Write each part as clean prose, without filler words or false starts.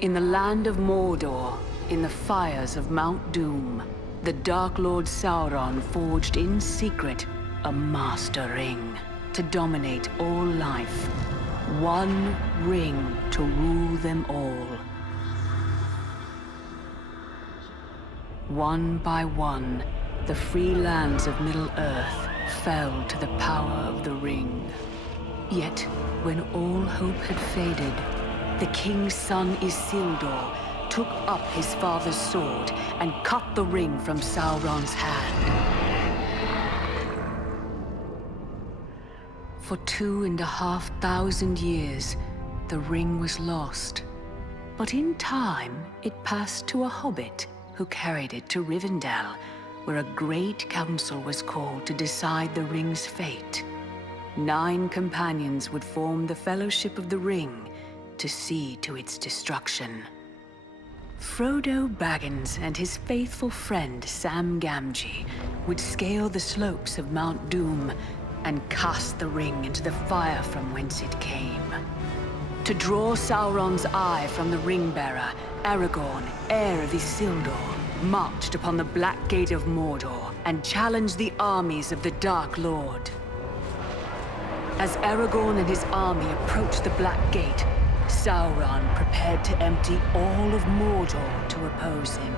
In the land of Mordor, in the fires of Mount Doom, the Dark Lord Sauron forged in secret a Master Ring to dominate all life. One ring to rule them all. One by one, the free lands of Middle-earth fell to the power of the ring. Yet, when all hope had faded, the king's son Isildur took up his father's sword and cut the ring from Sauron's hand. For 2,500 years, the ring was lost. But in time, it passed to a hobbit who carried it to Rivendell, where a great council was called to decide the ring's fate. 9 companions would form the Fellowship of the Ring to see to its destruction. Frodo Baggins and his faithful friend Sam Gamgee would scale the slopes of Mount Doom and cast the ring into the fire from whence it came. To draw Sauron's eye from the ring-bearer, Aragorn, heir of Isildur, marched upon the Black Gate of Mordor and challenged the armies of the Dark Lord. As Aragorn and his army approached the Black Gate, Sauron prepared to empty all of Mordor to oppose him.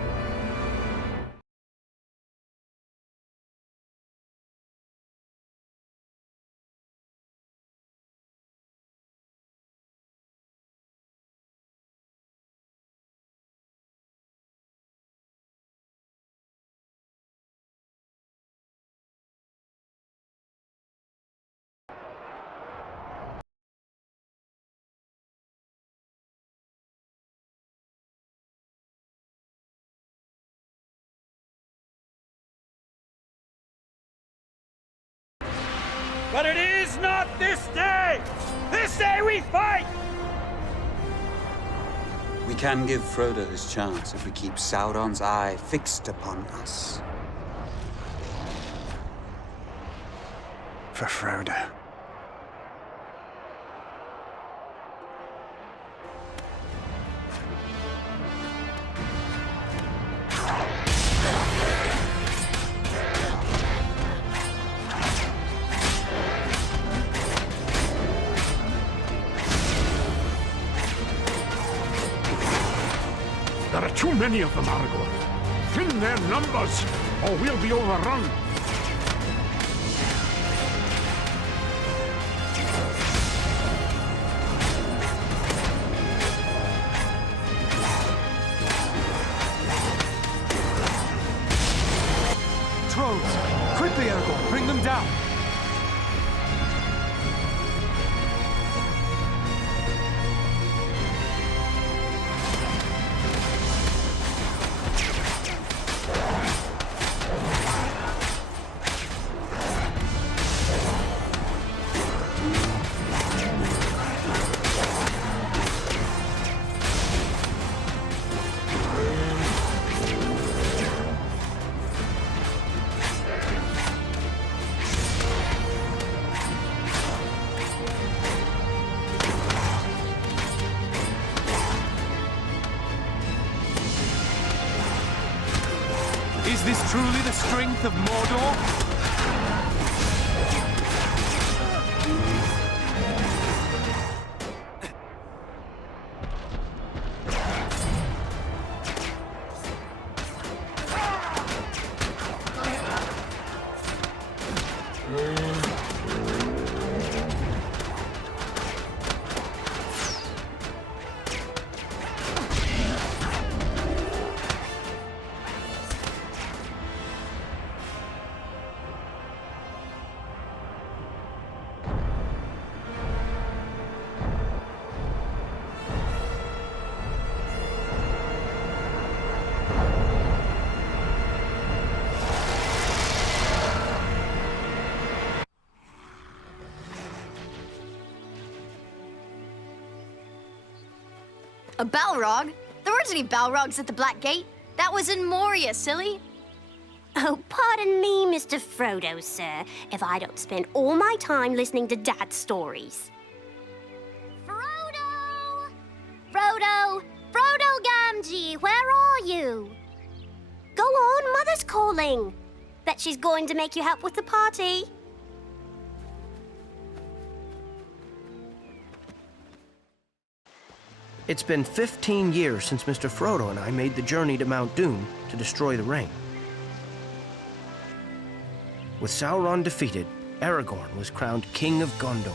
But it is not this day! This day we fight! We can give Frodo his chance if we keep Sauron's eye fixed upon us. For Frodo. There are too many of them, Aragorn. Thin their numbers, or we'll be overrun. Trolls! Quickly, Aragorn! Bring them down! Is this truly the strength of Mordor? A Balrog? There weren't any Balrogs at the Black Gate. That was in Moria, silly. Oh, pardon me, Mr. Frodo, sir, if I don't spend all my time listening to Dad's stories. Frodo! Frodo! Frodo! calling. Bet she's going to make you help with the party. It's been 15 years since Mr. Frodo and I made the journey to Mount Doom to destroy the ring. With Sauron defeated, Aragorn was crowned King of Gondor.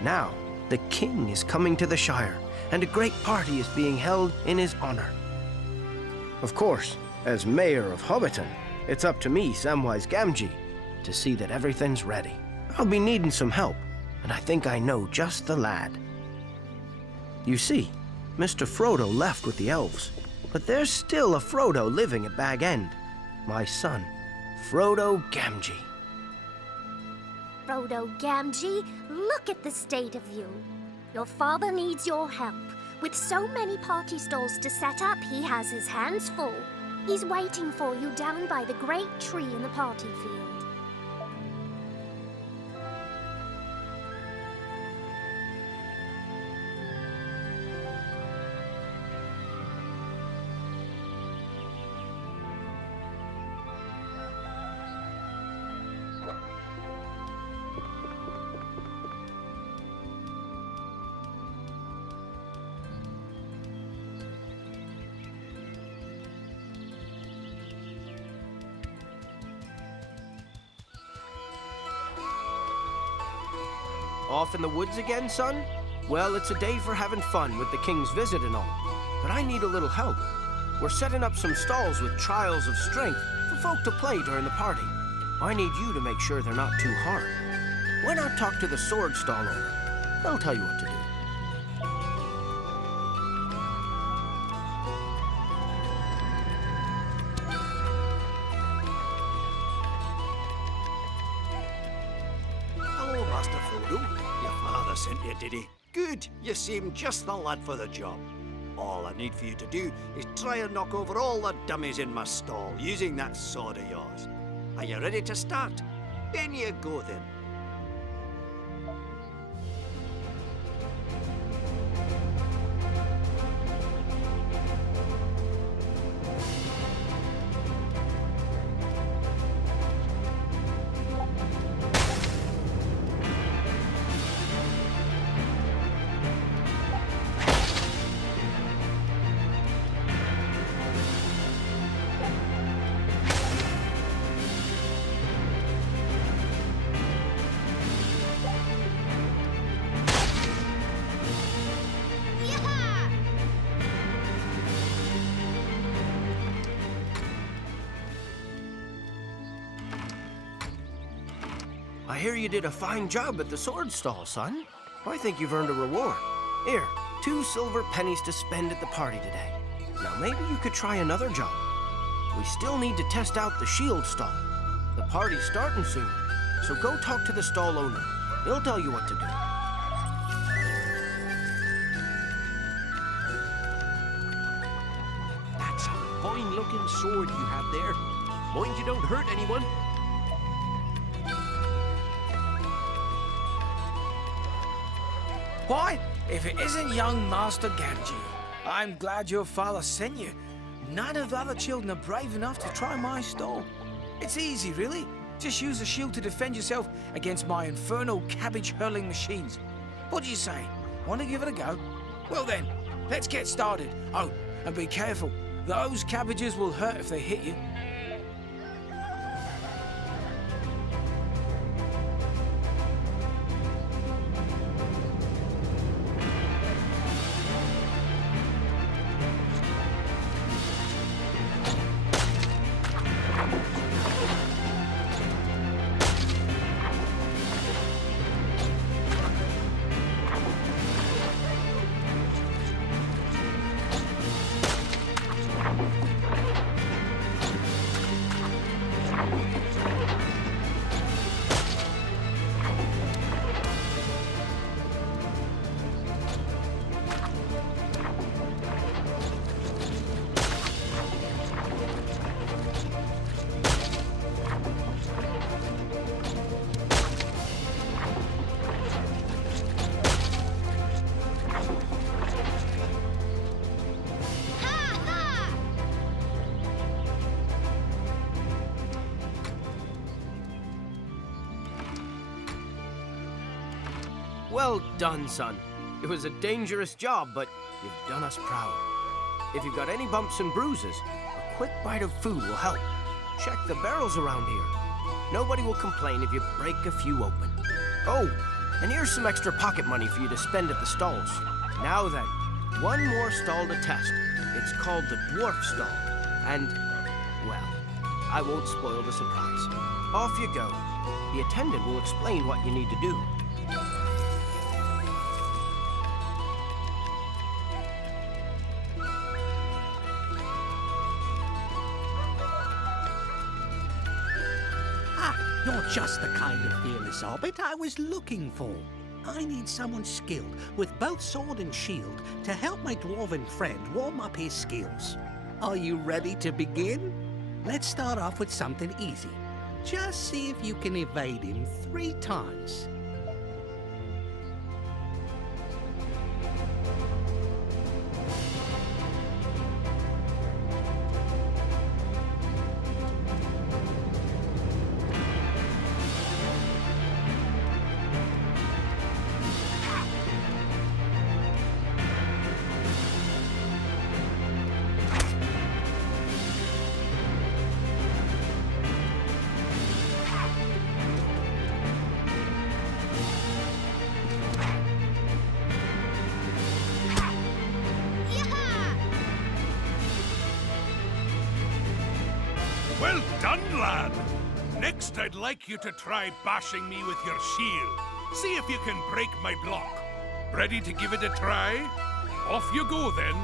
Now, the king is coming to the Shire, and a great party is being held in his honor. Of course, as mayor of Hobbiton, it's up to me, Samwise Gamgee, to see that everything's ready. I'll be needing some help, and I think I know just the lad. You see, Mr. Frodo left with the elves, but there's still a Frodo living at Bag End. My son, Frodo Gamgee. Frodo Gamgee, look at the state of you. Your father needs your help. With so many party stalls to set up, he has his hands full. He's waiting for you down by the great tree in the party field. Off in the woods again, son? Well, it's a day for having fun with the king's visit and all. But I need a little help. We're setting up some stalls with trials of strength for folk to play during the party. I need you to make sure they're not too hard. Why not talk to the sword stall owner? They'll tell you what to do. Hello, Master Frodo. Your father sent you, did he? Good. You seem just the lad for the job. All I need for you to do is try and knock over all the dummies in my stall using that sword of yours. Are you ready to start? In you go then. I hear you did a fine job at the sword stall, son. I think you've earned a reward. Here, 2 silver pennies to spend at the party today. Now maybe you could try another job. We still need to test out the shield stall. The party's starting soon, so go talk to the stall owner. He'll tell you what to do. That's a fine-looking sword you have there. Mind you don't hurt anyone. Why, if it isn't young Master Gamgee, I'm glad your father sent you. None of the other children are brave enough to try my stall. It's easy, really. Just use a shield to defend yourself against my infernal cabbage-hurling machines. What do you say? Want to give it a go? Well then, let's get started. Oh, and be careful. Those cabbages will hurt if they hit you. Well done, son. It was a dangerous job, but you've done us proud. If you've got any bumps and bruises, a quick bite of food will help. Check the barrels around here. Nobody will complain if you break a few open. Oh, and here's some extra pocket money for you to spend at the stalls. Now then, one more stall to test. It's called the Dwarf Stall. And, well, I won't spoil the surprise. Off you go. The attendant will explain what you need to do. You're just the kind of fearless hobbit I was looking for. I need someone skilled with both sword and shield to help my dwarven friend warm up his skills. Are you ready to begin? Let's start off with something easy. Just see if you can evade him 3 times. Well done, lad. Next, I'd like you to try bashing me with your shield. See if you can break my block. Ready to give it a try? Off you go, then.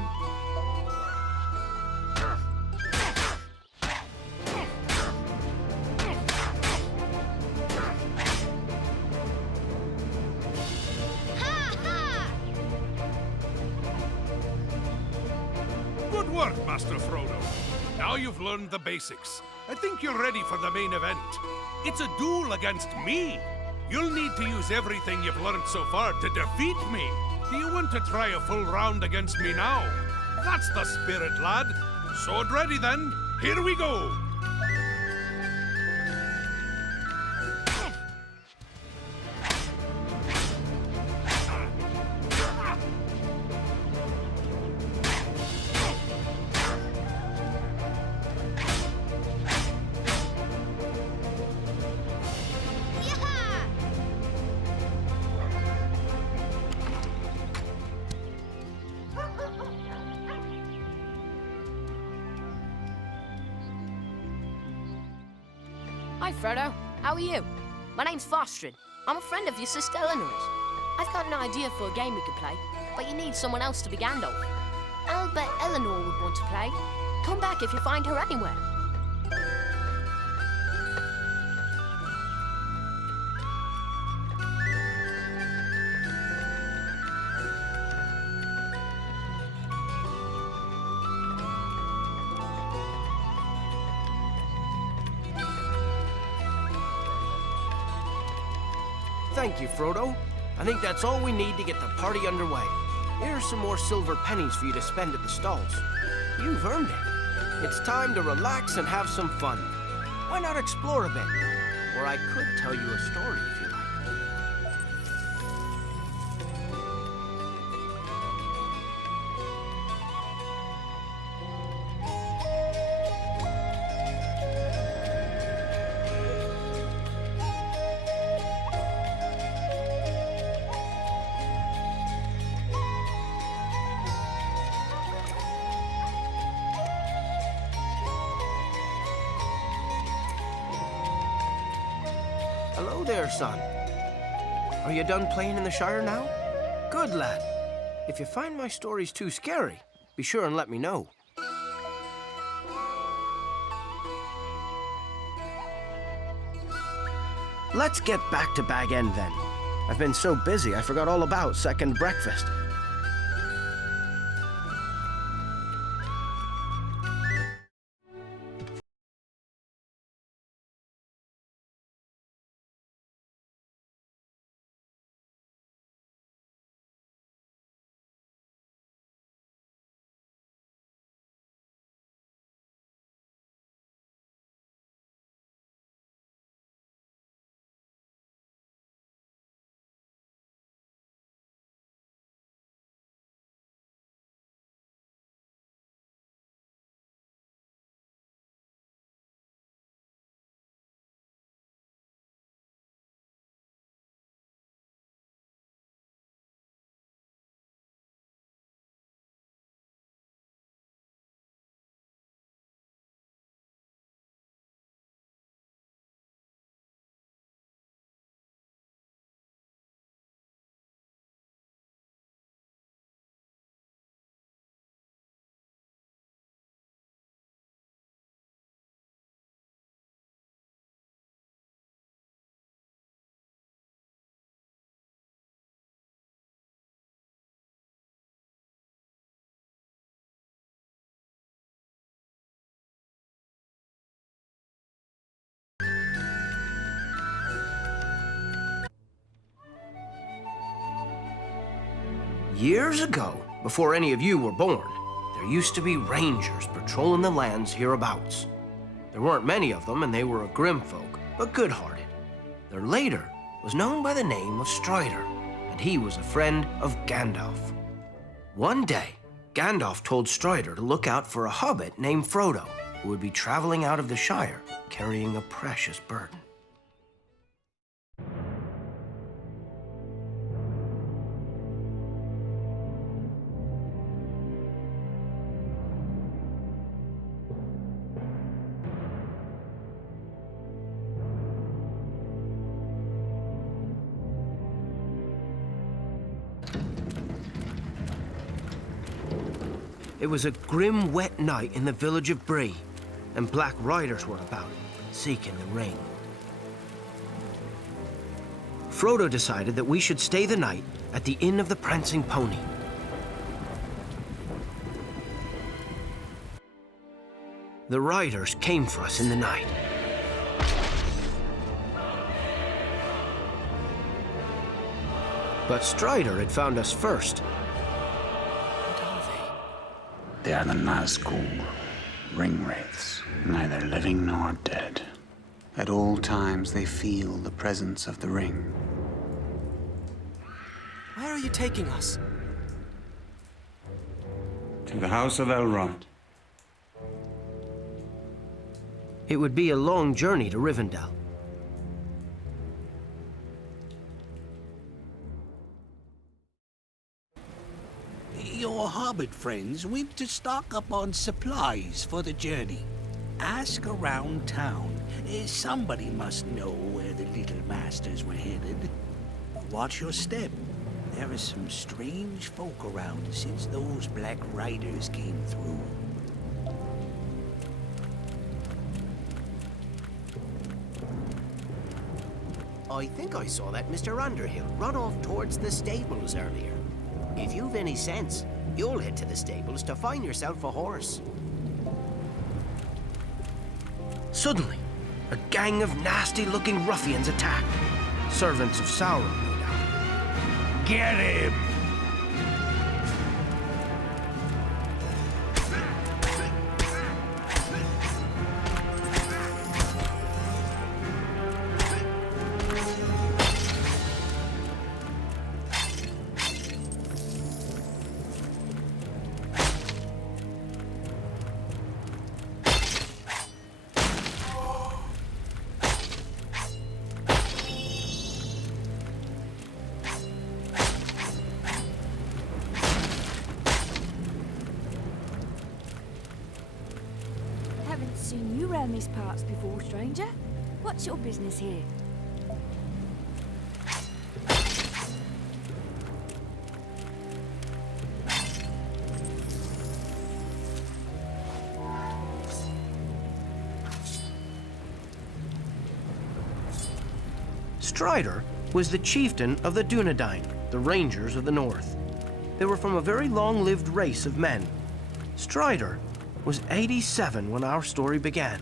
Good work, Master Frodo. Now you've learned the basics. I think you're ready for the main event. It's a duel against me. You'll need to use everything you've learned so far to defeat me. Do you want to try a full round against me now? That's the spirit, lad. Sword ready, then. Here we go. Hi, Frodo. How are you? My name's Fostrin. I'm a friend of your sister Eleanor's. I've got an idea for a game we could play, but you need someone else to be Gandalf. I'll bet Eleanor would want to play. Come back if you find her anywhere. Thank you, Frodo. I think that's all we need to get the party underway. Here's some more silver pennies for you to spend at the stalls. You've earned it. It's time to relax and have some fun. Why not explore a bit? Or I could tell you a story if you like. Hello there, son. Are you done playing in the Shire now? Good, lad. If you find my stories too scary, be sure and let me know. Let's get back to Bag End, then. I've been so busy I forgot all about second breakfast. Years ago, before any of you were born, there used to be rangers patrolling the lands hereabouts. There weren't many of them, and they were a grim folk, but good-hearted. Their leader was known by the name of Strider, and he was a friend of Gandalf. One day, Gandalf told Strider to look out for a hobbit named Frodo, who would be traveling out of the Shire carrying a precious burden. It was a grim, wet night in the village of Bree, and black riders were about, seeking the ring. Frodo decided that we should stay the night at the Inn of the Prancing Pony. The riders came for us in the night. But Strider had found us first. They are the Nazgul, ring wraiths, neither living nor dead. At all times they feel the presence of the ring. Where are you taking us? To the House of Elrond. It would be a long journey to Rivendell. Your hobbit friends went to stock up on supplies for the journey. Ask around town. Somebody must know where the little masters were headed. Watch your step. There are some strange folk around since those black riders came through. I think I saw that Mr. Underhill run off towards the stables earlier. If you've any sense, you'll head to the stables to find yourself a horse. Suddenly, a gang of nasty-looking ruffians attacked. Servants of Sauron, no doubt. Get him! Haven't seen you round these parts before, stranger. What's your business here? Strider was the chieftain of the Dunedain, the Rangers of the North. They were from a very long-lived race of men. Strider was 87 when our story began.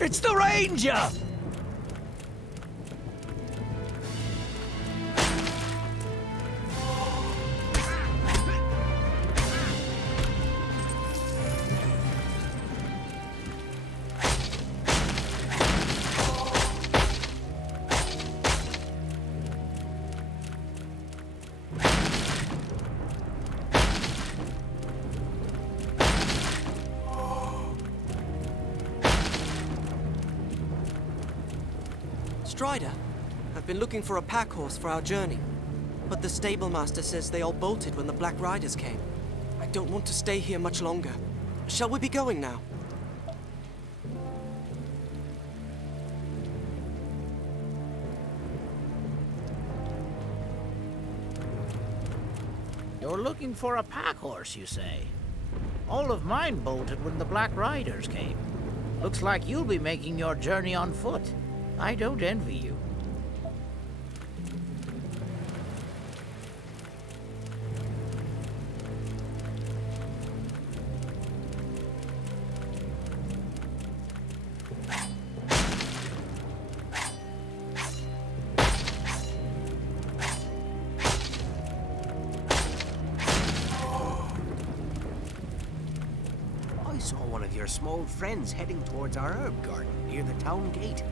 It's the Ranger! Strider, I've been looking for a pack horse for our journey, but the stable master says they all bolted when the Black Riders came. I don't want to stay here much longer. Shall we be going now? You're looking for a pack horse, you say? All of mine bolted when the Black Riders came. Looks like you'll be making your journey on foot. I don't envy you. I saw one of your small friends heading towards our herb garden near the town gate.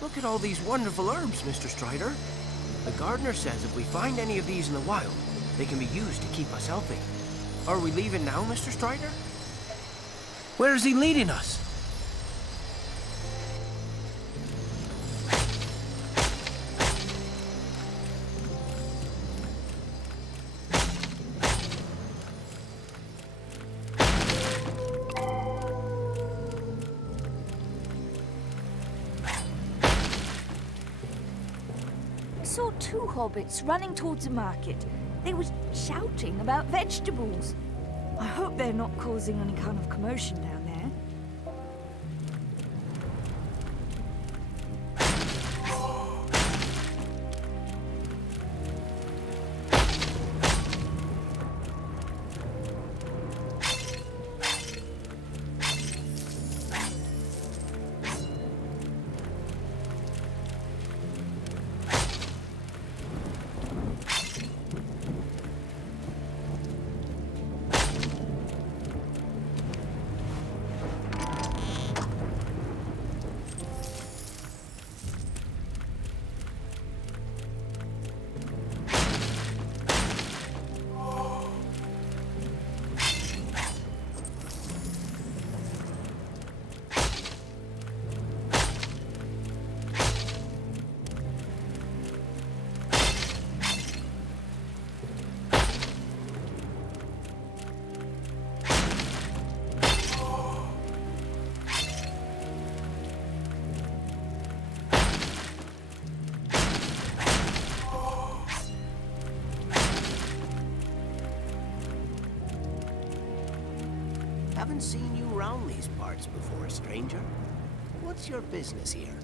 Look at all these wonderful herbs, Mr. Strider. The gardener says if we find any of these in the wild, they can be used to keep us healthy. Are we leaving now, Mr. Strider? Where is he leading us? I saw two hobbits running towards the market. They were shouting about vegetables. I hope they're not causing any kind of commotion down there. Haven't seen you around these parts before, stranger. What's your business here?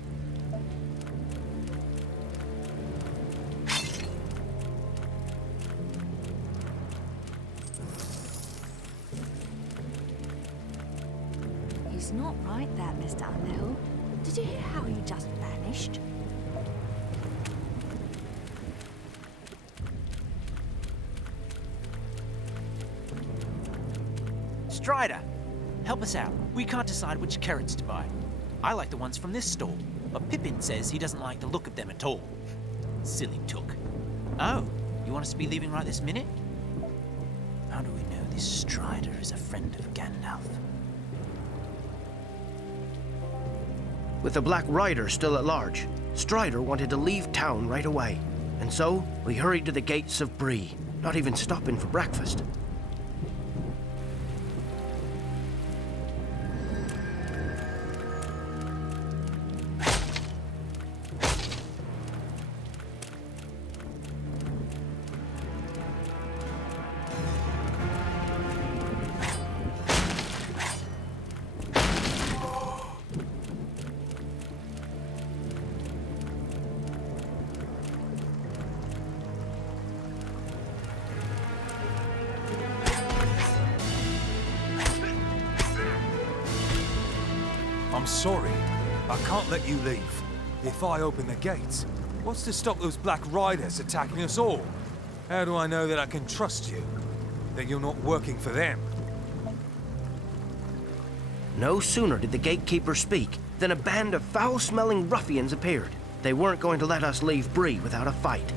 He's not right, that, Mr. Underhill. Did you hear how he just vanished? Strider, help us out. We can't decide which carrots to buy. I like the ones from this stall, but Pippin says he doesn't like the look of them at all. Silly took. Oh, you want us to be leaving right this minute? How do we know this Strider is a friend of Gandalf? With the Black Rider still at large, Strider wanted to leave town right away. And so, we hurried to the gates of Bree, not even stopping for breakfast. I'm sorry. I can't let you leave. If I open the gates, what's to stop those Black Riders attacking us all? How do I know that I can trust you? That you're not working for them? No sooner did the gatekeeper speak than a band of foul-smelling ruffians appeared. They weren't going to let us leave Bree without a fight.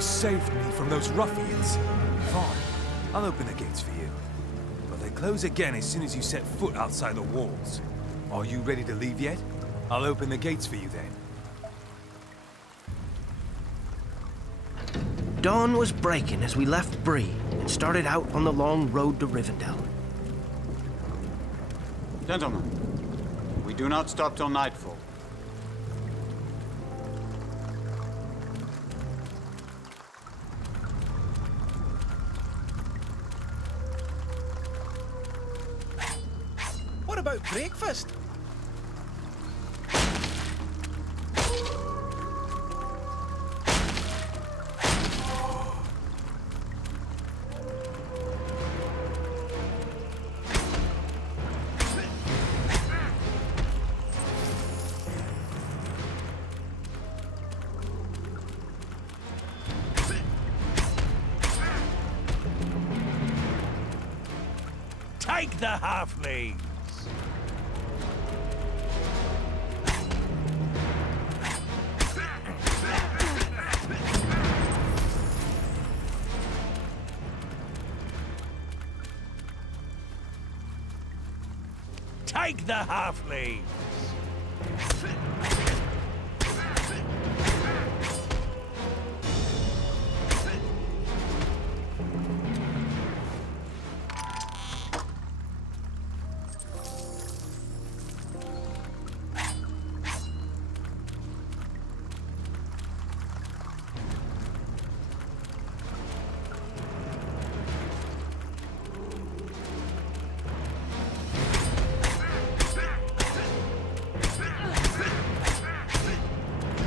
You saved me from those ruffians. Fine, I'll open the gates for you. But they close again as soon as you set foot outside the walls. Are you ready to leave yet? I'll open the gates for you then. Dawn was breaking as we left Bree and started out on the long road to Rivendell. Gentlemen, we do not stop till nightfall. What about breakfast? Take the halflings! Take the halflings!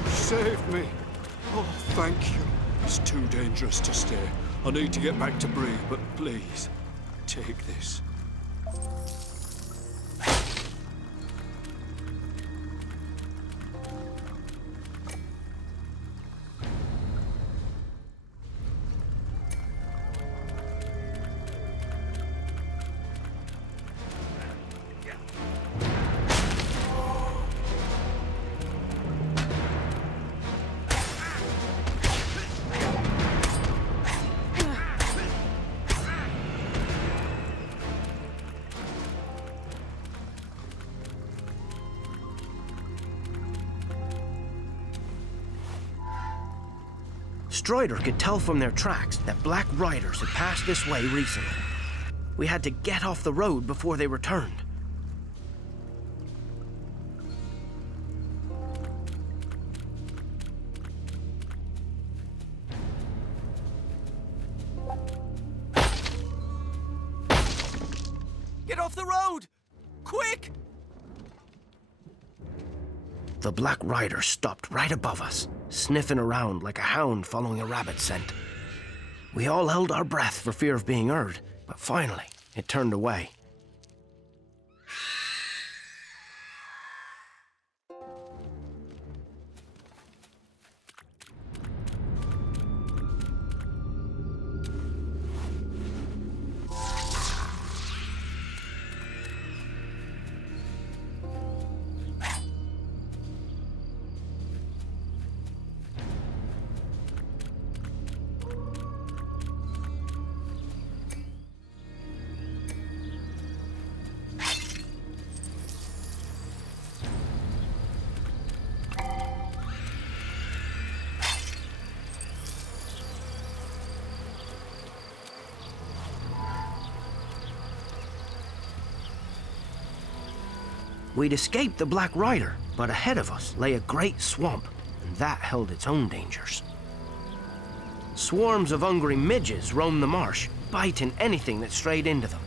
Saved me. Oh, thank you. It's too dangerous to stay. I need to get back to Bree, but please, take this. Strider could tell from their tracks that Black Riders had passed this way recently. We had to get off the road before they returned. Get off the road! Quick! The Black Rider stopped right above us, sniffing around like a hound following a rabbit scent. We all held our breath for fear of being heard, but finally, it turned away. We'd escaped the Black Rider, but ahead of us lay a great swamp, and that held its own dangers. Swarms of hungry midges roamed the marsh, biting anything that strayed into them.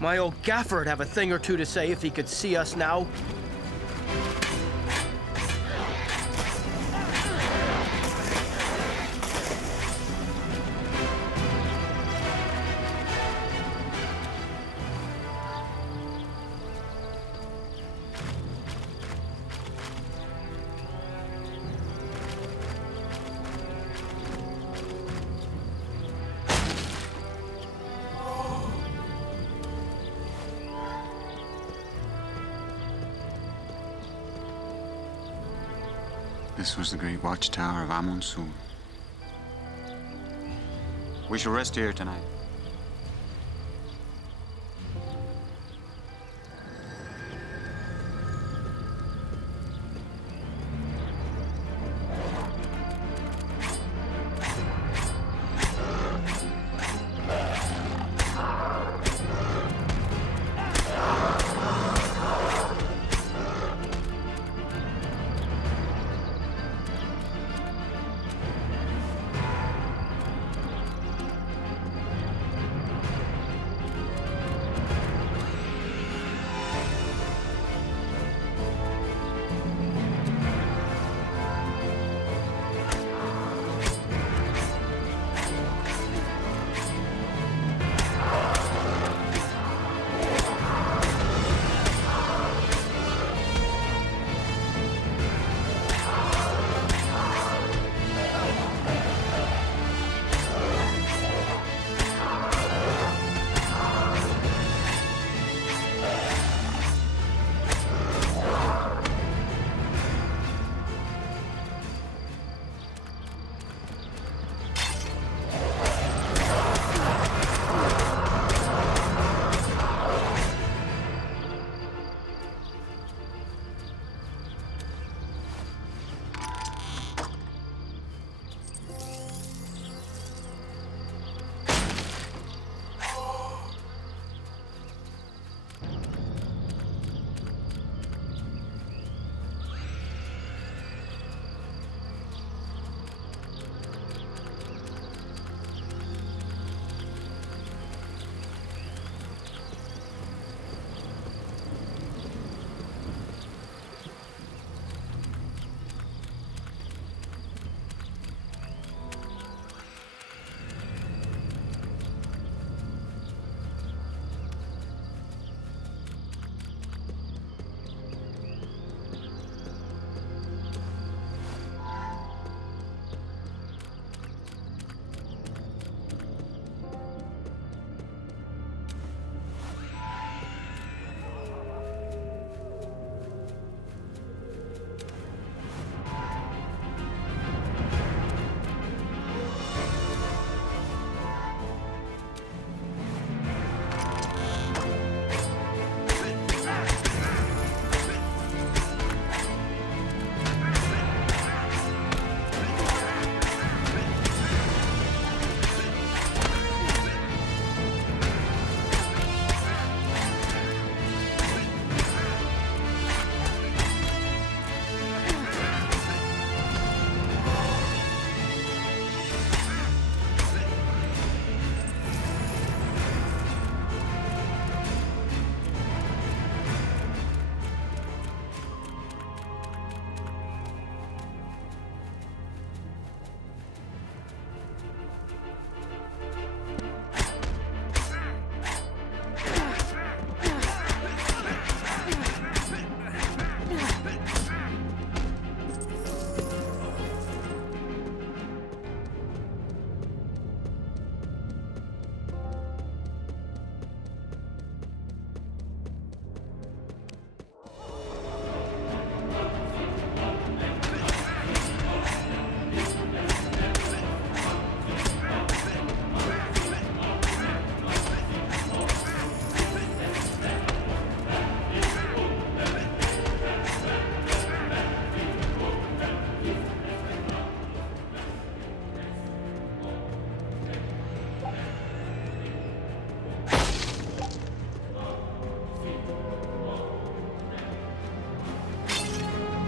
My old gaffer'd have a thing or two to say if he could see us now. This was the great watchtower of Amonsul. We shall rest here tonight.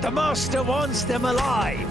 The Master wants them alive!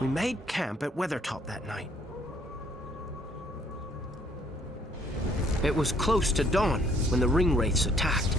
We made camp at Weathertop that night. It was close to dawn when the ring wraiths attacked.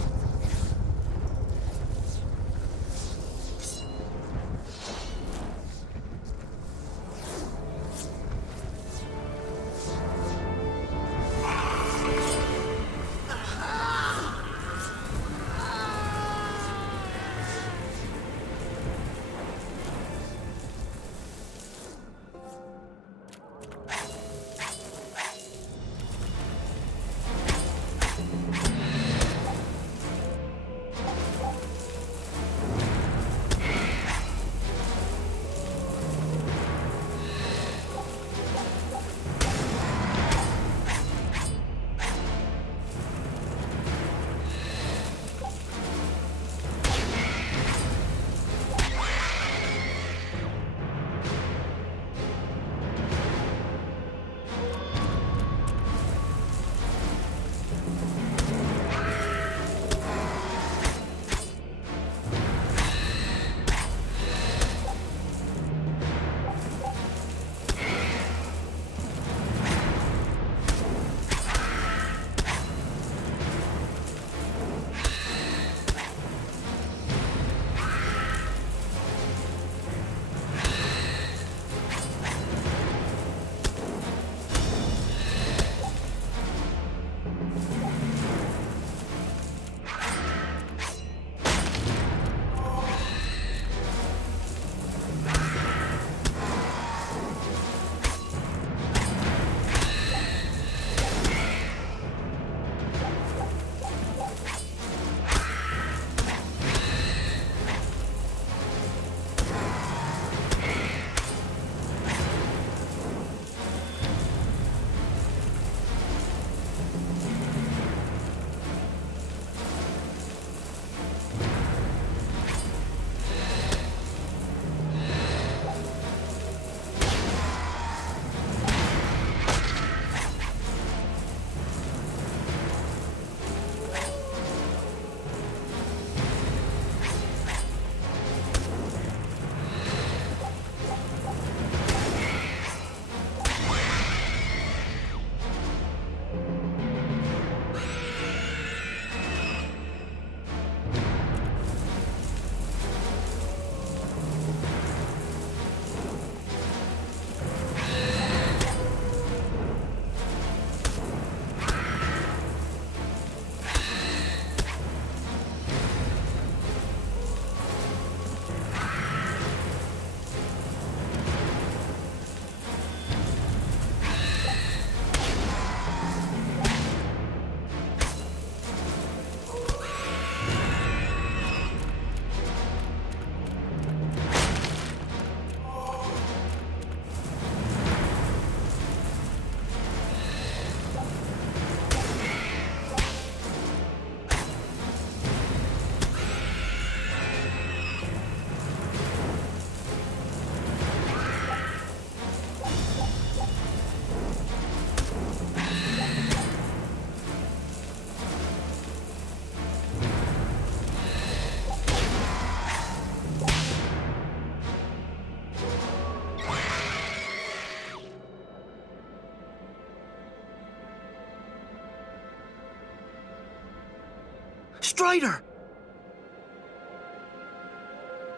Strider!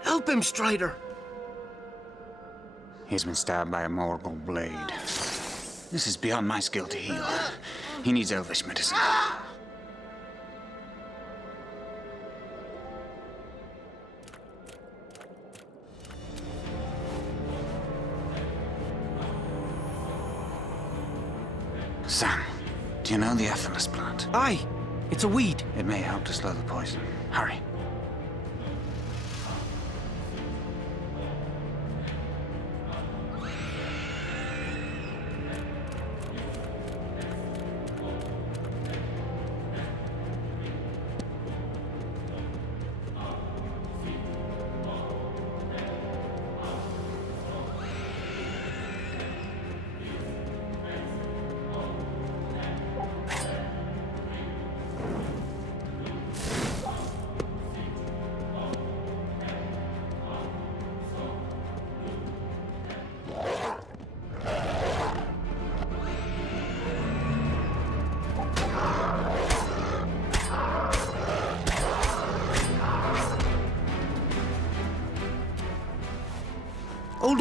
Help him, Strider! He's been stabbed by a Morgul blade. This is beyond my skill to heal. He needs elvish medicine. Sam, do you know the Athelas plant? Aye, it's a weed. It may help to slow the poison. Hurry.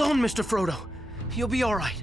Hold on, Mr. Frodo. You'll be all right.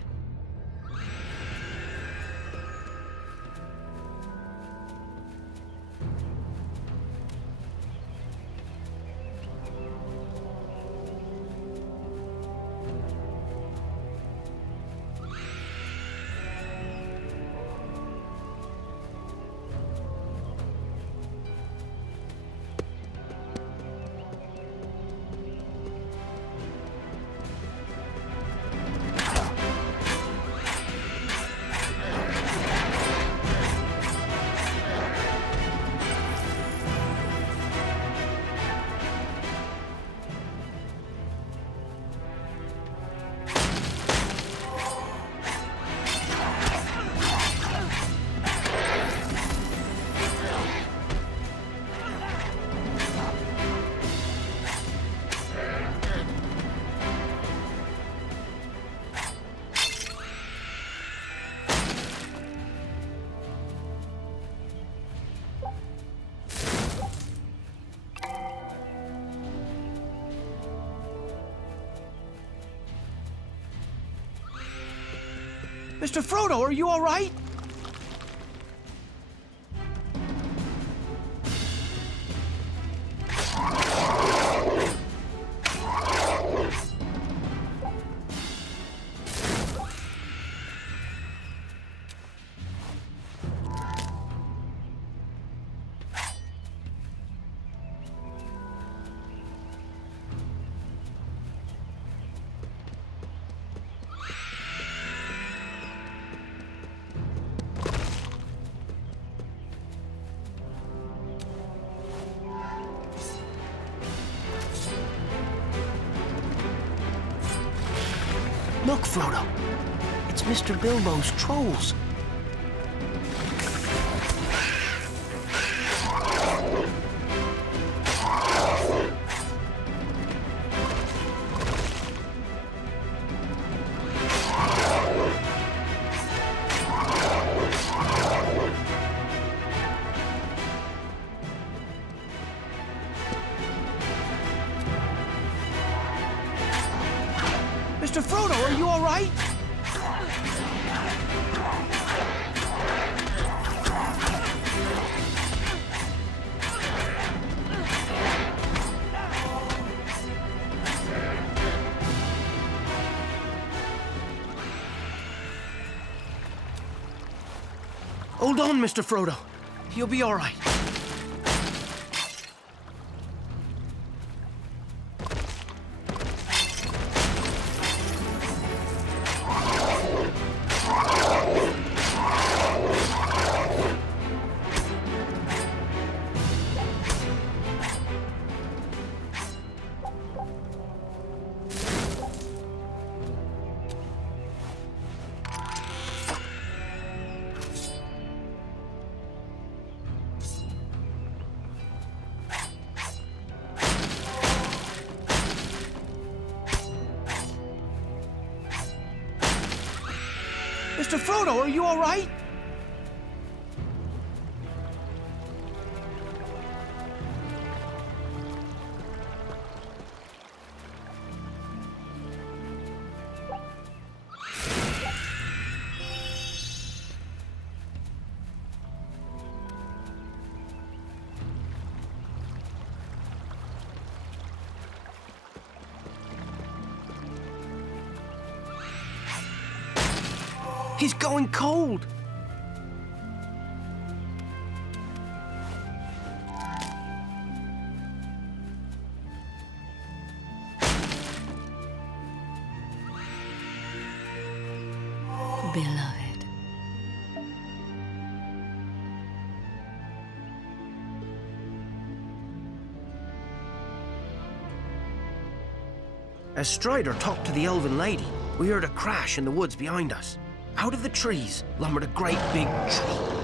Mr. Frodo, are you all right? Look, Frodo. It's Mr. Bilbo's trolls. Mr. Frodo, are you all right? Hold on, Mr. Frodo. You'll be all right. Mr. Frodo, are you all right? He's going cold. Beloved. As Strider talked to the elven lady, we heard a crash in the woods behind us. Out of the trees lumbered a great big tree.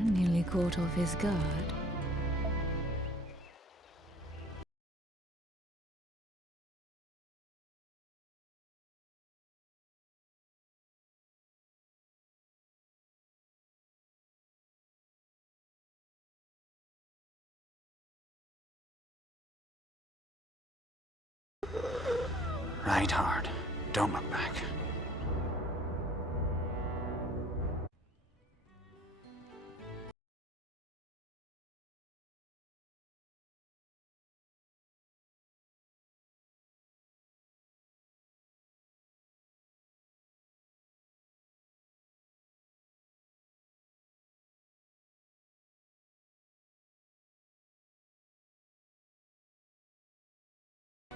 nearly caught off his guard. Right hard. Don't look back.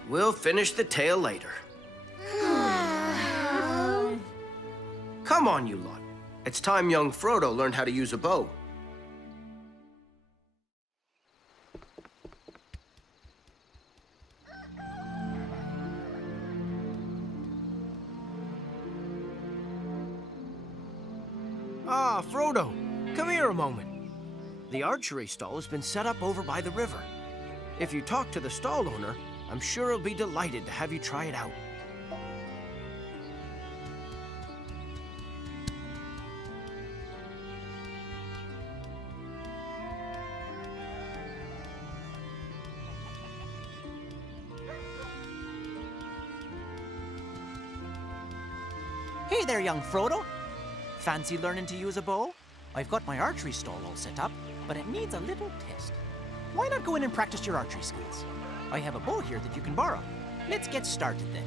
We'll finish the tale later. Come on, you lot. It's time young Frodo learned how to use a bow. Ah, Frodo, come here a moment. The archery stall has been set up over by the river. If you talk to the stall owner, I'm sure he'll be delighted to have you try it out. Hey there, young Frodo. Fancy learning to use a bow? I've got my archery stall all set up, but it needs a little test. Why not go in and practice your archery skills? I have a bow here that you can borrow. Let's get started then.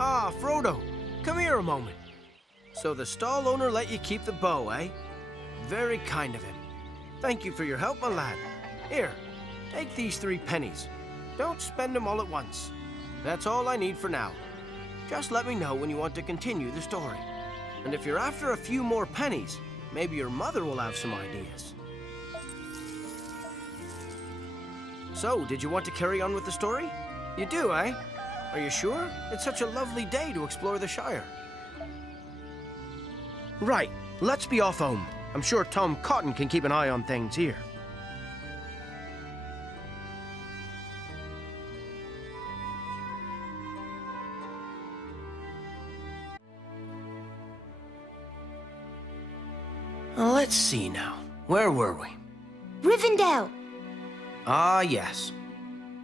Ah, Frodo, come here a moment. So the stall owner let you keep the bow, eh? Very kind of him. Thank you for your help, my lad. Here, take these 3 pennies. Don't spend them all at once. That's all I need for now. Just let me know when you want to continue the story. And if you're after a few more pennies, maybe your mother will have some ideas. So, did you want to carry on with the story? You do, eh? Are you sure? It's such a lovely day to explore the Shire. Right, let's be off home. I'm sure Tom Cotton can keep an eye on things here. Let's see now. Where were we? Rivendell! Ah, yes.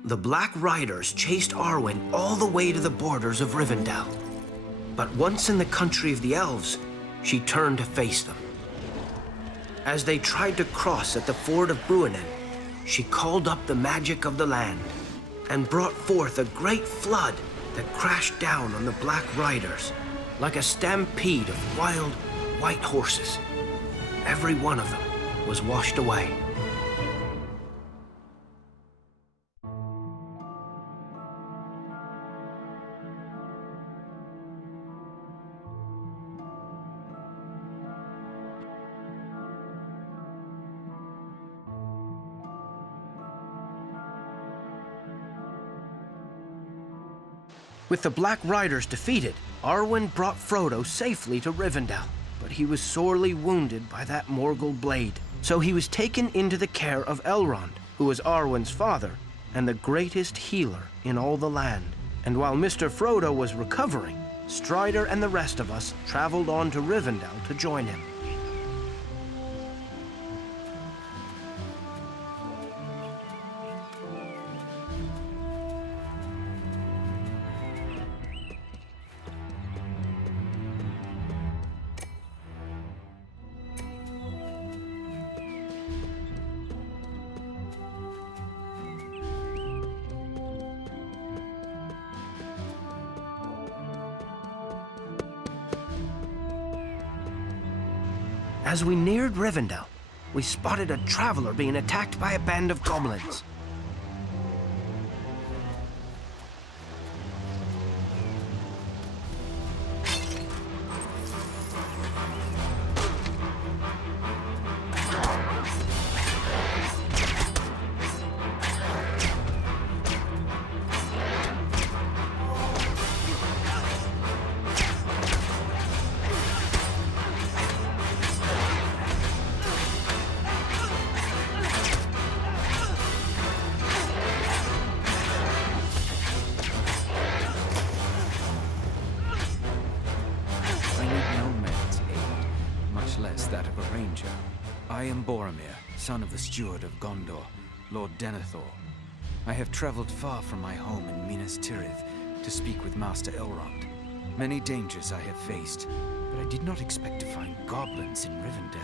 The Black Riders chased Arwen all the way to the borders of Rivendell. But once in the country of the elves, she turned to face them. As they tried to cross at the ford of Bruinen, she called up the magic of the land and brought forth a great flood that crashed down on the Black Riders like a stampede of wild, white horses. Every one of them was washed away. With the Black Riders defeated, Arwen brought Frodo safely to Rivendell, but he was sorely wounded by that Morgul blade. So he was taken into the care of Elrond, who was Arwen's father and the greatest healer in all the land. And while Mr. Frodo was recovering, Strider and the rest of us traveled on to Rivendell to join him. As we neared Rivendell, we spotted a traveler being attacked by a band of goblins. That of a ranger. I am Boromir, son of the Steward of Gondor, Lord Denethor. I have traveled far from my home in Minas Tirith to speak with Master Elrond. Many dangers I have faced, but I did not expect to find goblins in Rivendell.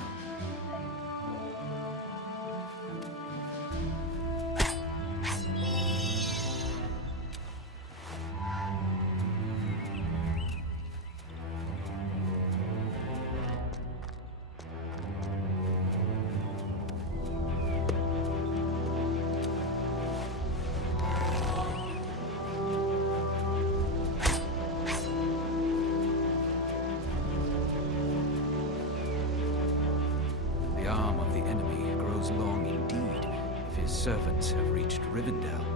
Long indeed, if his servants have reached Rivendell.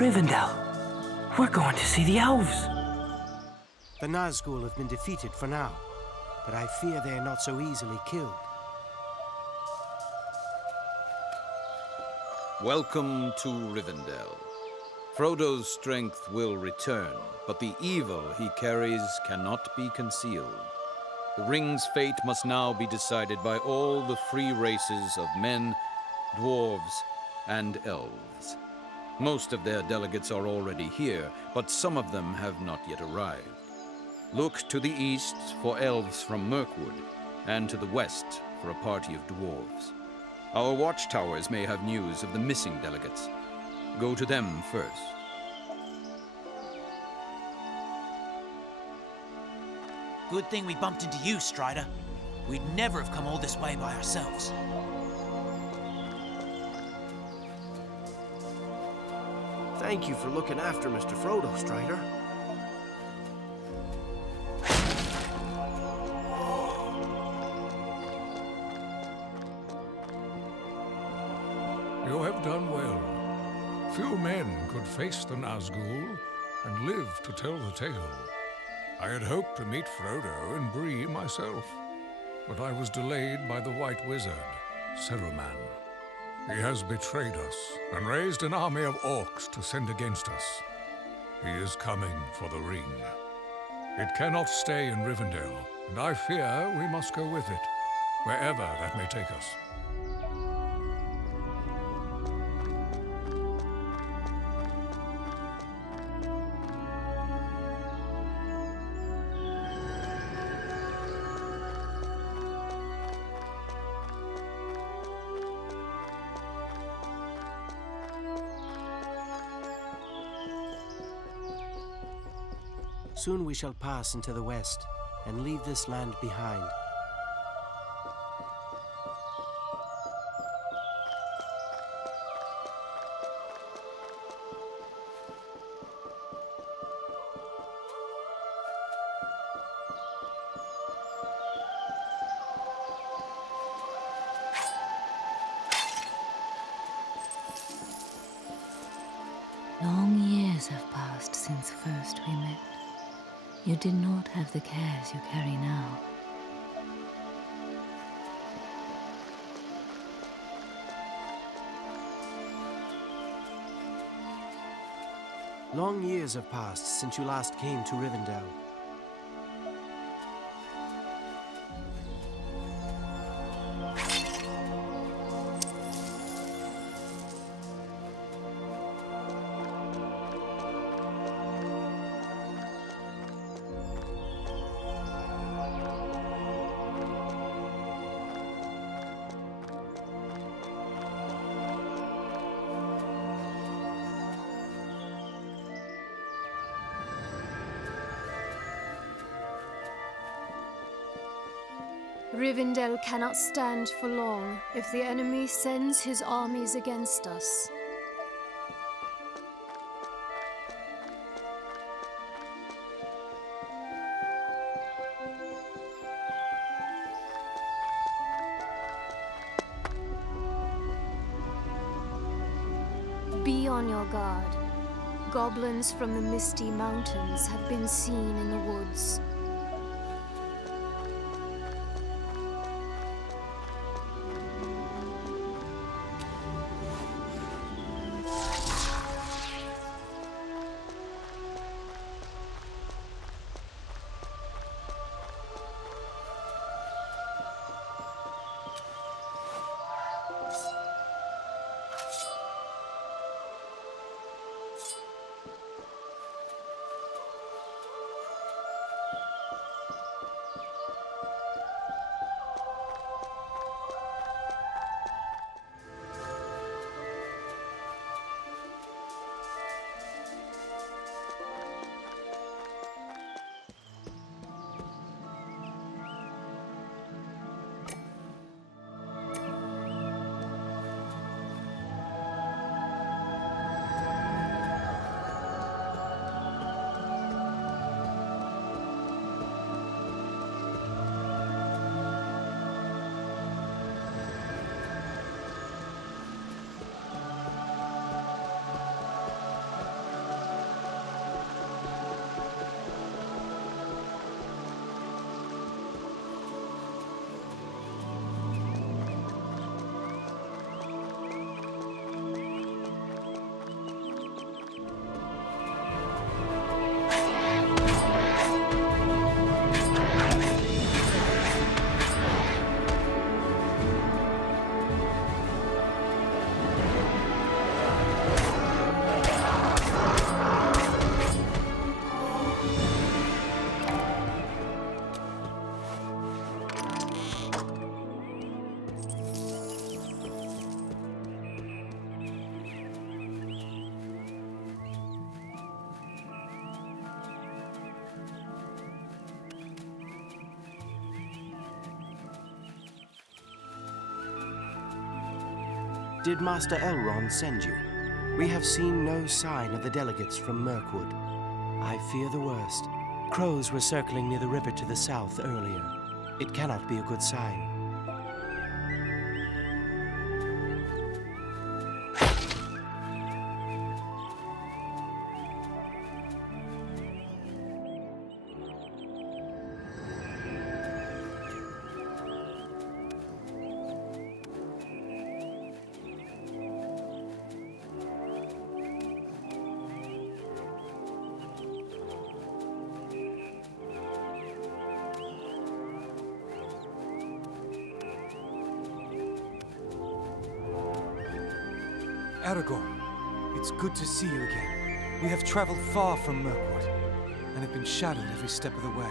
Rivendell. We're going to see the elves. The Nazgul have been defeated for now, but I fear they are not so easily killed. Welcome to Rivendell. Frodo's strength will return, but the evil he carries cannot be concealed. The ring's fate must now be decided by all the free races of men, dwarves, and elves. Most of their delegates are already here, but some of them have not yet arrived. Look to the east for elves from Mirkwood, and to the west for a party of dwarves. Our watchtowers may have news of the missing delegates. Go to them first. Good thing we bumped into you, Strider. We'd never have come all this way by ourselves. Thank you for looking after Mr. Frodo, Strider. You have done well. Few men could face the Nazgul and live to tell the tale. I had hoped to meet Frodo and Bree myself, but I was delayed by the White Wizard, Saruman. He has betrayed us and raised an army of orcs to send against us. He is coming for the ring. It cannot stay in Rivendell, and I fear we must go with it, wherever that may take us. Soon we shall pass into the west and leave this land behind. Long years have passed since first we met. You did not have the cares you carry now. Long years have passed since you last came to Rivendell. Rivendell cannot stand for long if the enemy sends his armies against us. Be on your guard. Goblins from the Misty Mountains have been seen in the woods. Did Master Elrond send you? We have seen no sign of the delegates from Mirkwood. I fear the worst. Crows were circling near the river to the south earlier. It cannot be a good sign. Aragorn, it's good to see you again. We have traveled far from Mirkwood, and have been shadowed every step of the way.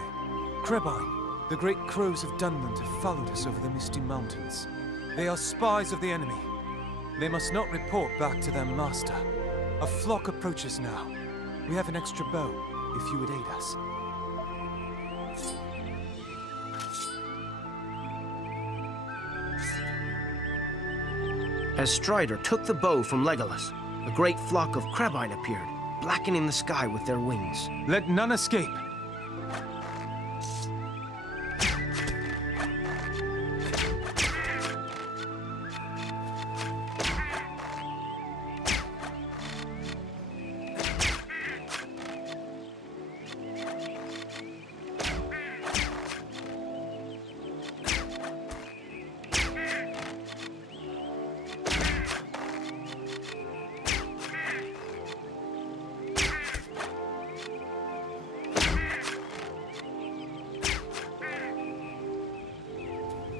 Krebine, the great crows of Dunland have followed us over the Misty Mountains. They are spies of the enemy. They must not report back to their master. A flock approaches now. We have an extra bow, if you would aid us. As Strider took the bow from Legolas, a great flock of crabine appeared, blackening the sky with their wings. Let none escape.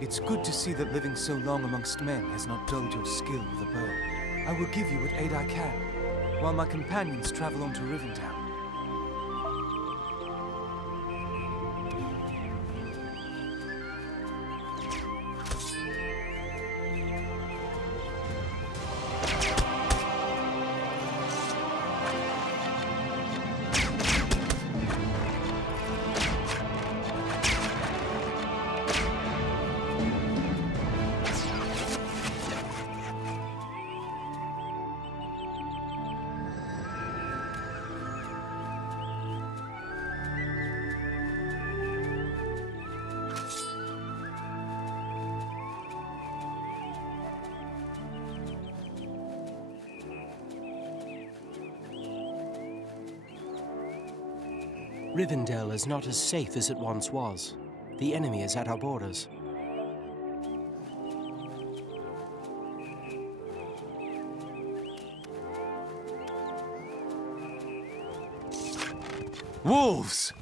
It's good to see that living so long amongst men has not dulled your skill with a bow. I will give you what aid I can, while my companions travel on to Rivendell. Rivendell is not as safe as it once was. The enemy is at our borders. Wolves!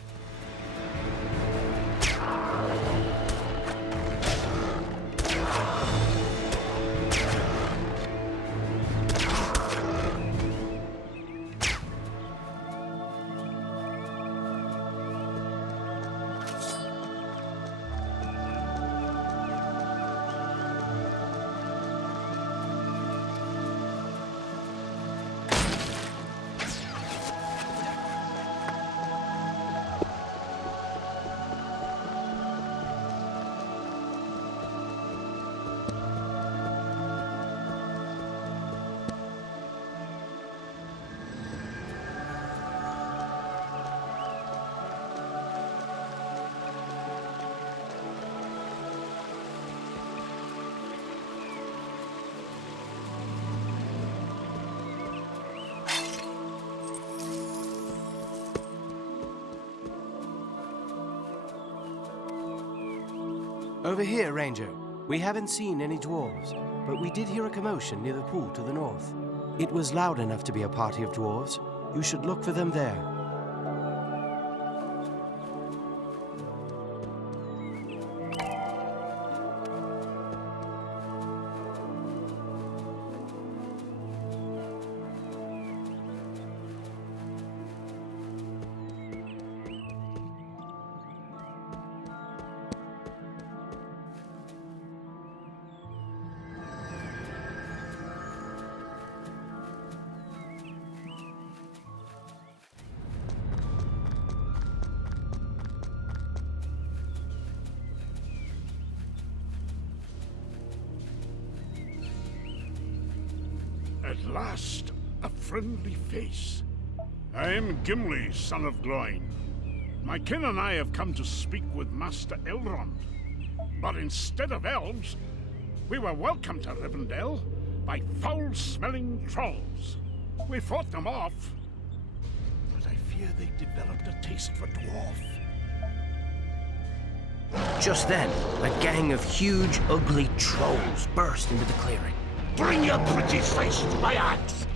Over here, Ranger. We haven't seen any dwarves, but we did hear a commotion near the pool to the north. It was loud enough to be a party of dwarves. You should look for them there. At last, a friendly face. I am Gimli, son of Gloin. My kin and I have come to speak with Master Elrond. But instead of elves, we were welcomed to Rivendell by foul-smelling trolls. We fought them off, but I fear they developed a taste for dwarf. Just then, a gang of huge, ugly trolls burst into the clearing. Bring your pretty face to my axe!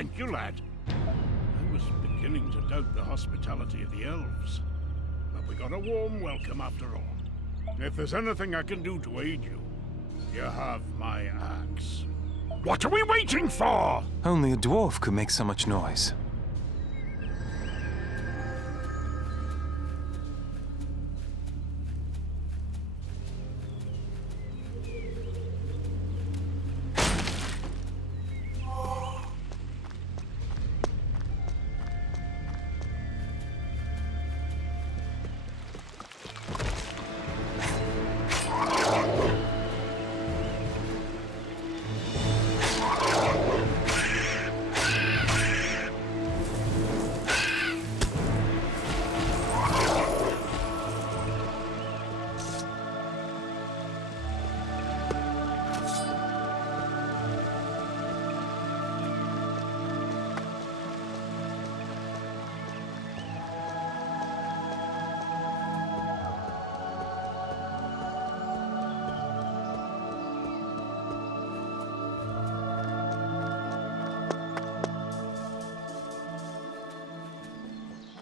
Thank you, lad. I was beginning to doubt the hospitality of the elves. But we got a warm welcome after all. If there's anything I can do to aid you, you have my axe. What are we waiting for? Only a dwarf could make so much noise.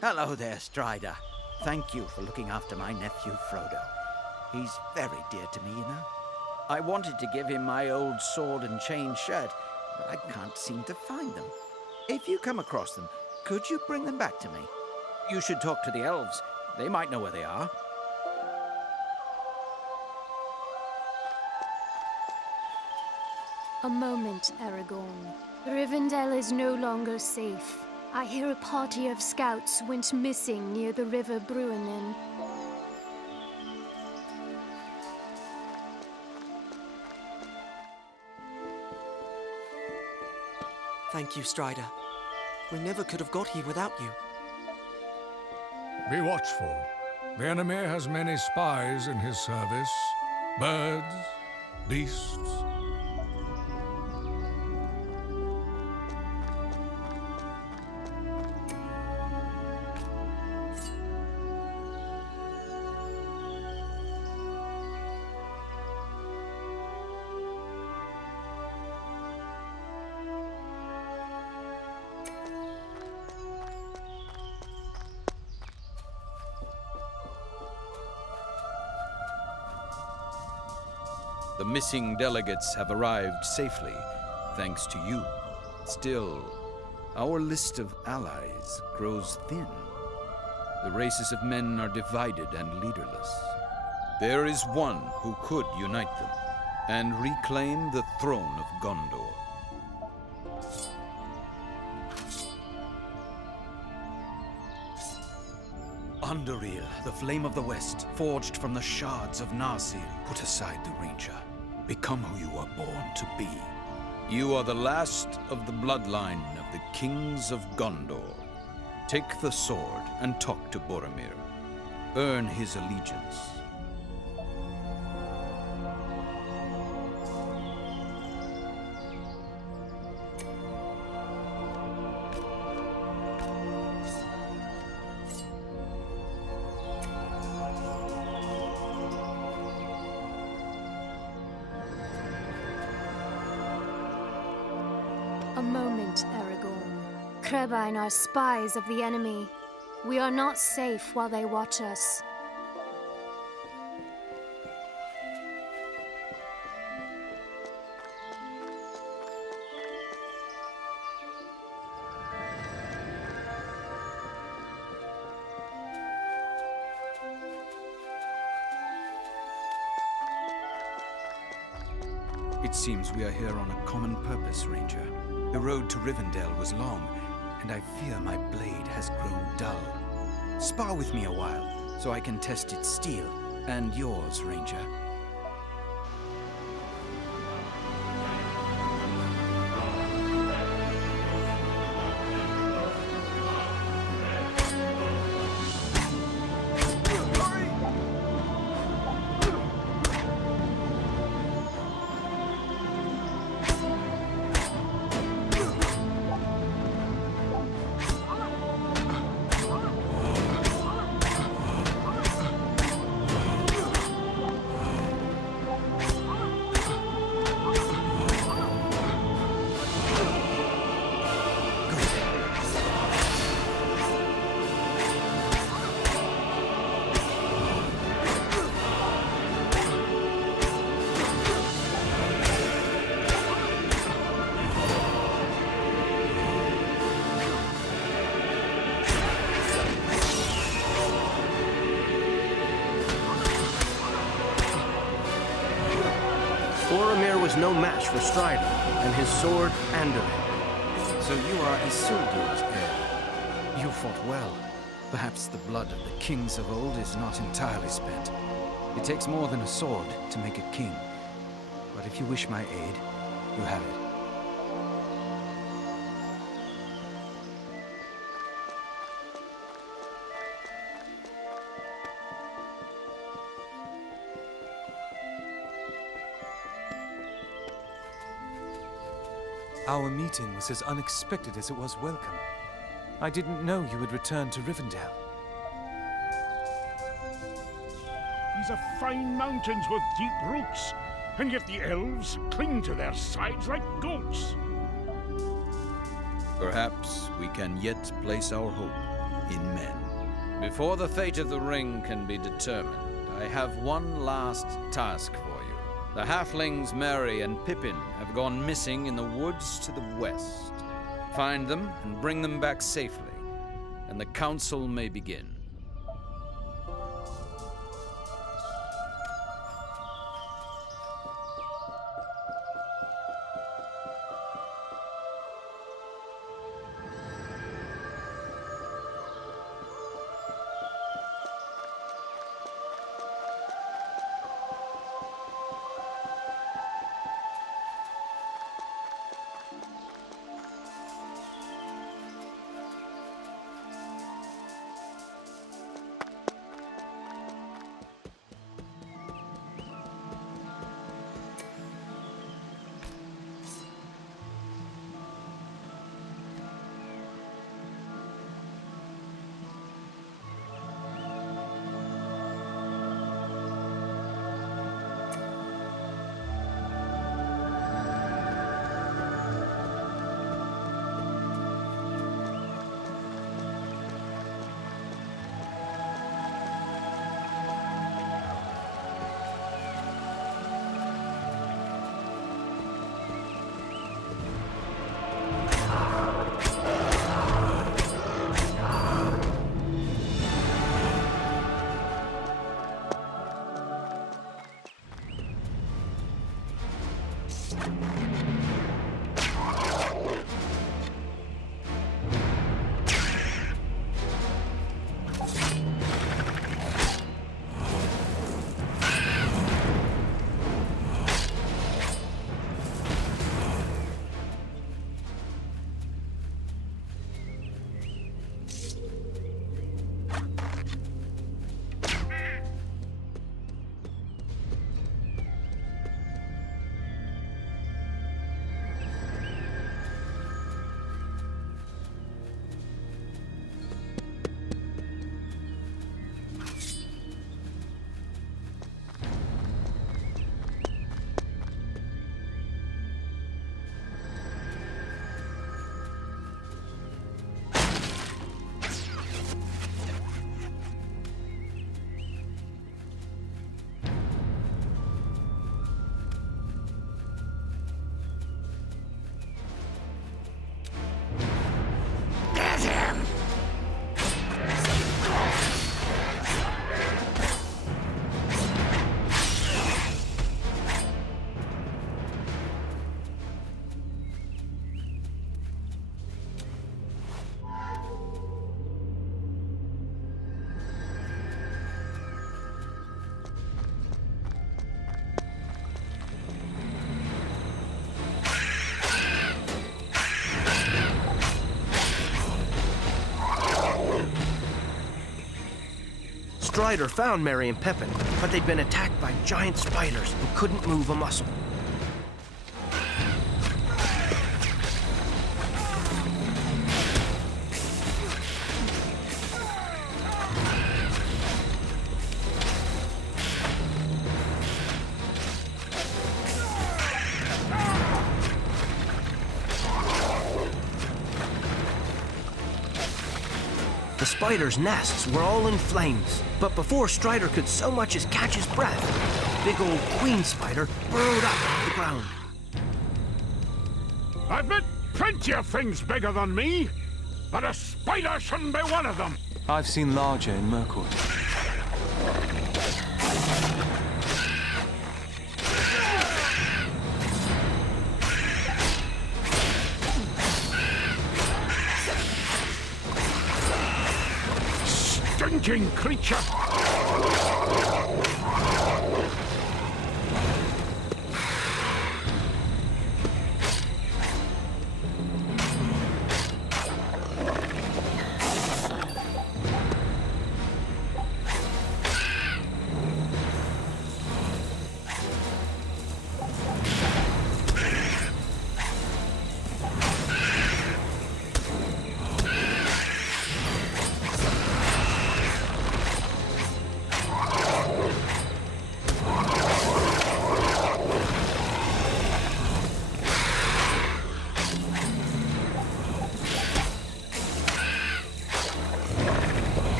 Hello there, Strider. Thank you for looking after my nephew, Frodo. He's very dear to me, you know. I wanted to give him my old sword and chain shirt, but I can't seem to find them. If you come across them, could you bring them back to me? You should talk to the elves. They might know where they are. A moment, Aragorn. Rivendell is no longer safe. I hear a party of scouts went missing near the river Bruinen. Thank you, Strider. We never could have got here without you. Be watchful. The enemy has many spies in his service. Birds, beasts. The missing delegates have arrived safely, thanks to you. Still, our list of allies grows thin. The races of men are divided and leaderless. There is one who could unite them and reclaim the throne of Gondor. Underil, the Flame of the West, forged from the shards of Narsil. Put aside the Ranger. Become who you are born to be. You are the last of the bloodline of the kings of Gondor. Take the sword and talk to Boromir. Earn his allegiance. A moment, Aragorn. Crebain are spies of the enemy. We are not safe while they watch us. It seems we are here on a common purpose, Ranger. The road to Rivendell was long, and I fear my blade has grown dull. Spar with me a while, so I can test its steel, and yours, Ranger. was no match for Strider and his sword Anderlin. So you are Isildur's heir. You fought well. Perhaps the blood of the kings of old is not entirely spent. It takes more than a sword to make a king. But if you wish my aid, you have it. Our meeting was as unexpected as it was welcome. I didn't know you would return to Rivendell. These are fine mountains with deep roots, and yet the elves cling to their sides like goats. Perhaps we can yet place our hope in men. Before the fate of the ring can be determined, I have one last task for you. The halflings Merry and Pippin have gone missing in the woods to the west. Find them and bring them back safely, and the council may begin. Strider found Merry and Pippin, but they'd been attacked by giant spiders and couldn't move a muscle. The spiders' nests were all in flames, but before Strider could so much as catch his breath, big old queen spider burrowed up off the ground. I've met plenty of things bigger than me, but a spider shouldn't be one of them. I've seen larger in Mirkwood. raging creature!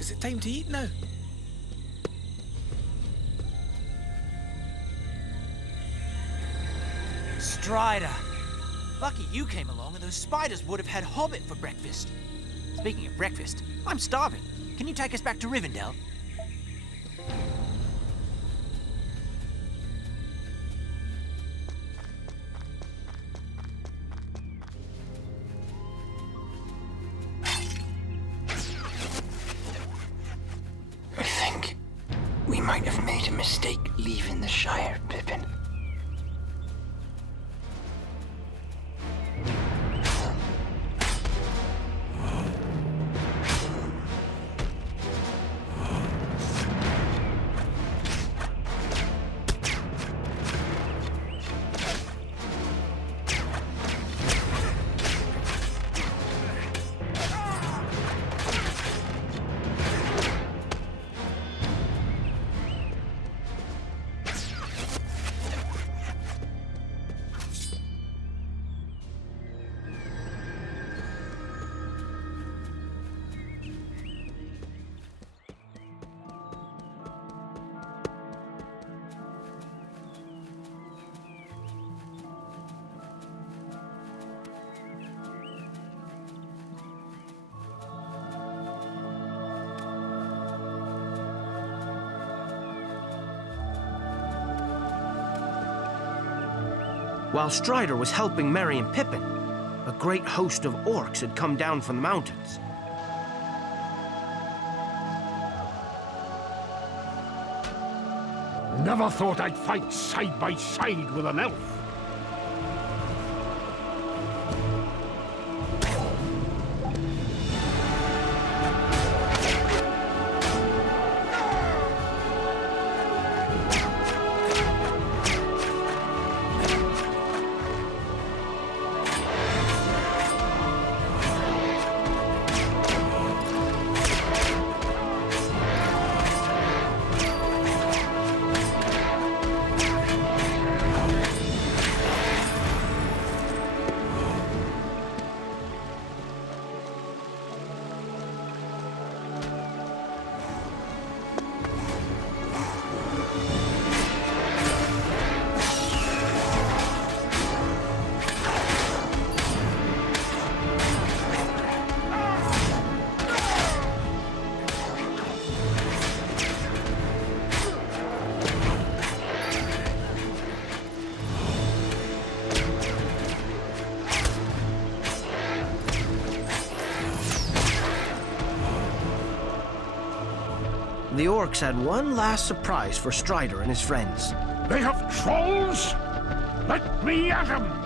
Is it time to eat now? Strider! Lucky you came along, and those spiders would have had Hobbit for breakfast. Speaking of breakfast, I'm starving. Can you take us back to Rivendell? I think we might have made a mistake leaving the Shire, Pippin. While Strider was helping Merry and Pippin, a great host of orcs had come down from the mountains. Never thought I'd fight side by side with an elf. The orcs had one last surprise for Strider and his friends. They have trolls? Let me at them!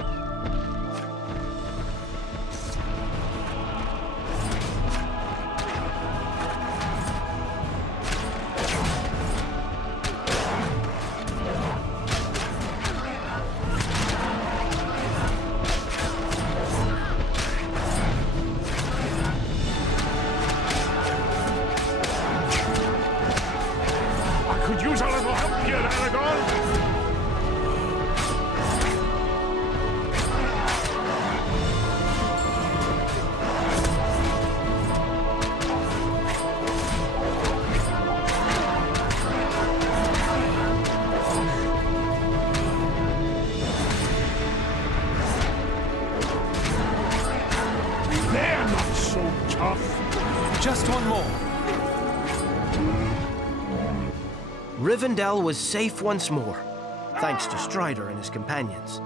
Could use a little help here, Aragorn! Just one more. Rivendell was safe once more, thanks to Strider and his companions.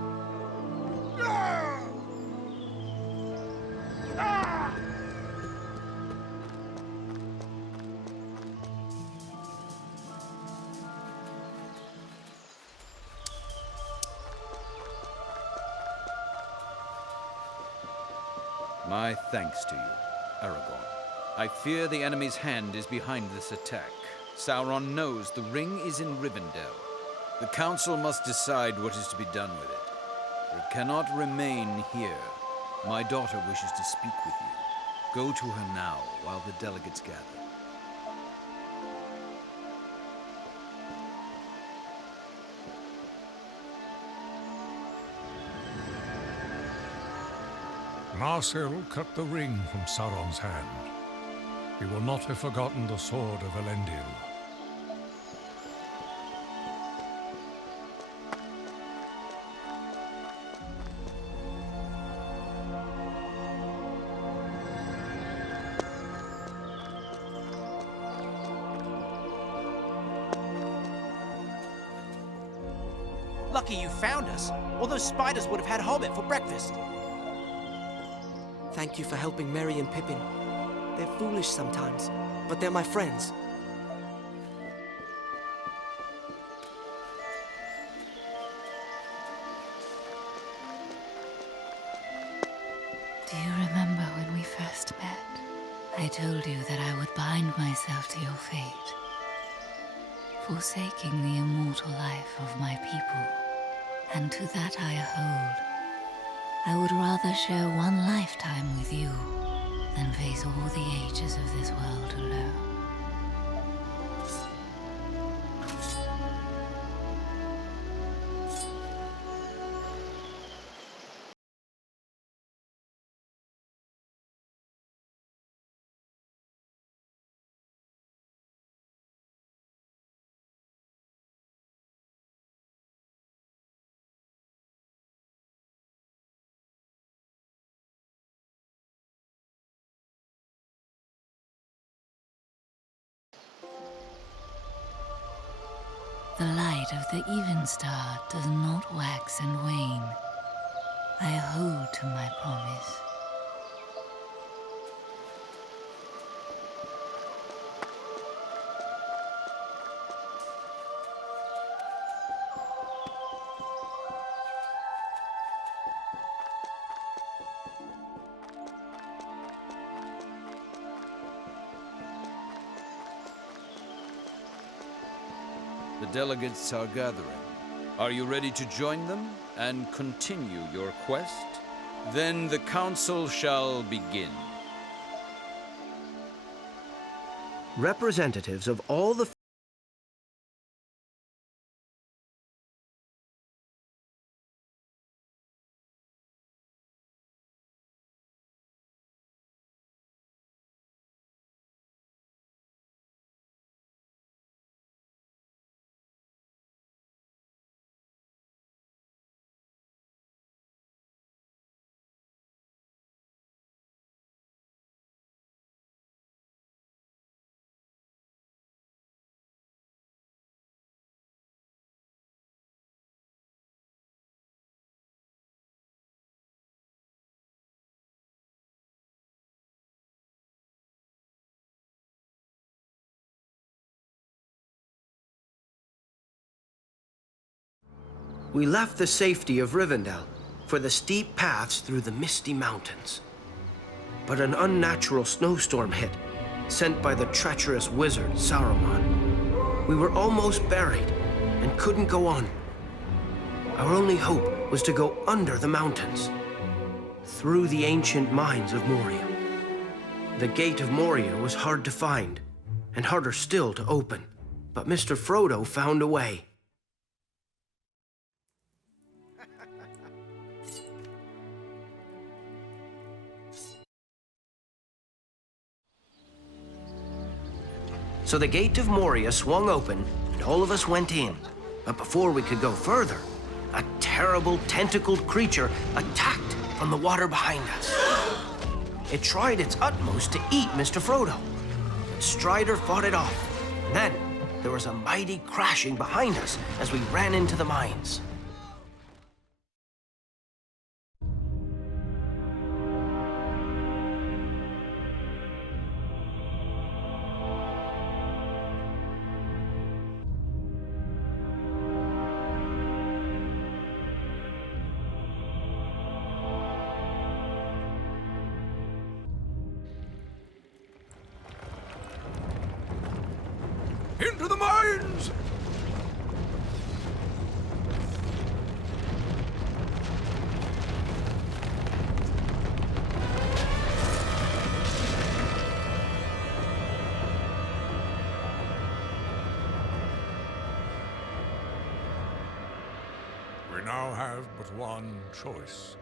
My thanks to you, Aragorn. I fear the enemy's hand is behind this attack. Sauron knows the ring is in Rivendell. The council must decide what is to be done with it. It cannot remain here. My daughter wishes to speak with you. Go to her now while the delegates gather. Narsil cut the ring from Sauron's hand. He will not have forgotten the sword of Elendil. Lucky you found us, or those spiders would have had Hobbit for breakfast. Thank you for helping Merry and Pippin. They're foolish sometimes, but they're my friends. Do you remember when we first met? I told you that I would bind myself to your fate, forsaking the immortal life of my people. And to that I hold. I would rather share one lifetime with you than face all the ages of this world alone. The light of the even star does not wax and wane. I hold to my promise. The delegates are gathering. Are you ready to join them and continue your quest? Then the council shall begin. Representatives of all the We left the safety of Rivendell for the steep paths through the misty mountains. But an unnatural snowstorm hit, sent by the treacherous wizard Saruman. We were almost buried and couldn't go on. Our only hope was to go under the mountains, through the ancient mines of Moria. The gate of Moria was hard to find, and harder still to open, but Mr. Frodo found a way. So the gate of Moria swung open, and all of us went in. But before we could go further, a terrible tentacled creature attacked from the water behind us. It tried its utmost to eat Mr. Frodo, but Strider fought it off. Then, there was a mighty crashing behind us as we ran into the mines. Into the mines! We now have but one choice.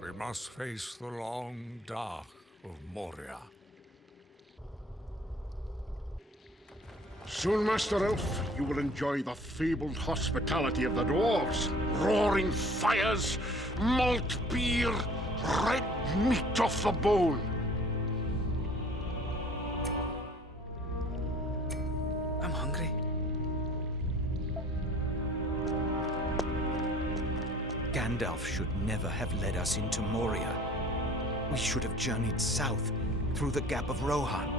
We must face the long dark of Moria. Soon, Master Elf, you will enjoy the fabled hospitality of the dwarves. Roaring fires, malt beer, red meat off the bone. I'm hungry. Gandalf should never have led us into Moria. We should have journeyed south through the Gap of Rohan.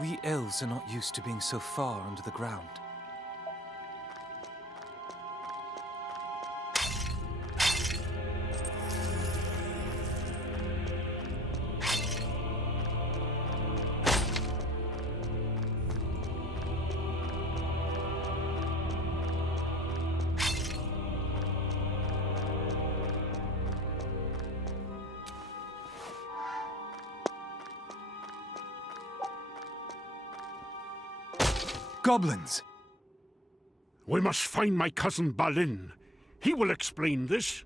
We elves are not used to being so far under the ground. Goblins! We must find my cousin Balin. He will explain this.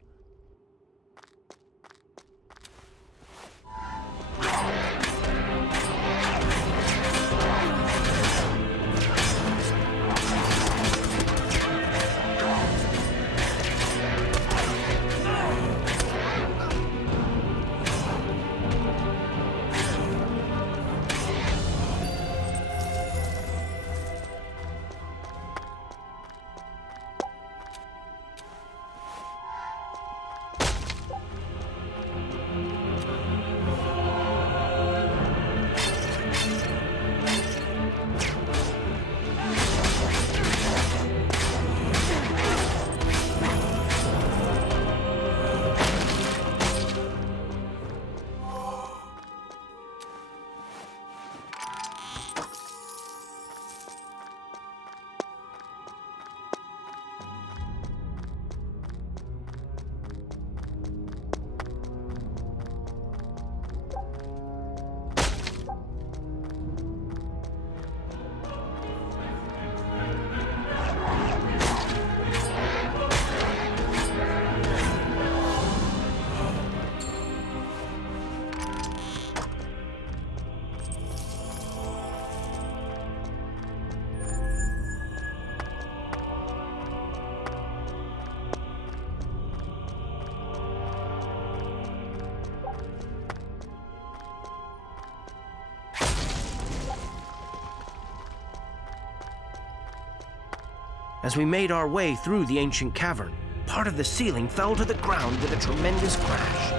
As we made our way through the ancient cavern, part of the ceiling fell to the ground with a tremendous crash.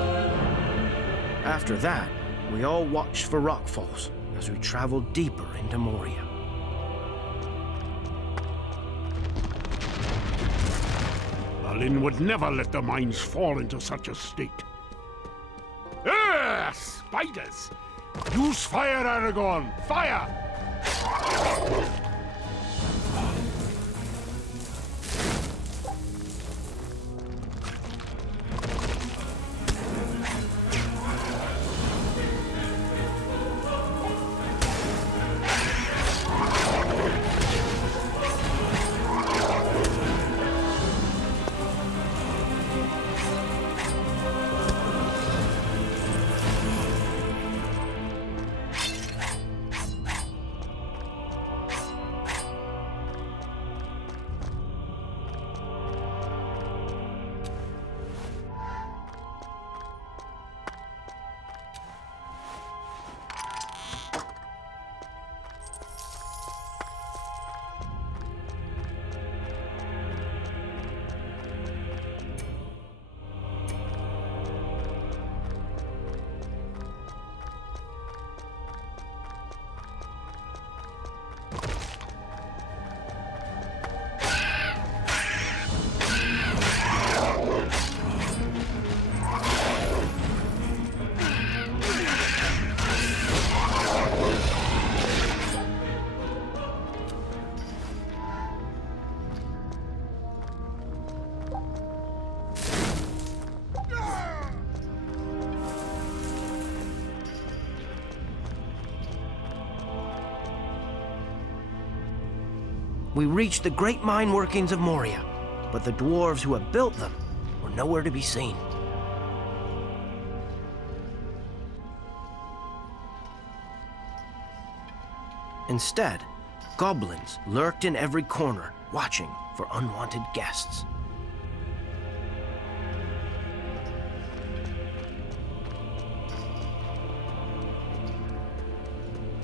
After that, we all watched for rockfalls as we traveled deeper into Moria. Balin would never let the mines fall into such a state. Spiders! Use fire, Aragorn! Fire! We reached the great mine workings of Moria, but the dwarves who have built them were nowhere to be seen. Instead, goblins lurked in every corner, watching for unwanted guests.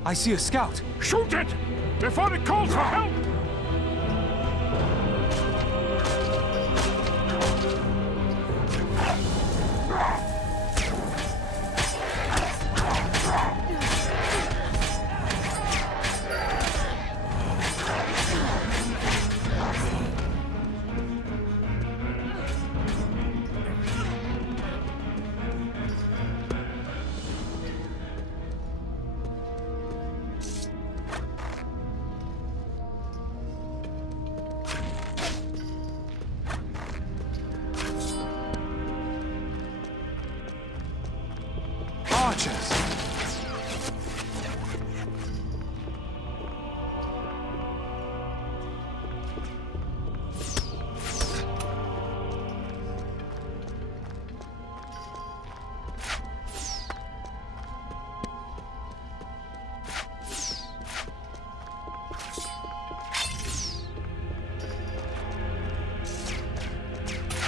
I see a scout. Shoot it! Before it calls for help! Archers!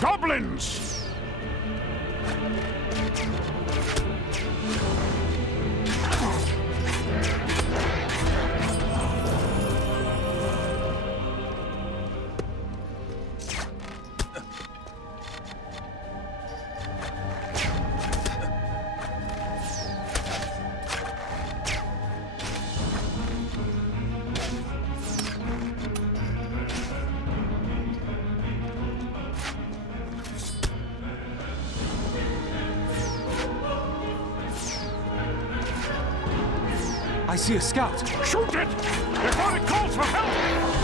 Goblins! I see a scout. Shoot it! Before it calls for help!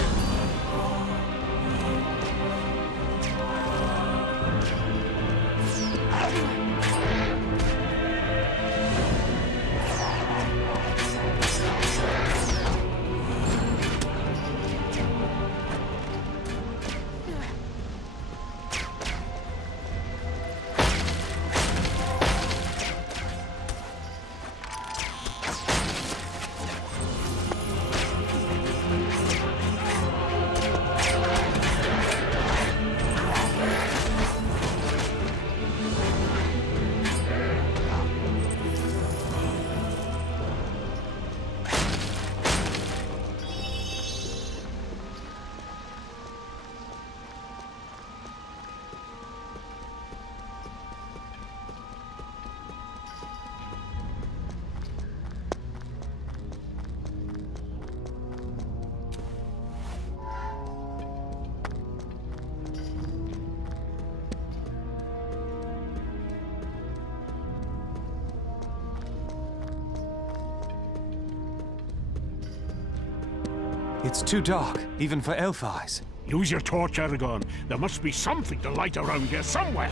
It's too dark, even for elf eyes. Use your torch, Aragorn. There must be something to light around here somewhere.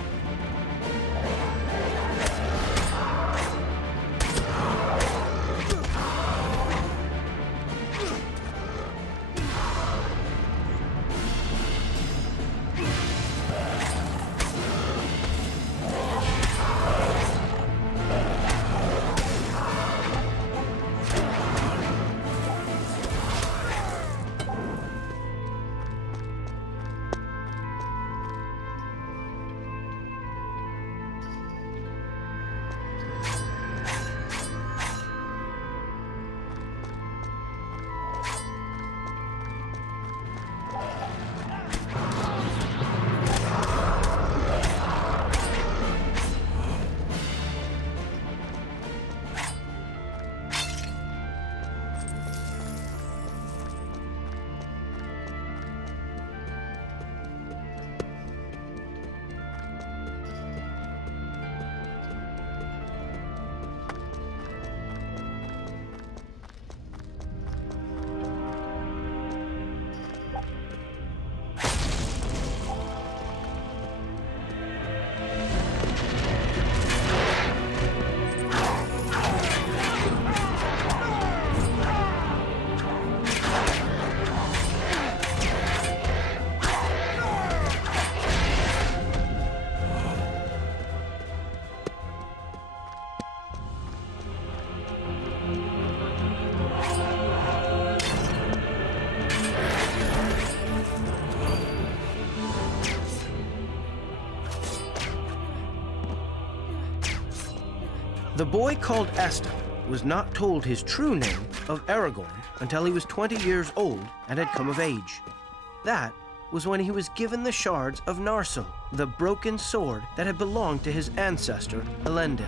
The boy called Asta was not told his true name of Aragorn until he was 20 years old and had come of age. That was when he was given the shards of Narsil, the broken sword that had belonged to his ancestor, Elendil.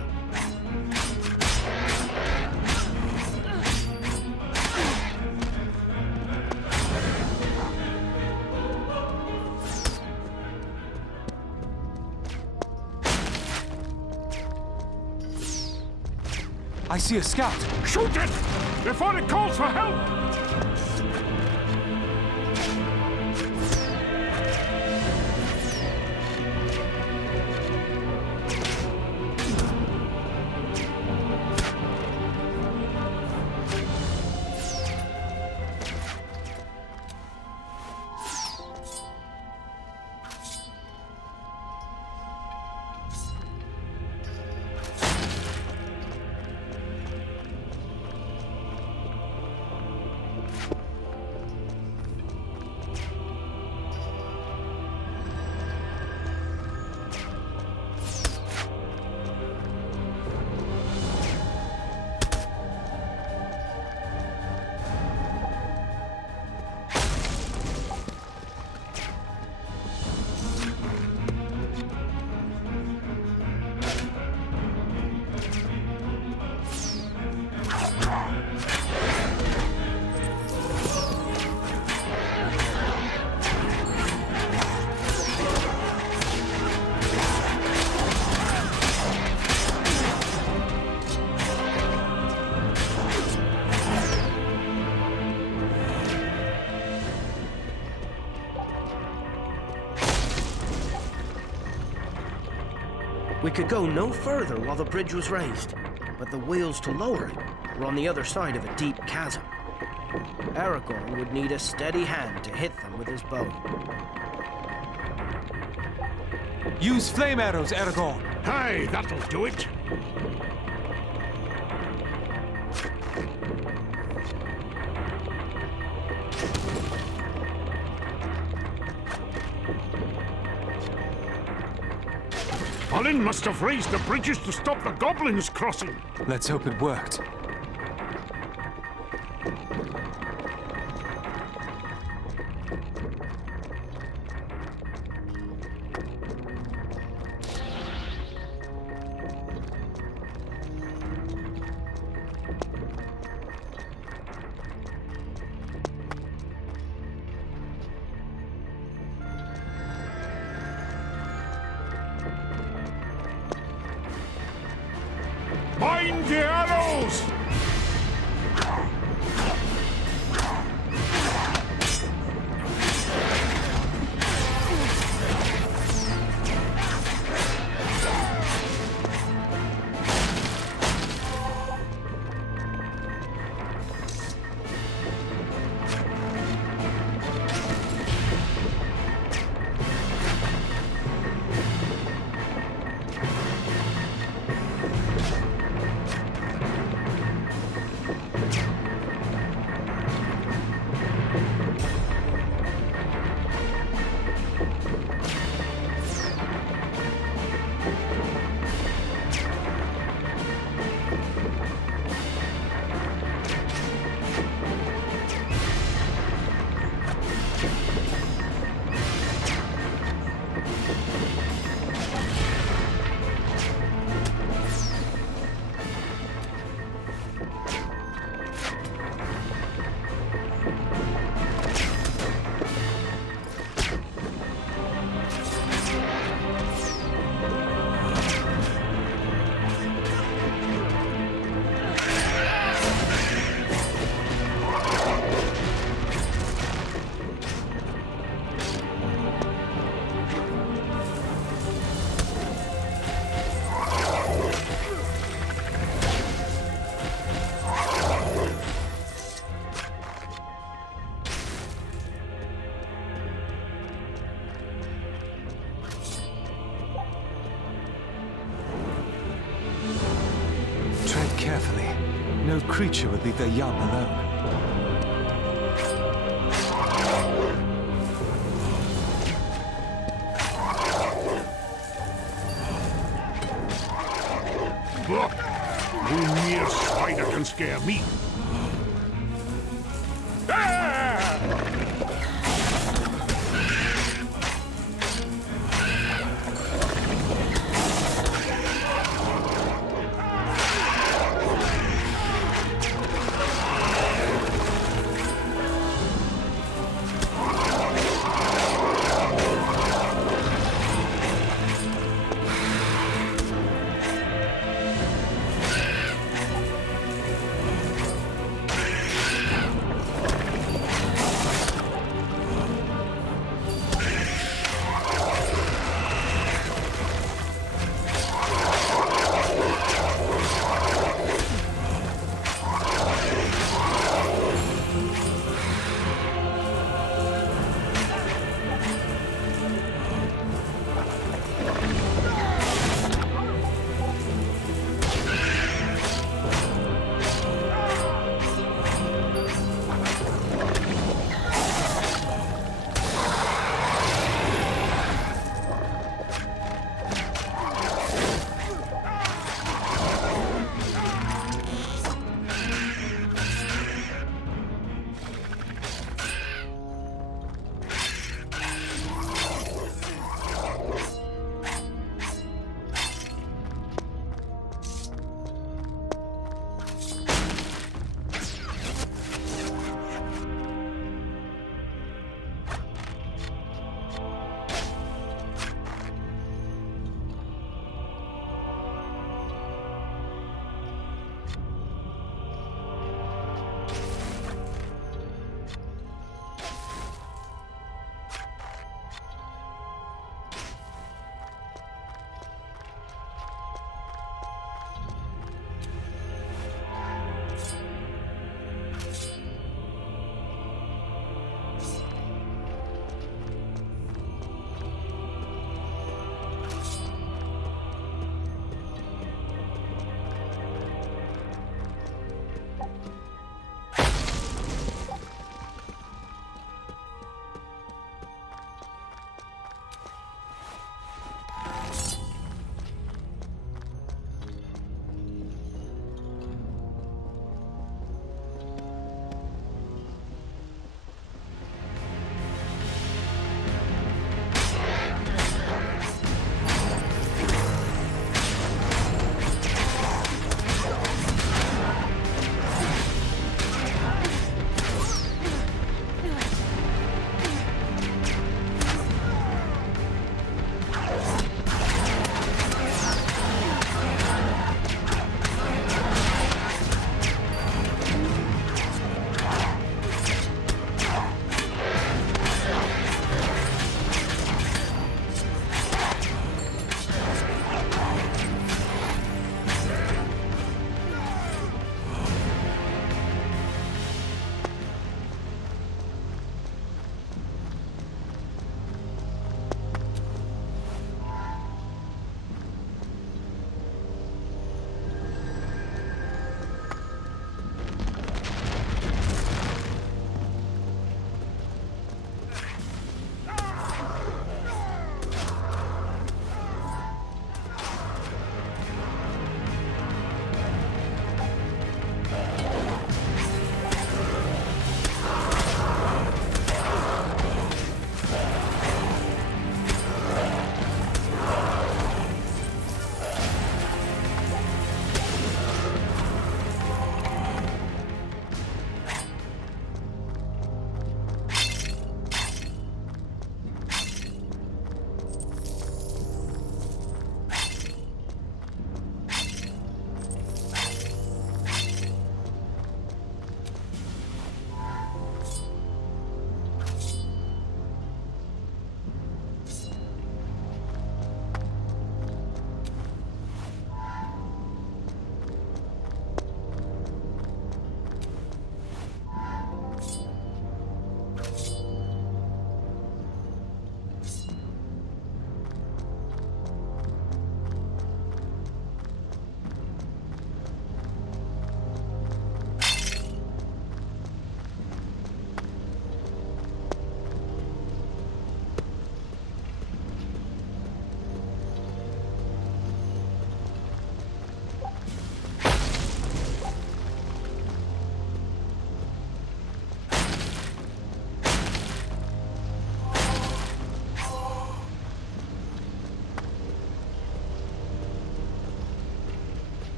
I see a scout! Shoot it! Before it calls for help! We could go no further while the bridge was raised, but the wheels to lower it were on the other side of a deep chasm. Aragorn would need a steady hand to hit them with his bow. Use flame arrows, Aragorn! Aye, that'll do it! Balin must have raised the bridges to stop the goblins crossing. Let's hope it worked. Mind the arrows! Tread carefully. No creature would leave their young alone. No mere spider can scare me.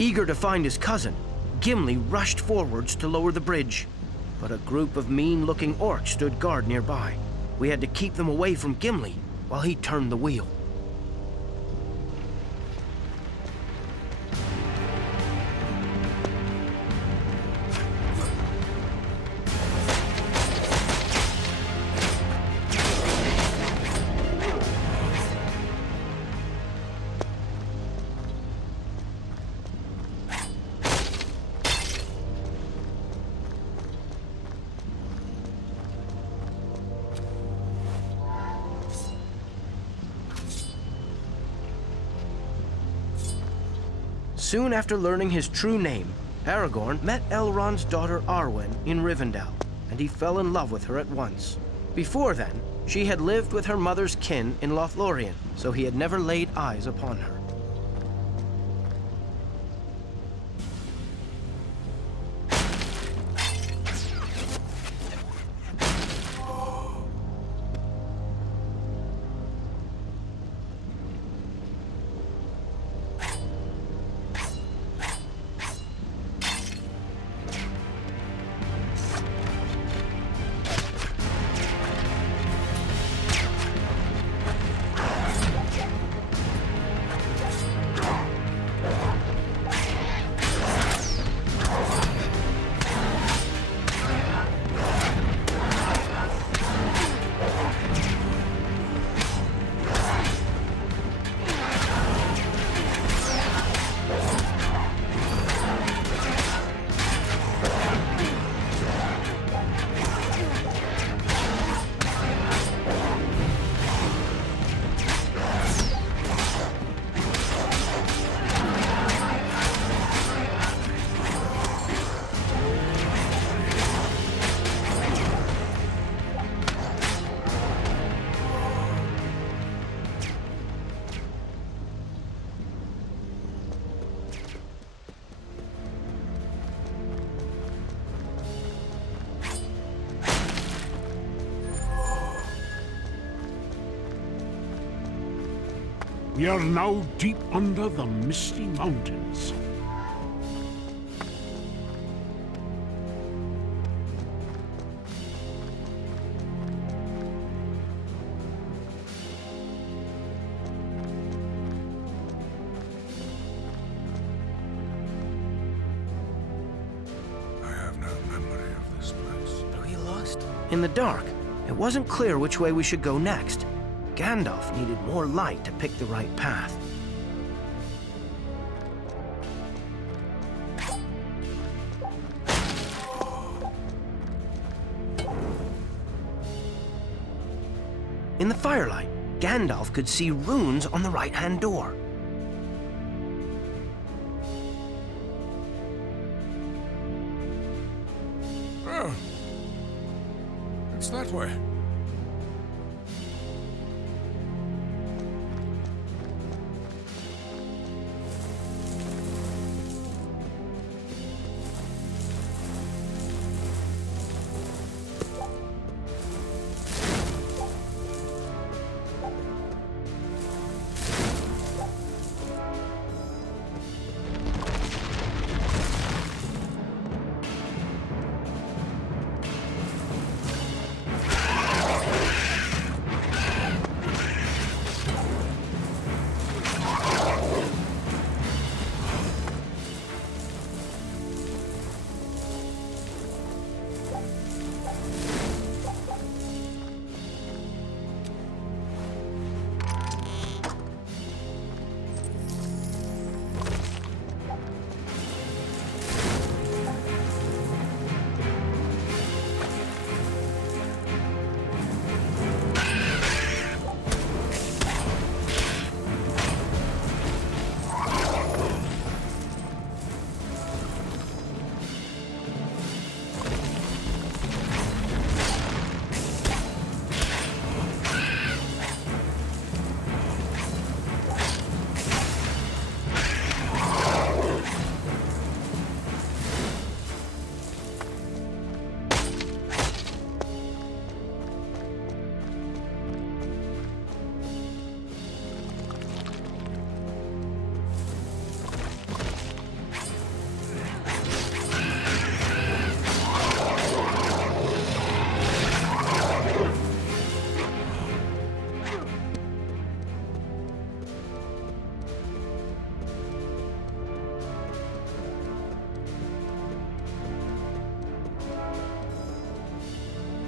Eager to find his cousin, Gimli rushed forwards to lower the bridge. But a group of mean-looking orcs stood guard nearby. We had to keep them away from Gimli while he turned the wheel. Soon after learning his true name, Aragorn met Elrond's daughter Arwen in Rivendell, and he fell in love with her at once. Before then, she had lived with her mother's kin in Lothlorien, so he had never laid eyes upon her. We are now deep under the misty mountains. I have no memory of this place. Are we lost? In the dark, it wasn't clear which way we should go next. Gandalf needed more light to pick the right path. In the firelight, Gandalf could see runes on the right-hand door. Oh. It's that way.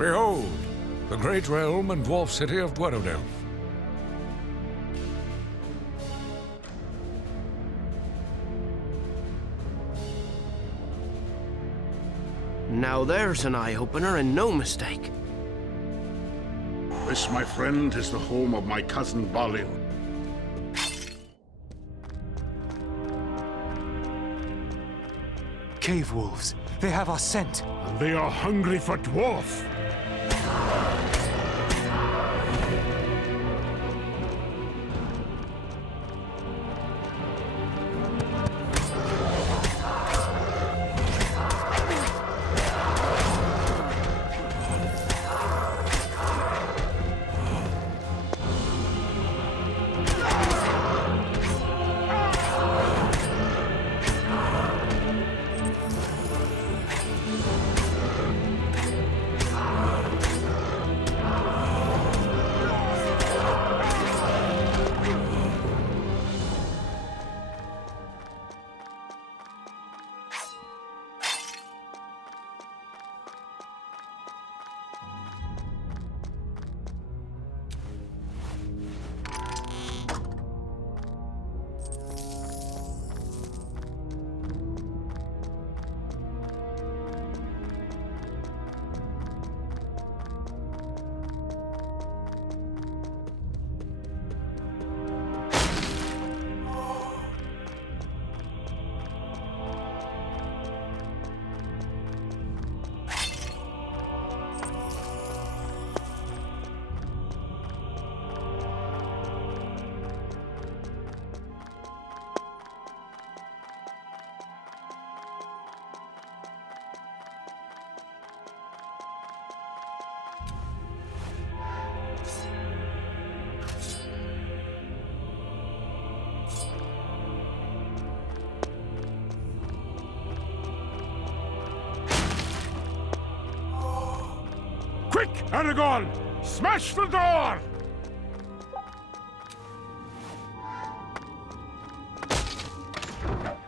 Behold, the great realm and dwarf city of Dwerodelf. Now there's an eye-opener and no mistake. This, my friend, is the home of my cousin Balin. Cave wolves. They have our scent. And they are hungry for dwarf. Quick, Aragorn! Smash the door!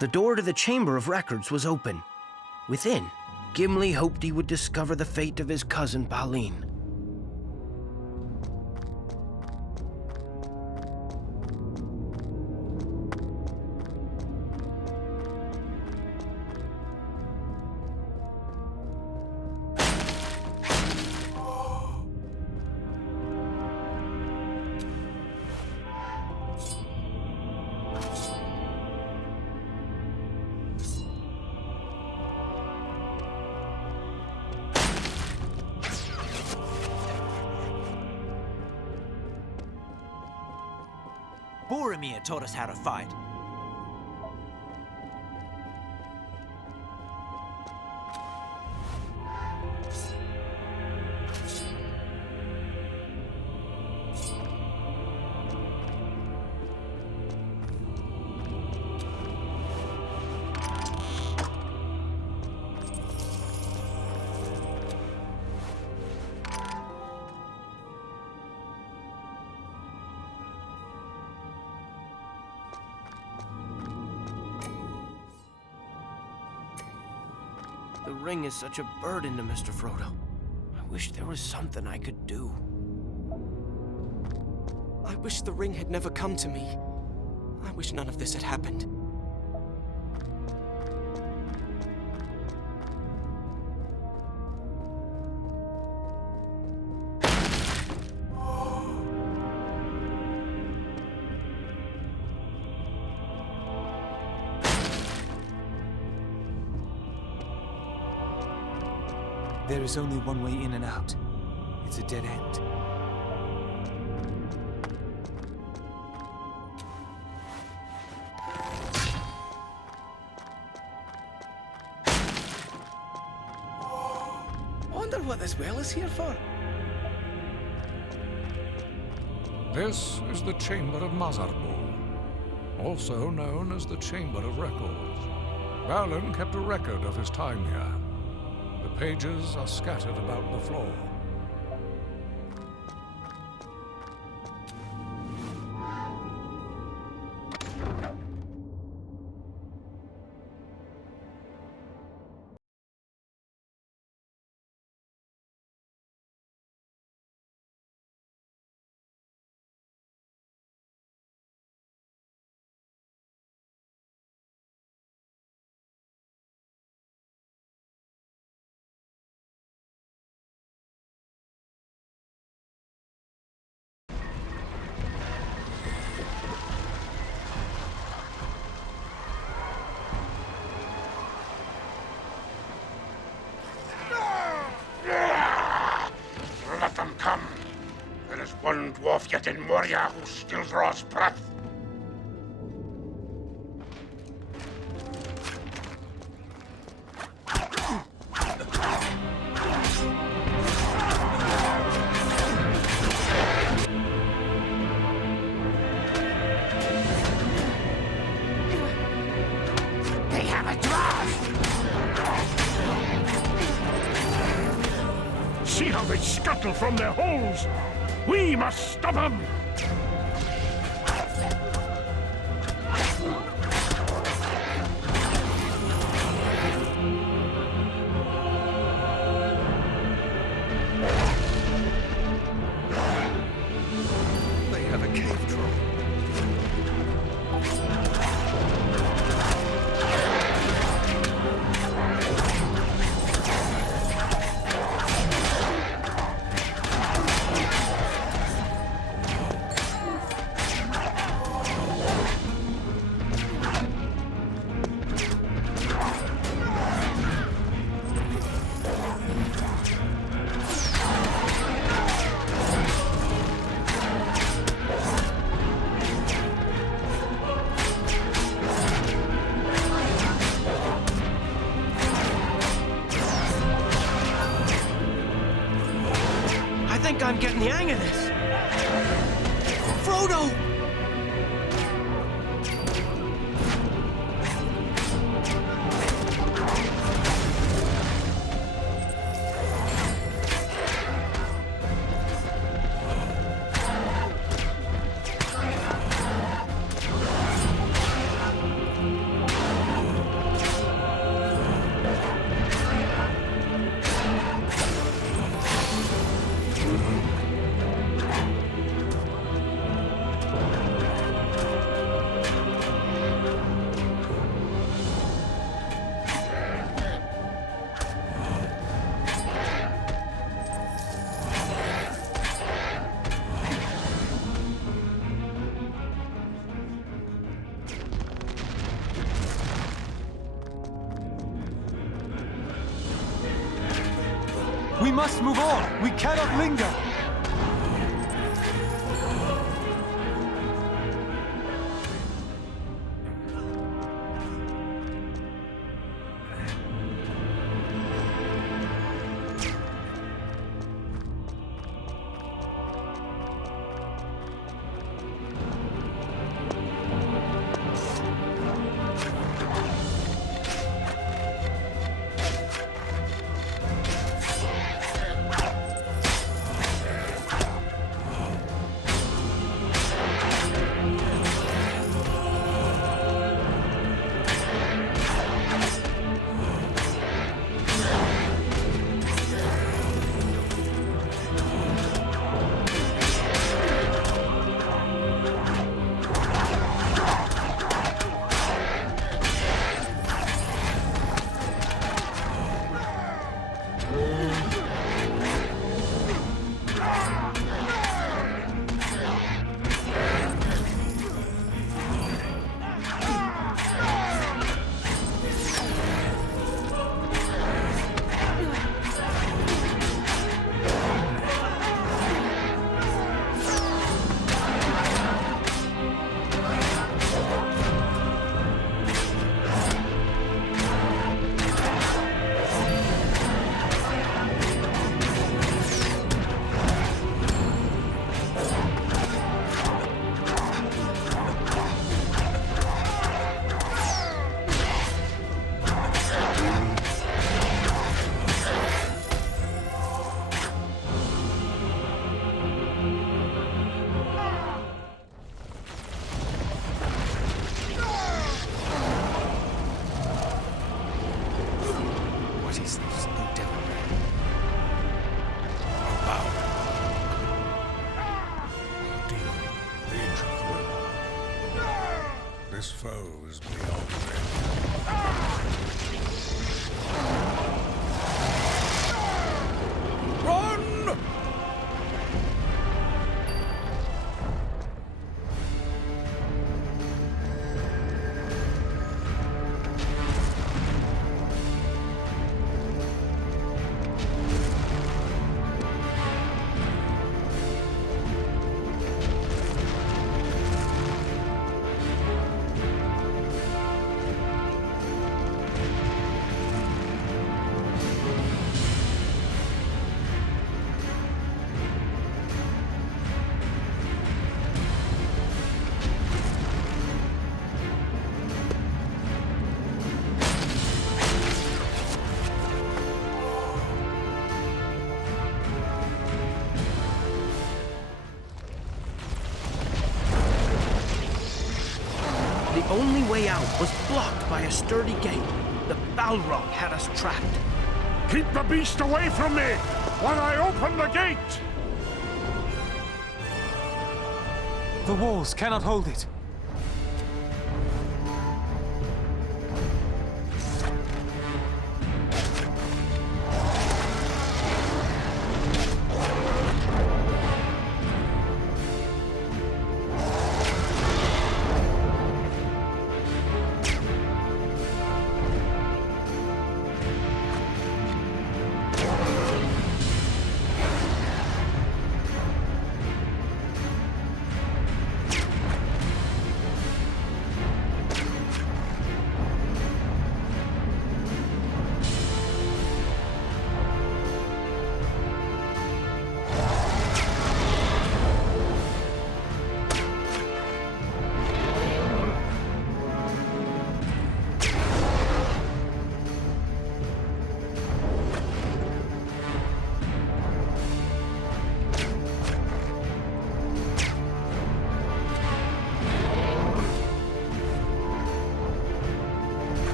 The door to the Chamber of Records was open. Within, Gimli hoped he would discover the fate of his cousin Balin. Boromir taught us how to fight. The ring is such a burden to Mr. Frodo. I wish there was something I could do. I wish the ring had never come to me. I wish none of this had happened. There is only one way in and out. It's a dead end. Wonder what this well is here for. This is the Chamber of Mazarbul, also known as the Chamber of Records. Balin kept a record of his time here. The pages are scattered about the floor. hardened warrior who still draws breath. They have a draft! See how they scuttle from their holes! We must stop them! They have a cave troll. I think I'm getting the hang of this. Frodo! We must move on! We cannot linger! This foe's beyond me. Run! only way out was blocked by a sturdy gate. The Balrog had us trapped. Keep the beast away from me while I open the gate! The walls cannot hold it.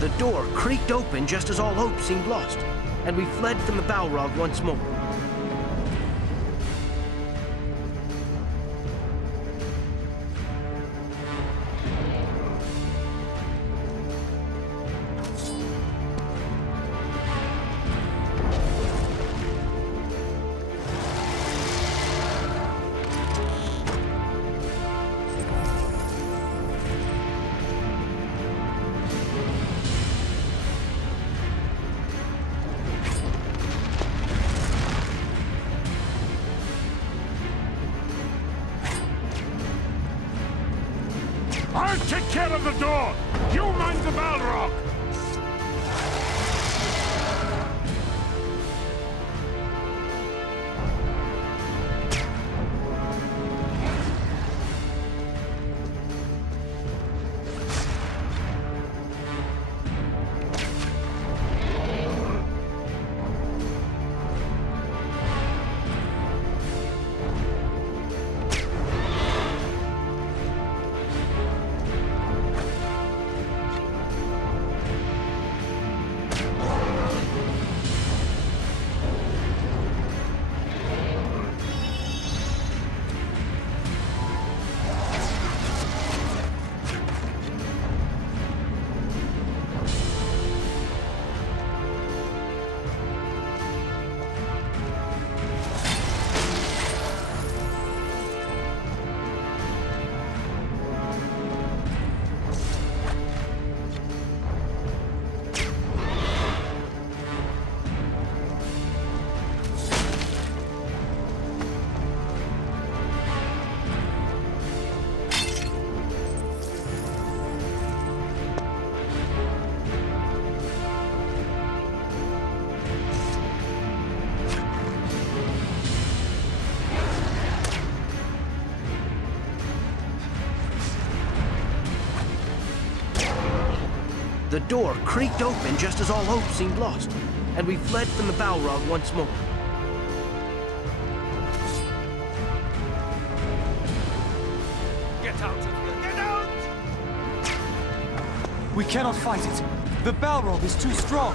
The door creaked open just as all hope seemed lost, and we fled from the Balrog once more. I'll take care of the door! You mind the Balrog! The door creaked open just as all hope seemed lost, and we fled from the Balrog once more. Get out of here! Get out! We cannot fight it. The Balrog is too strong.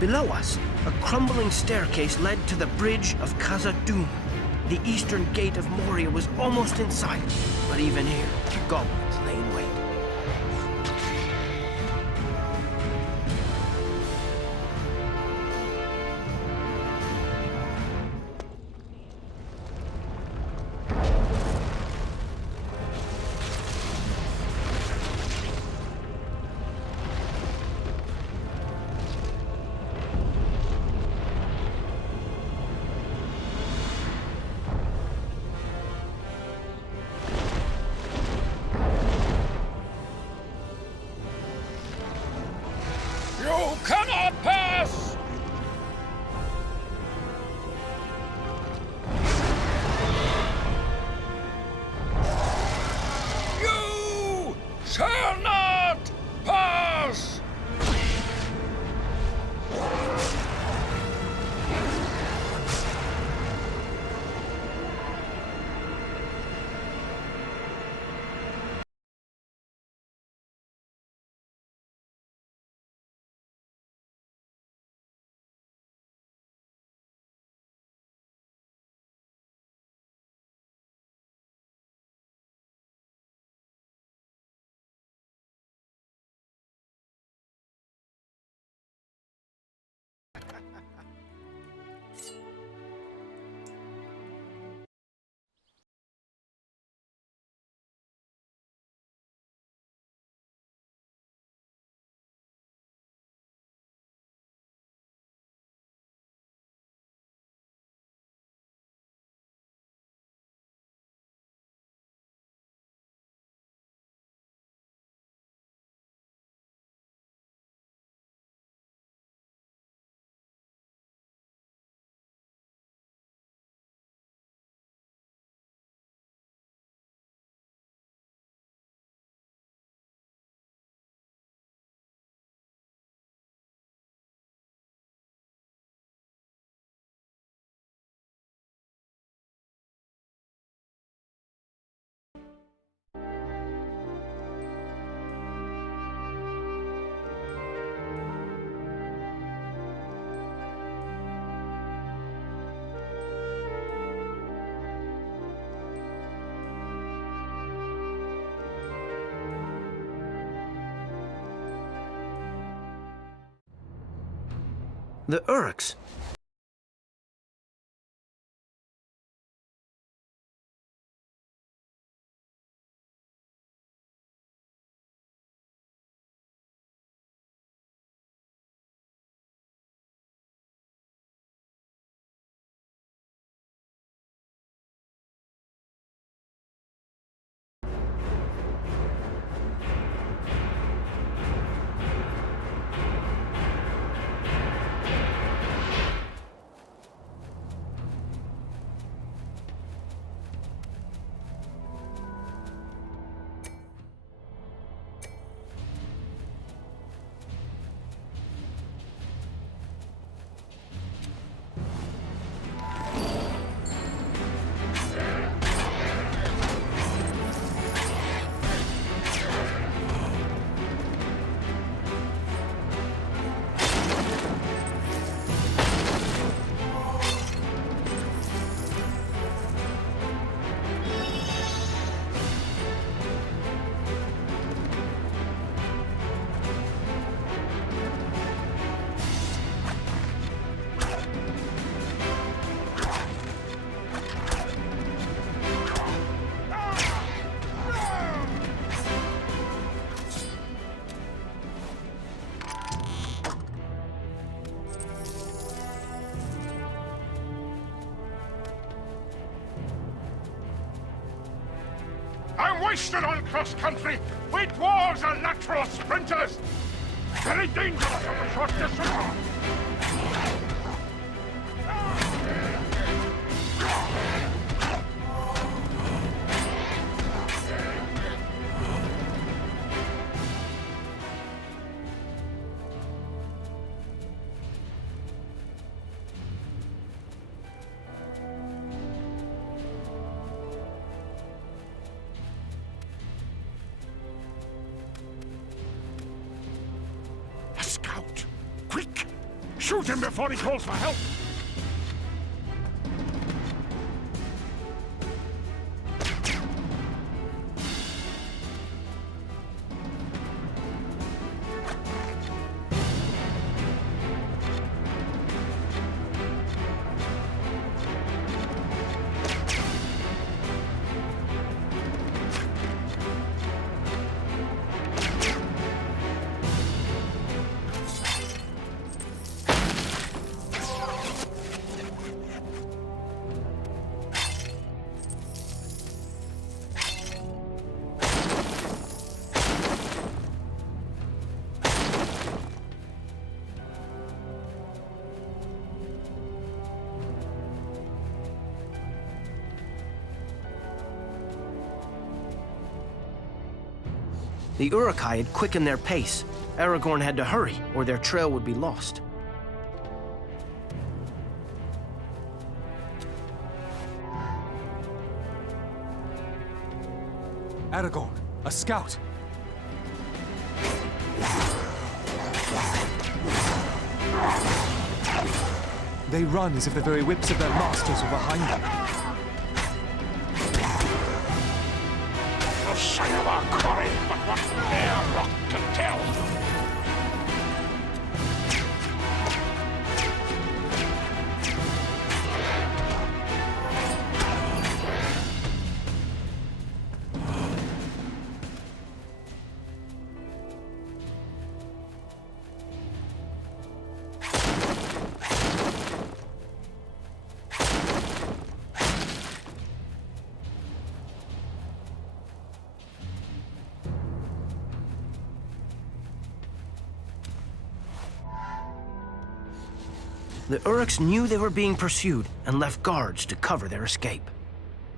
Below us, a crumbling staircase led to the bridge of Khazad-dûm. The eastern gate of Moria was almost in sight, but even here, goblins lay in wait. You cannot pass! You shall not pass! The Uruks. I'm wasted on cross-country. We dwarves are natural sprinters. Very dangerous over short distance. Shoot him before he calls for help! The Uruk-hai had quickened their pace. Aragorn had to hurry, or their trail would be lost. Aragorn, a scout! They run as if the very whips of their masters were behind them. The sight of our quarry, but what their rock can tell. The Uruks knew they were being pursued and left guards to cover their escape.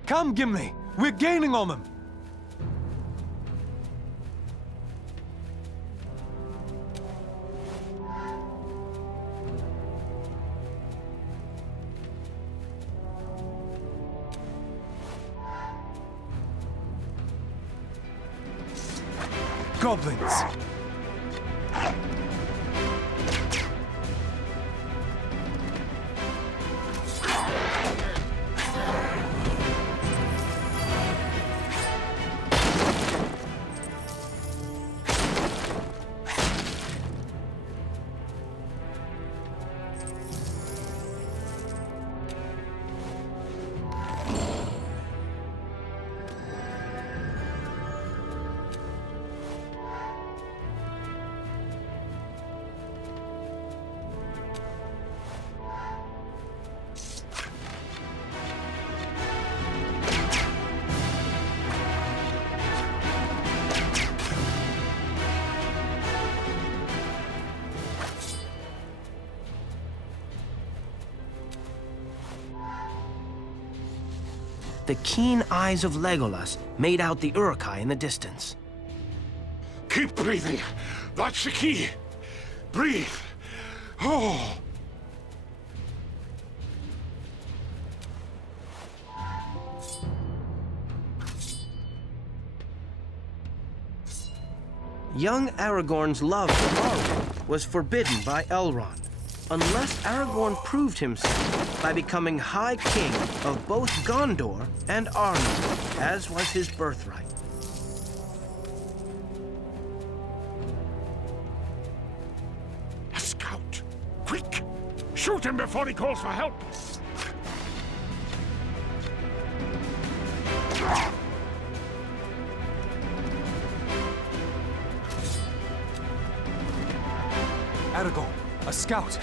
Come, Gimli! We're gaining on them! Goblins! The keen eyes of Legolas made out the Uruk-hai in the distance. Keep breathing. That's the key. Breathe. Oh. Young Aragorn's love for Arwen was forbidden by Elrond, unless Aragorn proved himself by becoming High King of both Gondor and Arnor, as was his birthright. A scout. Quick! Shoot him before he calls for help! Aragorn, a scout!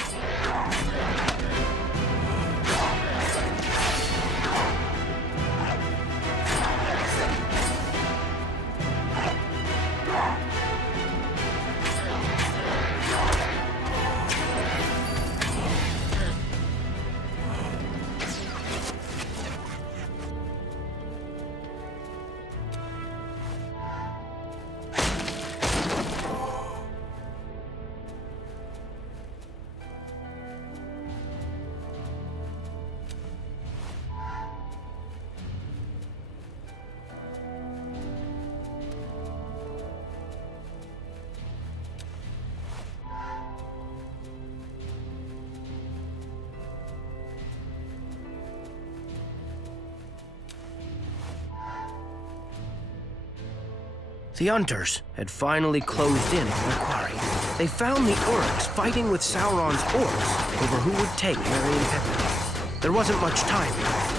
The hunters had finally closed in on the quarry. They found the orcs fighting with Sauron's orcs over who would take Merry and Pippin. There wasn't much time left.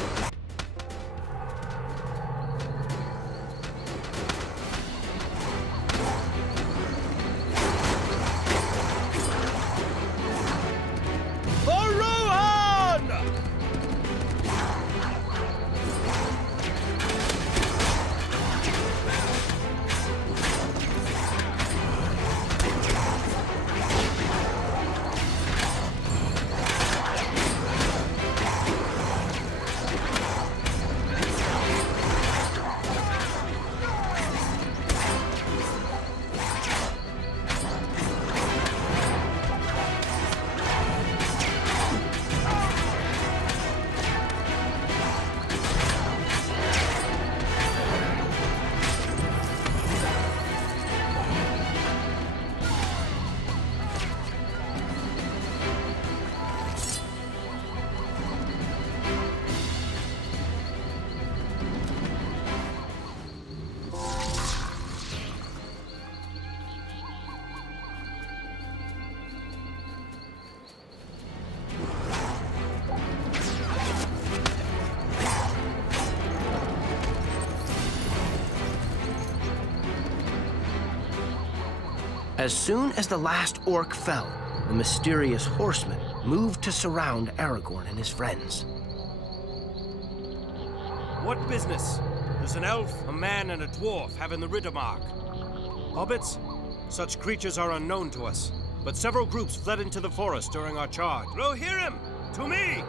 As soon as the last orc fell, the mysterious horsemen moved to surround Aragorn and his friends. What business does an elf, a man, and a dwarf have in the Riddermark? Hobbits? Such creatures are unknown to us, but several groups fled into the forest during our charge. Rohirrim! To me!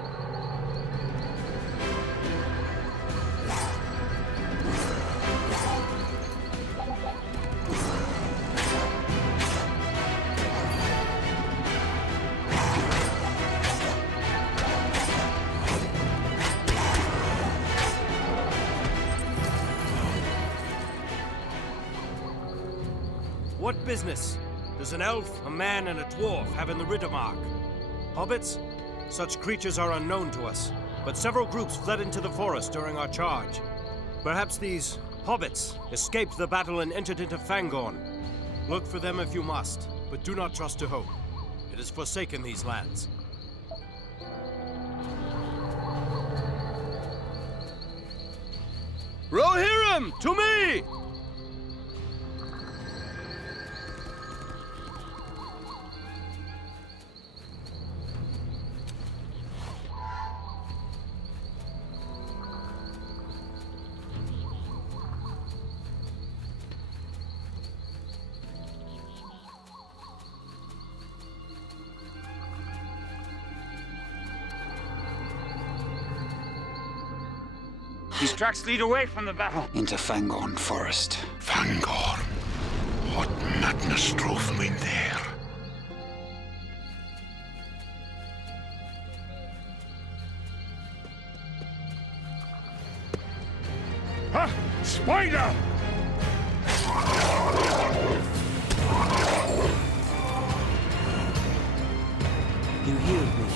What business does an elf, a man, and a dwarf have in the Riddermark? Hobbits? Such creatures are unknown to us, but several groups fled into the forest during our charge. Perhaps these hobbits escaped the battle and entered into Fangorn. Look for them if you must, but do not trust to hope. It has forsaken these lands. Rohirrim, to me! These tracks lead away from the battle. Into Fangorn Forest. Fangorn? What madness drove him in there? Ha! Spider! You healed me.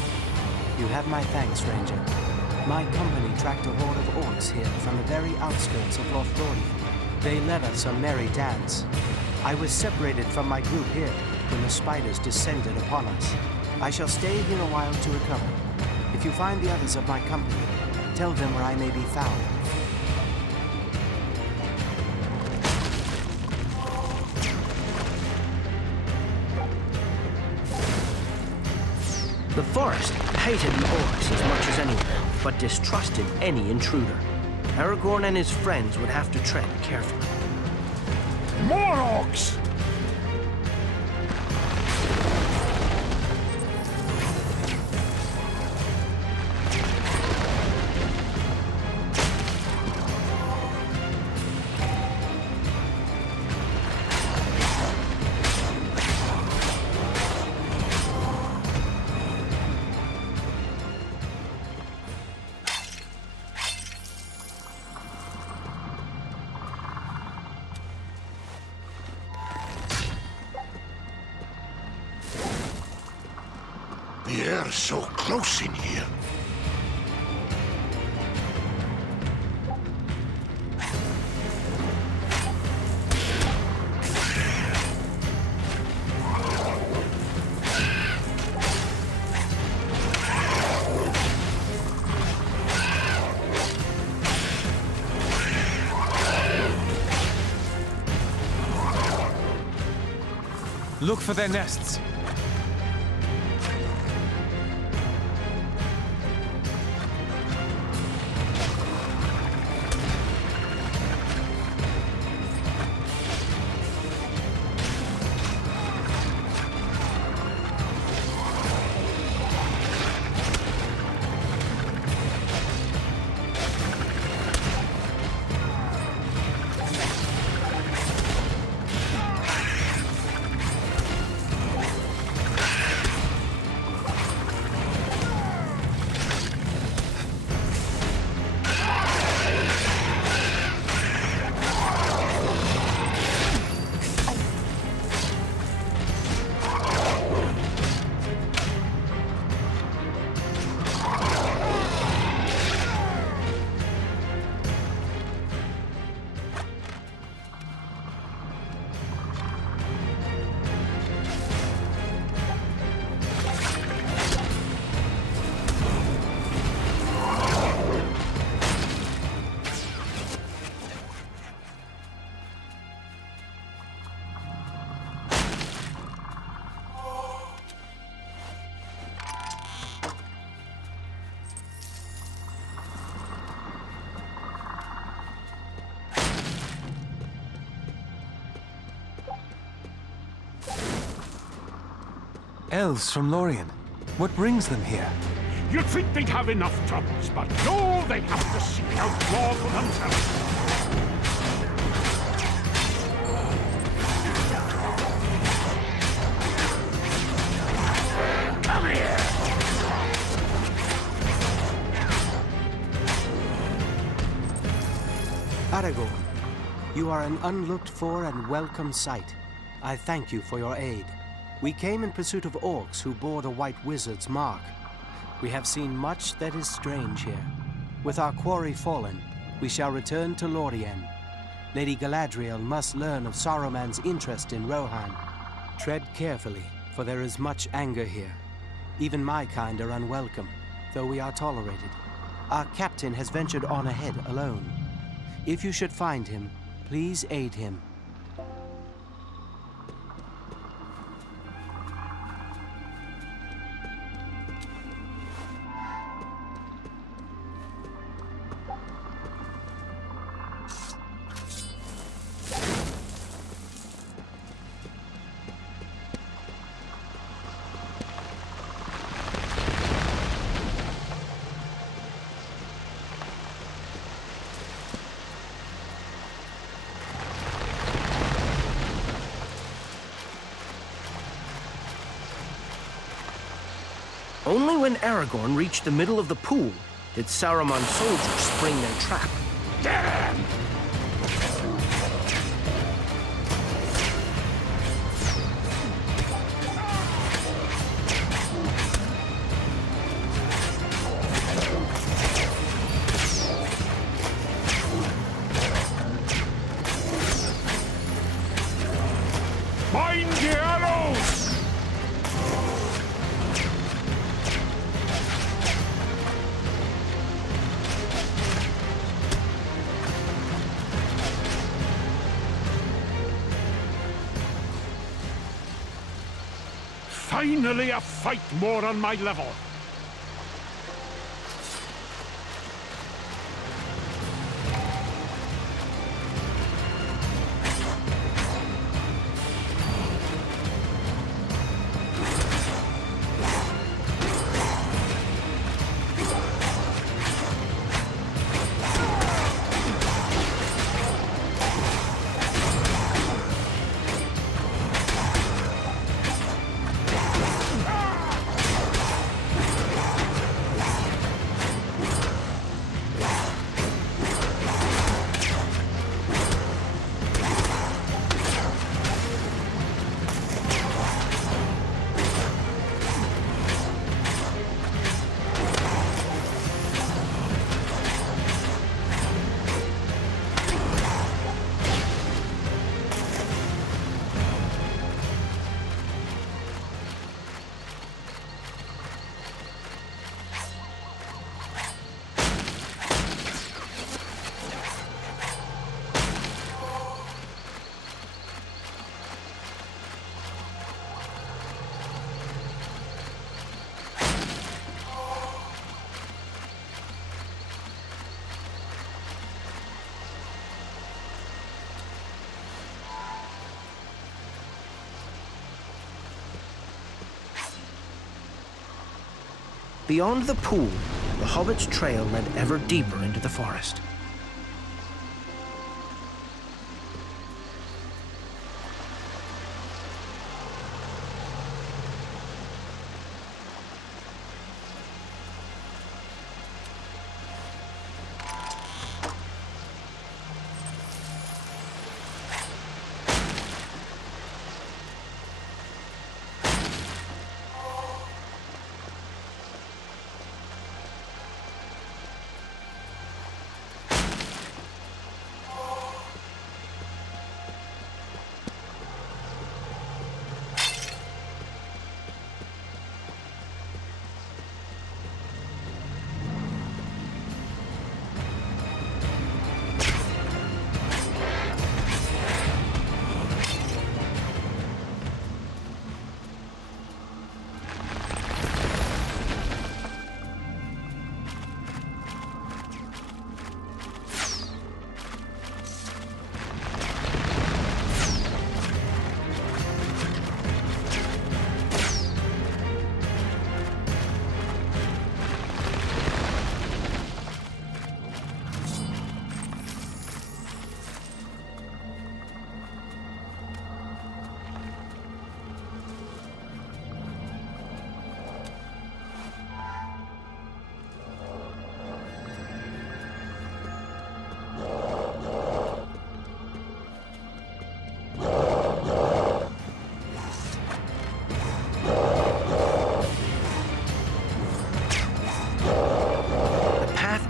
You have my thanks, Ranger. My company tracked a horde of orcs here from the very outskirts of Lothlorien. They led us a merry dance. I was separated from my group here when the spiders descended upon us. I shall stay here a while to recover. If you find the others of my company, tell them where I may be found. The forest hated the orcs as much as anyone, but distrusted any intruder. Aragorn and his friends would have to tread carefully. More orcs! The air's so close in here. Look for their nests. Elves from Lorien. What brings them here? You'd think they'd have enough troubles, but no, they have to seek out more for themselves. Come here! Aragorn, you are an unlooked-for and welcome sight. I thank you for your aid. We came in pursuit of orcs who bore the White Wizard's mark. We have seen much that is strange here. With our quarry fallen, we shall return to Lorien. Lady Galadriel must learn of Saruman's interest in Rohan. Tread carefully, for there is much anger here. Even my kind are unwelcome, though we are tolerated. Our captain has ventured on ahead alone. If you should find him, please aid him. Only when Aragorn reached the middle of the pool did Saruman's soldiers spring their trap. Get him! Mind the arrows! Finally a fight more on my level. Beyond the pool, the hobbit's trail led ever deeper into the forest.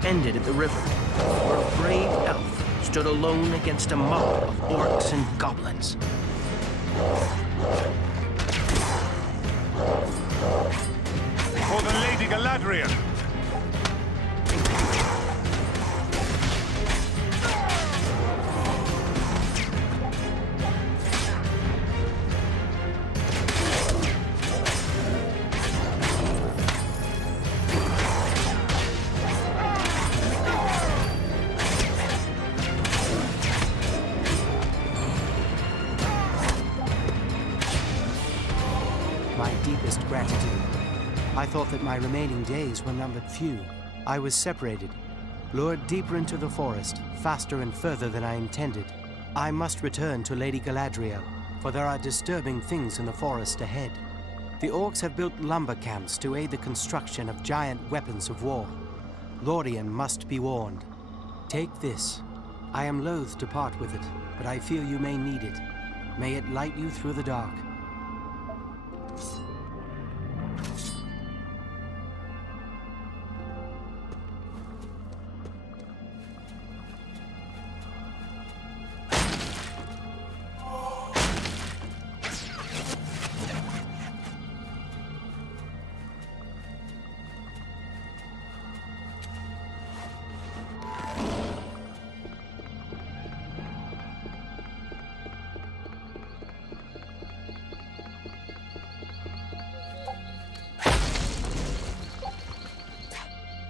Ended at the river, where a brave elf stood alone against a mob of orcs and goblins. For the Lady Galadriel! I thought that my remaining days were numbered few. I was separated, lured deeper into the forest, faster and further than I intended. I must return to Lady Galadriel, for there are disturbing things in the forest ahead. The orcs have built lumber camps to aid the construction of giant weapons of war. Lorien must be warned. Take this. I am loath to part with it, but I feel you may need it. May it light you through the dark.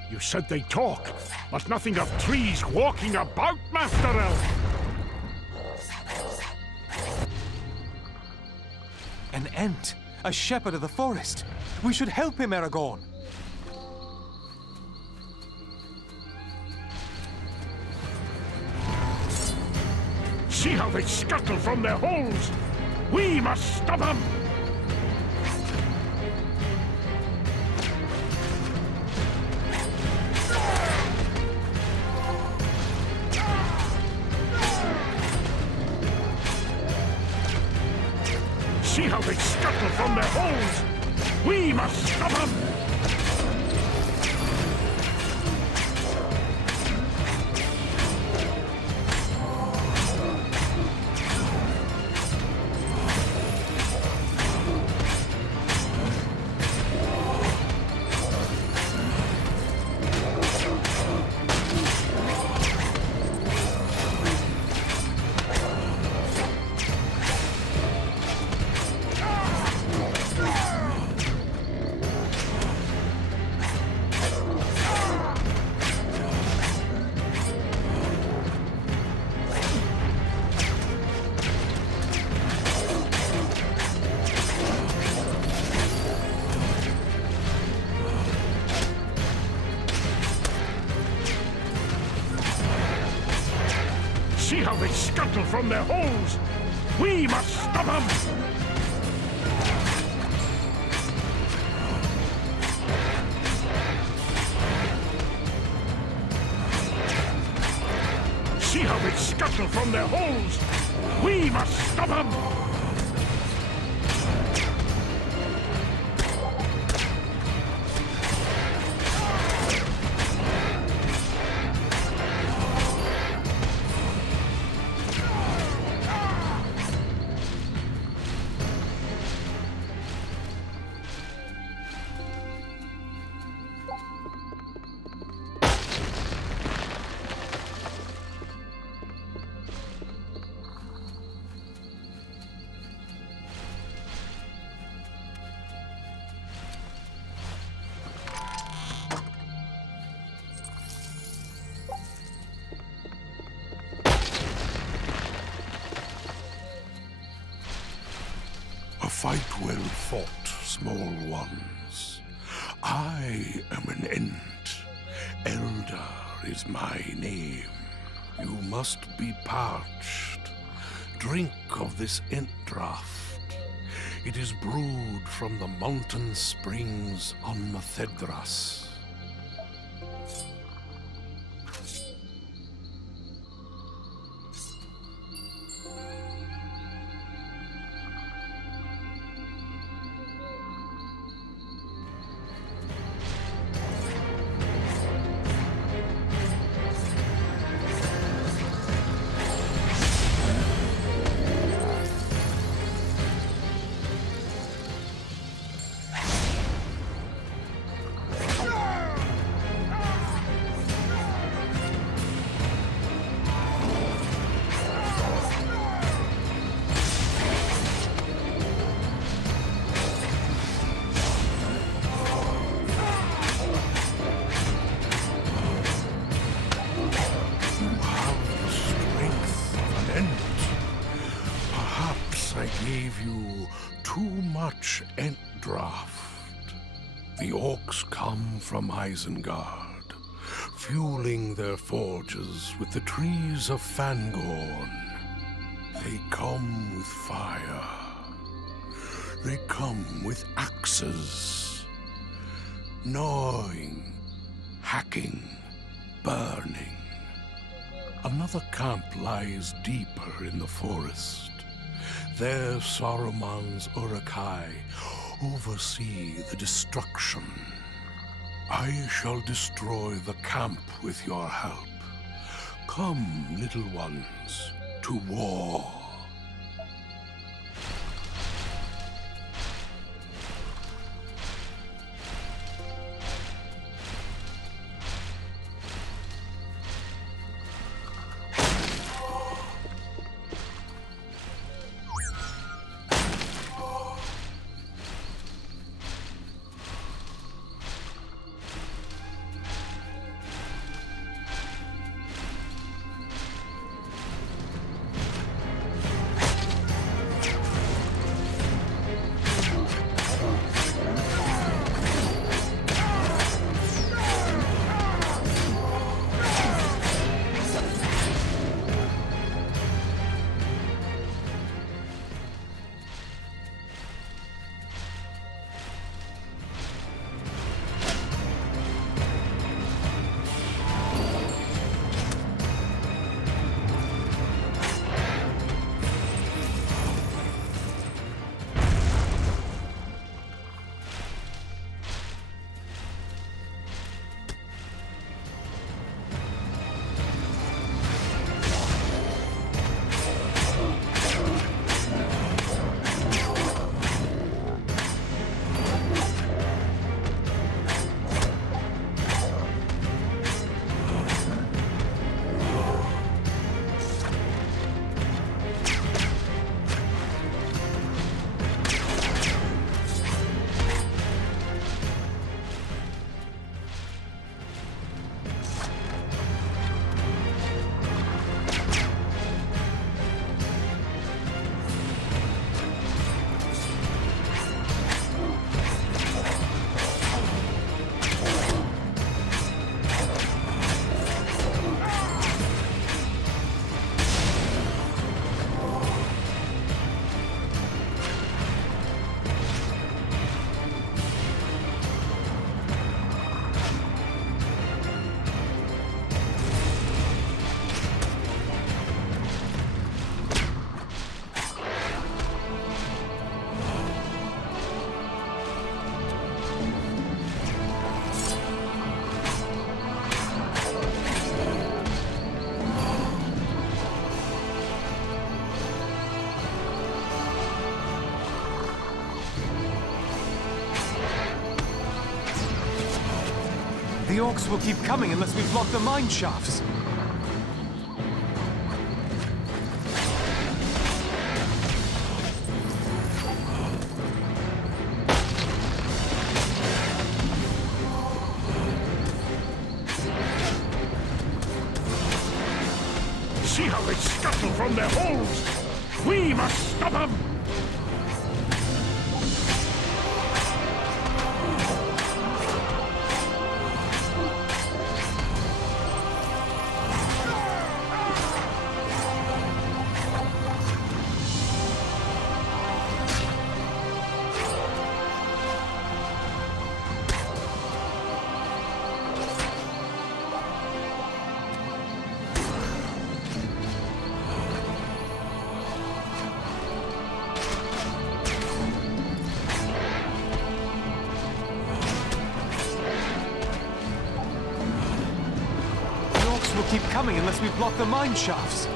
You said they talk, but nothing of trees walking about, Master Elf! An Ent, a shepherd of the forest. We should help him, Aragorn. See how they scuttle from their holes! We must stop them! See how they scuttle from their holes! We must stop them! how they scuttle from their holes! We must stop them! See how they scuttle from their holes! We must stop them! Fight well fought, small ones. I am an Ent. Eldar is my name. You must be parched. Drink of this Ent draught. It is brewed from the mountain springs on Methedras. Ent draft. The orcs come from Isengard, fueling their forges with the trees of Fangorn. They come with fire. They come with axes. Gnawing, hacking, burning. Another camp lies deeper in the forest. There Saruman's Uruk-hai oversee the destruction. I shall destroy the camp with your help. Come, little ones, to war. The orcs will keep coming unless we block the mine shafts. See how they scuttle from their holes! We must stop them! Will keep coming unless we block the mine shafts.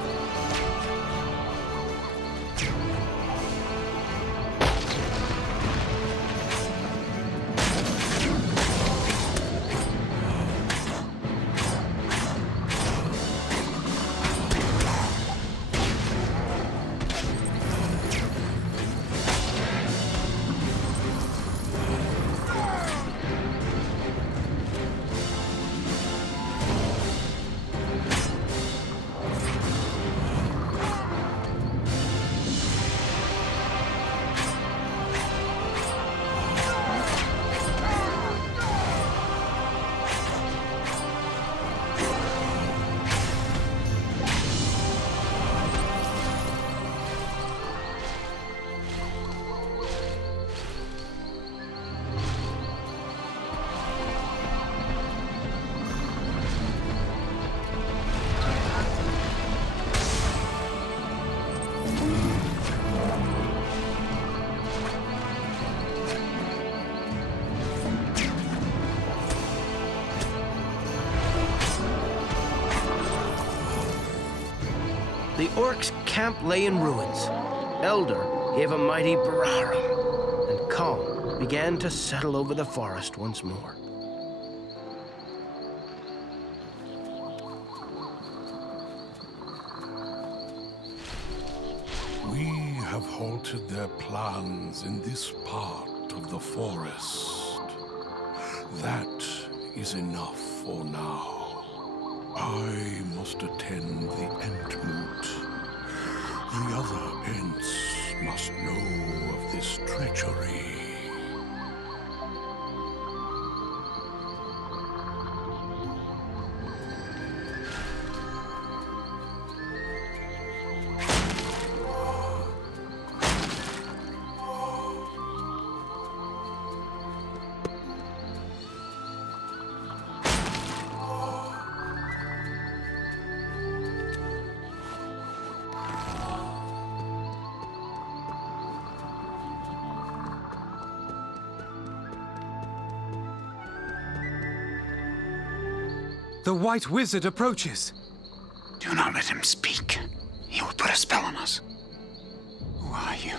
The orcs' camp lay in ruins. Elder gave a mighty brarum, and calm began to settle over the forest once more. We have halted their plans in this part of the forest. That is enough for now. I must attend the Entmoot. The other Ents must know of this treachery. The White Wizard approaches. Do not let him speak. He will put a spell on us. Who are you?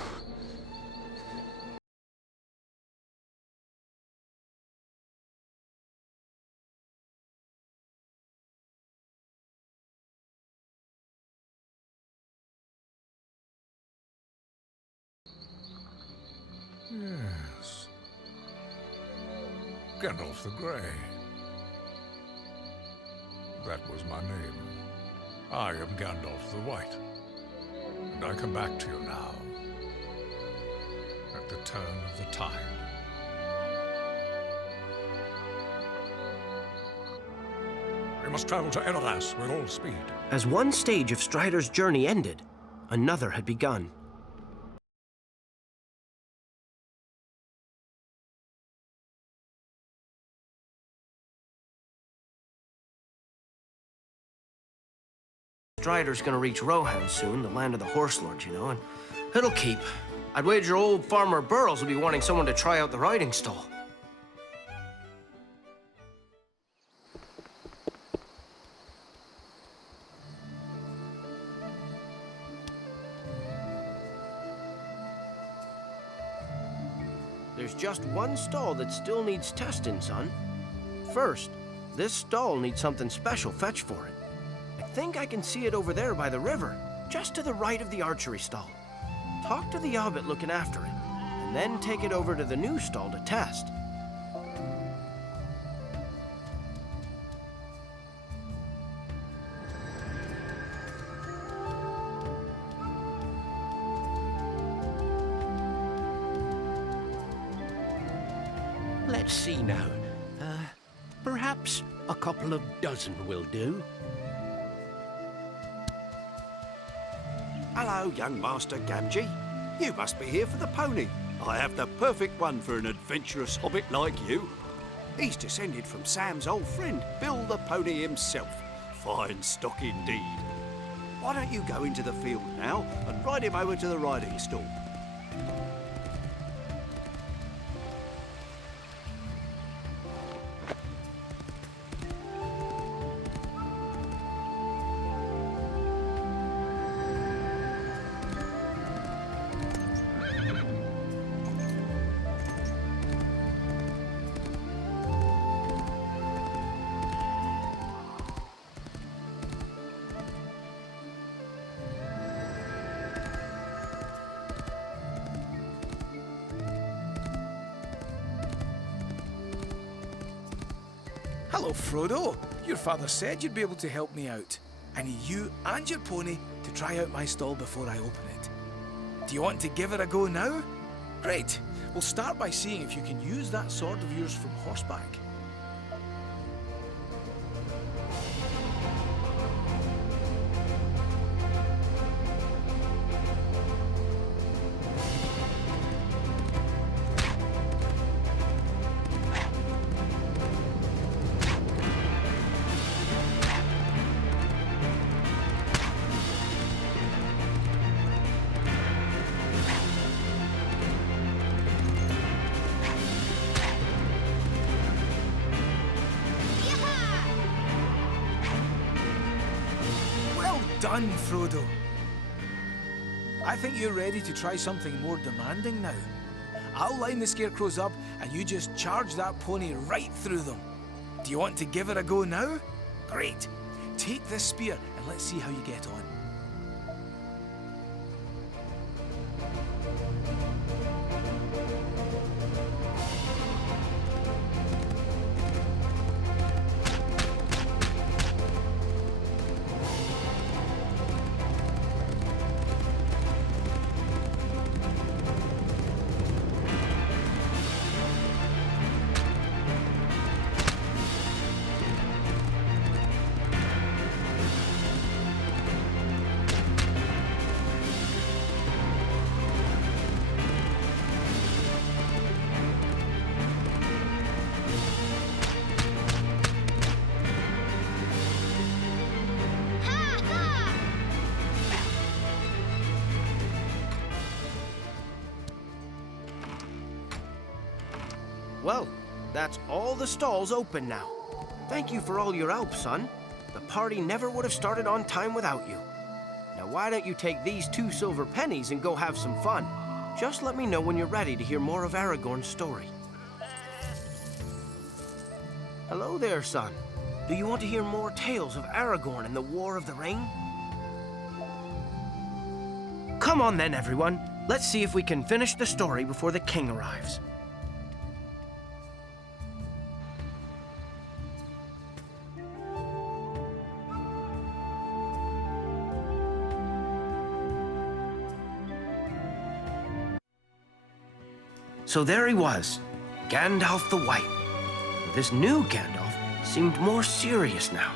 Yes. Gandalf the Grey. That was my name. I am Gandalf the White. And I come back to you now. At the turn of the tide. We must travel to Edoras with all speed. As one stage of Strider's journey ended, another had begun. Strider's gonna reach Rohan soon, the land of the horse lords, you know, and it'll keep. I'd wager old Farmer Burrows will be wanting someone to try out the riding stall. There's just one stall that still needs testing, son. First, this stall needs something special fetched for it. I think I can see it over there by the river, just to the right of the archery stall. Talk to the hobbit looking after it, and then take it over to the new stall to test. Let's see now. Perhaps a couple of dozen will do. Hello, young Master Gamgee. You must be here for the pony. I have the perfect one for an adventurous hobbit like you. He's descended from Sam's old friend, Bill the Pony himself. Fine stock indeed. Why don't you go into the field now and ride him over to the riding stall? Hello, Frodo. Your father said you'd be able to help me out. I need you and your pony to try out my stall before I open it. Do you want to give it a go now? Great. We'll start by seeing if you can use that sword of yours from horseback. Done, Frodo. I think you're ready to try something more demanding now. I'll line the scarecrows up and you just charge that pony right through them. Do you want to give it a go now? Great. Take this spear and let's see how you get on. Well, that's all the stalls open now. Thank you for all your help, son. The party never would have started on time without you. Now why don't you take these 2 silver pennies and go have some fun? Just let me know when you're ready to hear more of Aragorn's story. Hello there, son. Do you want to hear more tales of Aragorn and the War of the Ring? Come on then, everyone. Let's see if we can finish the story before the king arrives. So there he was, Gandalf the White. This new Gandalf seemed more serious now.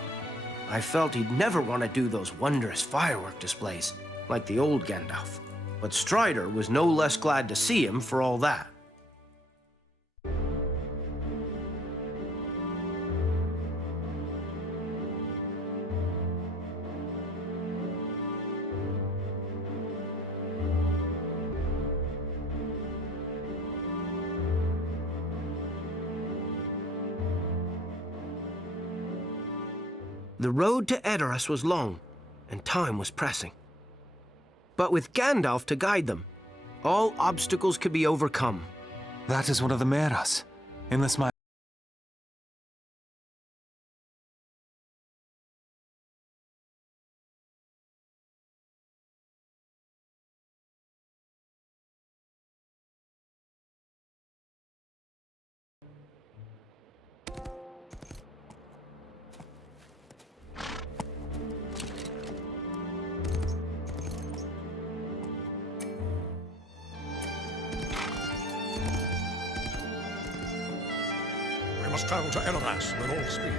I felt he'd never want to do those wondrous firework displays like the old Gandalf. But Strider was no less glad to see him for all that. The road to Edoras was long, and time was pressing. But with Gandalf to guide them, all obstacles could be overcome. That is one of the Meras. Unless my must travel to Edoras with all speed.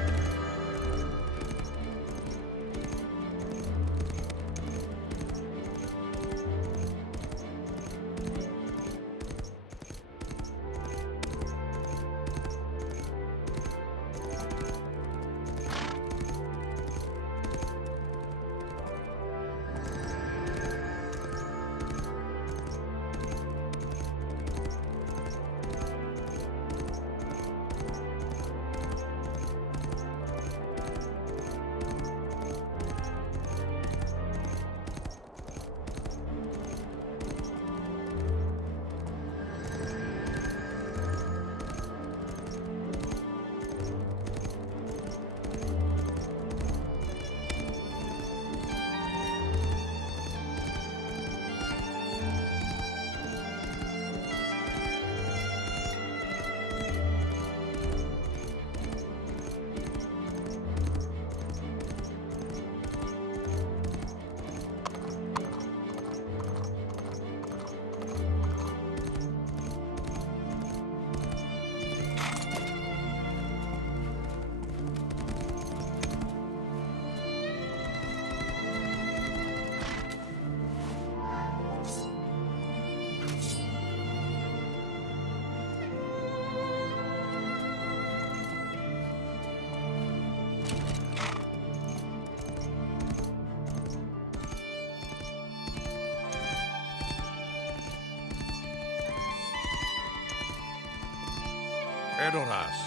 Edoras,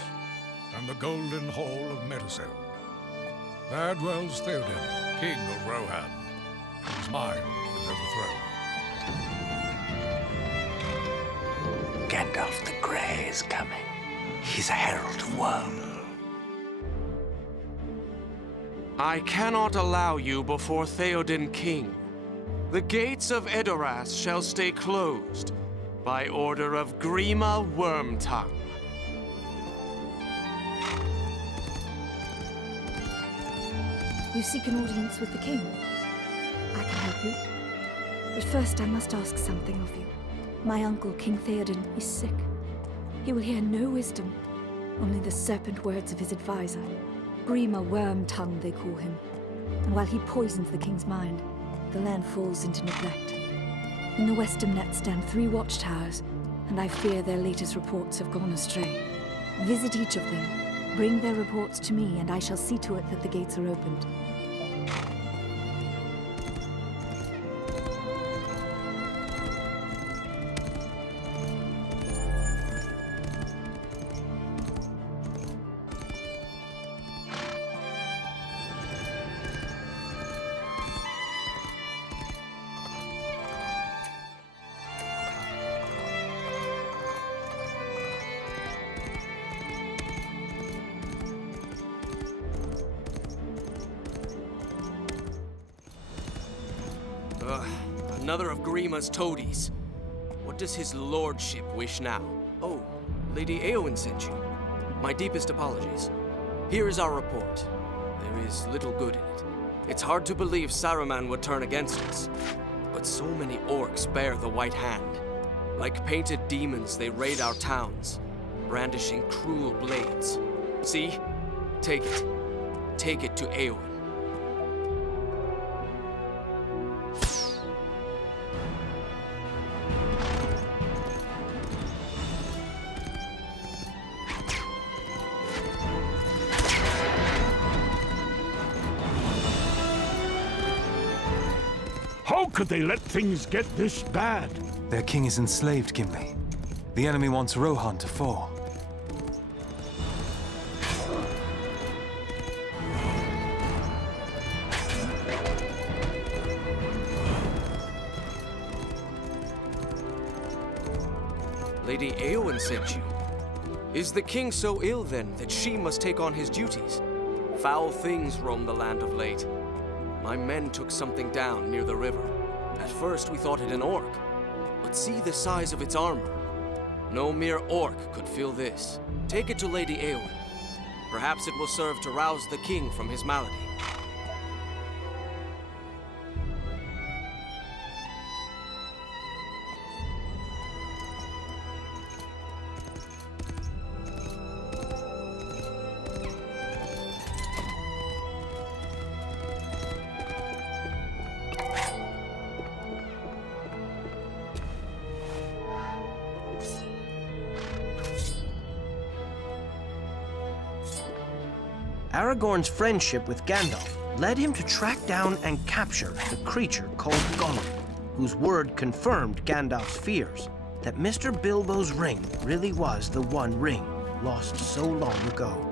and the Golden Hall of Medicine. There dwells Theoden, king of Rohan, whose mind is overthrown. Gandalf the Grey is coming. He's a herald of woe. I cannot allow you before Theoden King. The gates of Edoras shall stay closed by order of Grima Wormtongue. You seek an audience with the king. I can help you. But first I must ask something of you. My uncle, King Theoden, is sick. He will hear no wisdom, only the serpent words of his advisor. Grima Wormtongue, they call him. And while he poisons the king's mind, the land falls into neglect. In the western net stand 3 watchtowers, and I fear their latest reports have gone astray. Visit each of them, bring their reports to me, and I shall see to it that the gates are opened. Another of Grima's toadies. What does his lordship wish now? Oh, Lady Eowyn sent you. My deepest apologies. Here is our report. There is little good in it. It's hard to believe Saruman would turn against us. But so many orcs bear the White Hand. Like painted demons, they raid our towns, brandishing cruel blades. See? Take it. Take it to Eowyn. How could they let things get this bad? Their king is enslaved, Gimli. The enemy wants Rohan to fall. Lady Eowyn sent you. Is the king so ill, then, that she must take on his duties? Foul things roam the land of late. My men took something down near the river. At first we thought it an orc, but see the size of its armor. No mere orc could fill this. Take it to Lady Eowyn. Perhaps it will serve to rouse the king from his malady. Aragorn's friendship with Gandalf led him to track down and capture the creature called Gollum, whose word confirmed Gandalf's fears that Mr. Bilbo's ring really was the One Ring lost so long ago.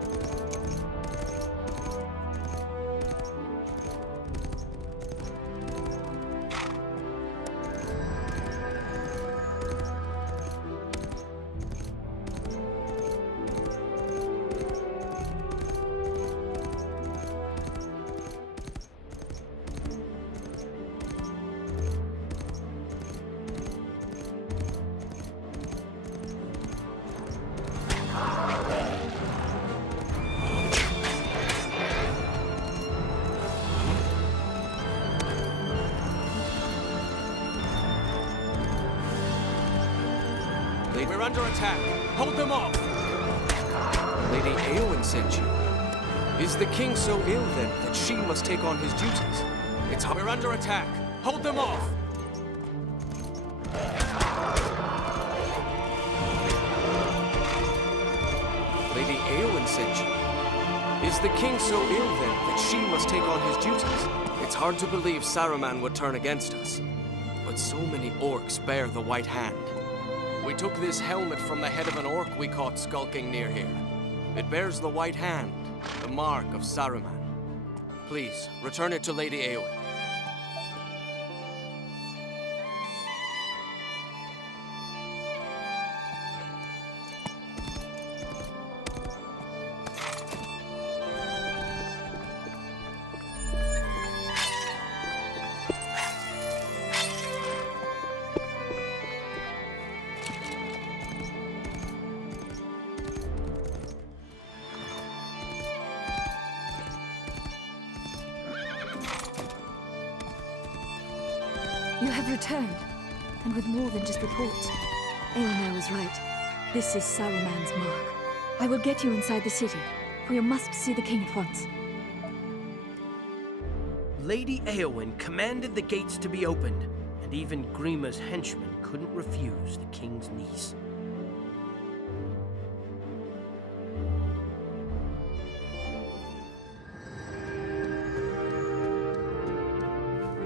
We're under attack. Hold them off! Lady Eowyn sent you. Is the king so ill, then, that she must take on his duties? We're under attack. Hold them off! Lady Eowyn sent you. Is the king so ill, then, that she must take on his duties? It's hard to believe Saruman would turn against us. But so many orcs bear the White Hand. We took this helmet from the head of an orc we caught skulking near here. It bears the White Hand, the mark of Saruman. Please, return it to Lady Eowyn. You have returned, and with more than just reports. Eomer was right. This is Saruman's mark. I will get you inside the city, for you must see the king at once. Lady Eowyn commanded the gates to be opened, and even Grima's henchmen couldn't refuse the king's niece.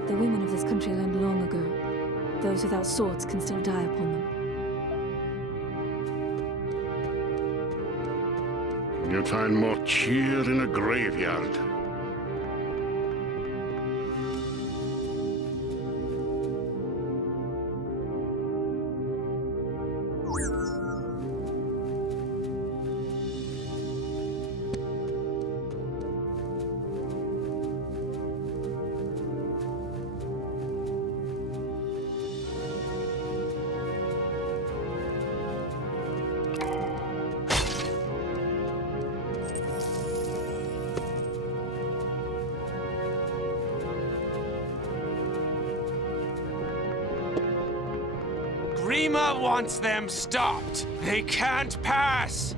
The women of this country learned long ago. Those without swords can still die upon them. You'll find more cheer in a graveyard. Grima wants them stopped. They can't pass.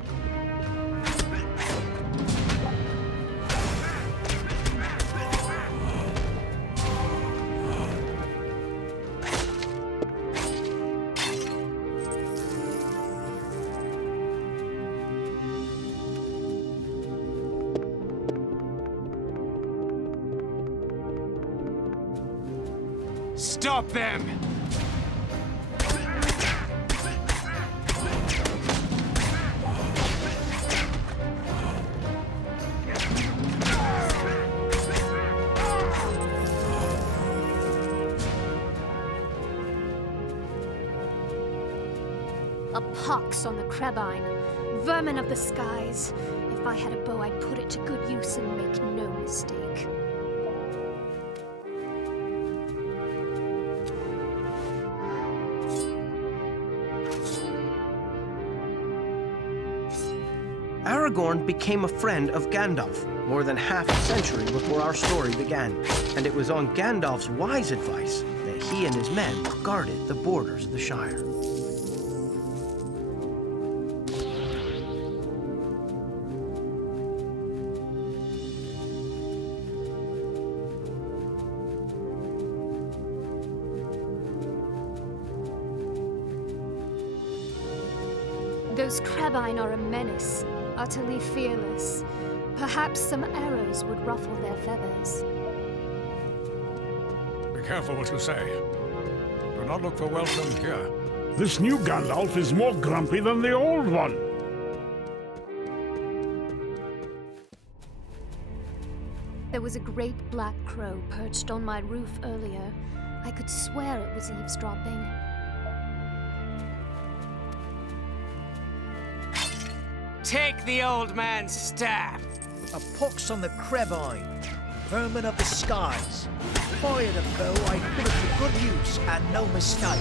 Stop them! A pox on the Crabine. Vermin of the skies. If I had a bow, I'd put it to good use and make no mistake. Aragorn became a friend of Gandalf more than half a century before our story began, and it was on Gandalf's wise advice that he and his men guarded the borders of the Shire. Those Crabine are a menace, utterly fearless. Perhaps some arrows would ruffle their feathers. Be careful what you say. Do not look for welcome here. This new Gandalf is more grumpy than the old one. There was a great black crow perched on my roof earlier. I could swear it was eavesdropping. Take the old man's staff. A pox on the Crebine, vermin of the skies. Fire the bow I put it to good use and no mistake.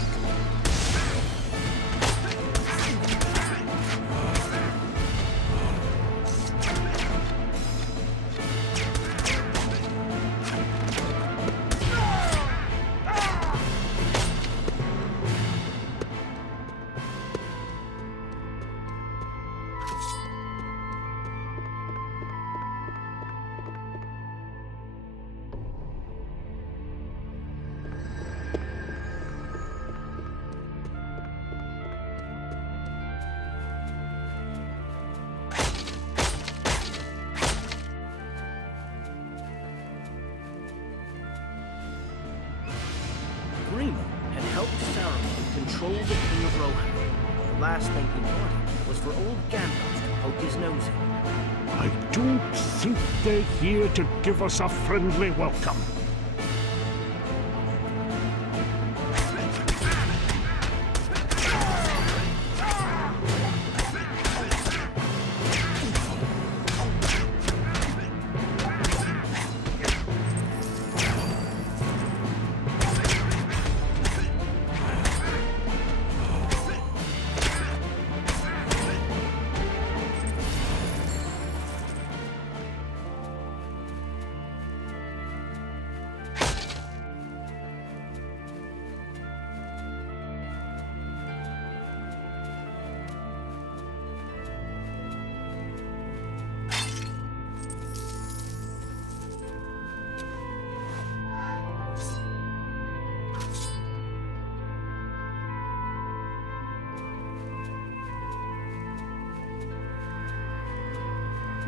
Grima had helped Saruman control the King of Rohan. The last thing he wanted was for old Gandalf to poke his nose in. I don't think they're here to give us a friendly welcome.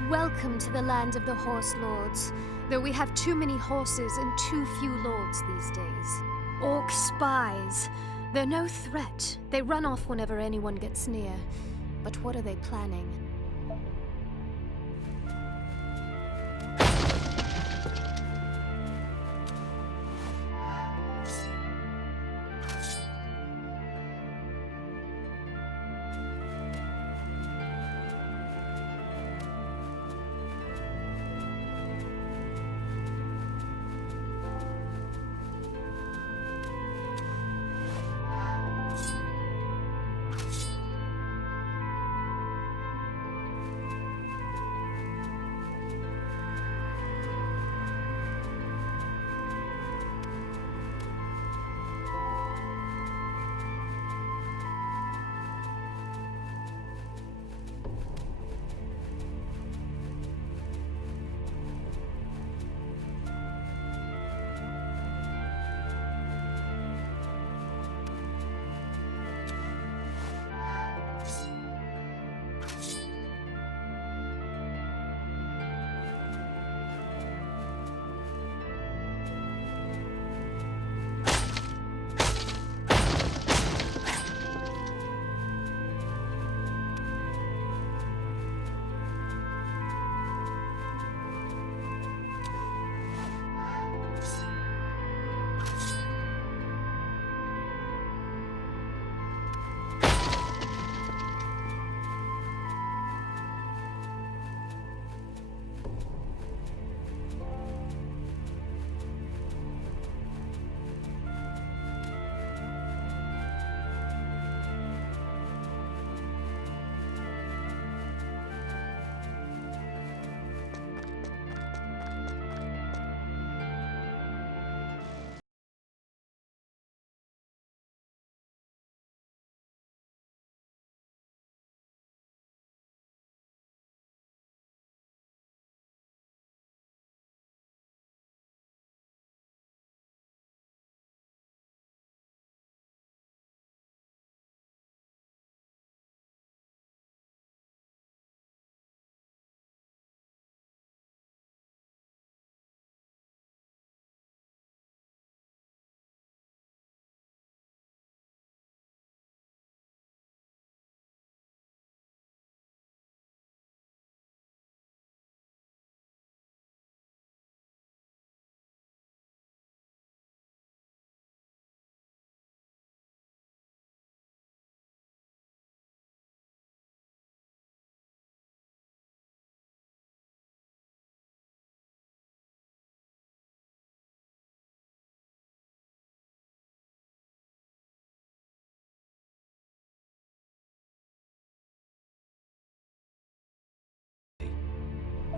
Welcome to the land of the Horse Lords, though we have too many horses and too few lords these days. Orc spies. They're no threat. They run off whenever anyone gets near. But what are they planning?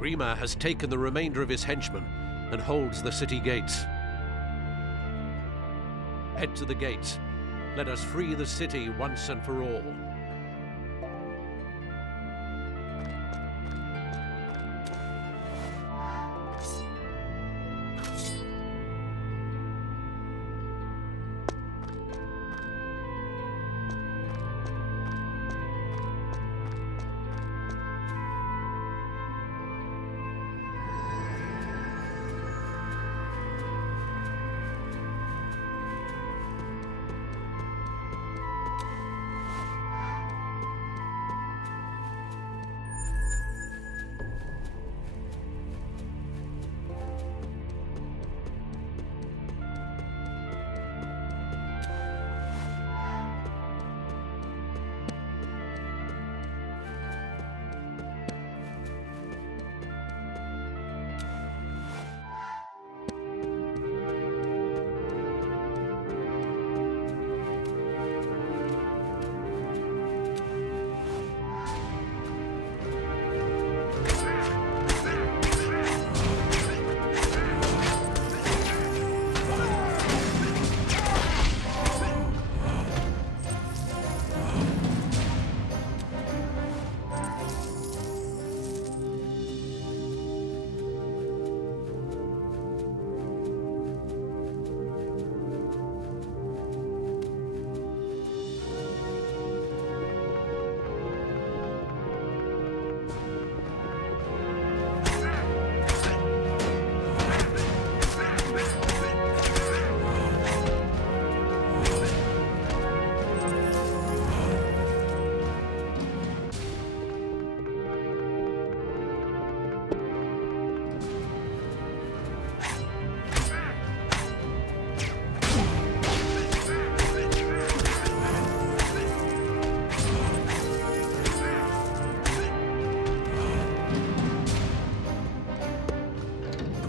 Grima has taken the remainder of his henchmen and holds the city gates. Head to the gates. Let us free the city once and for all.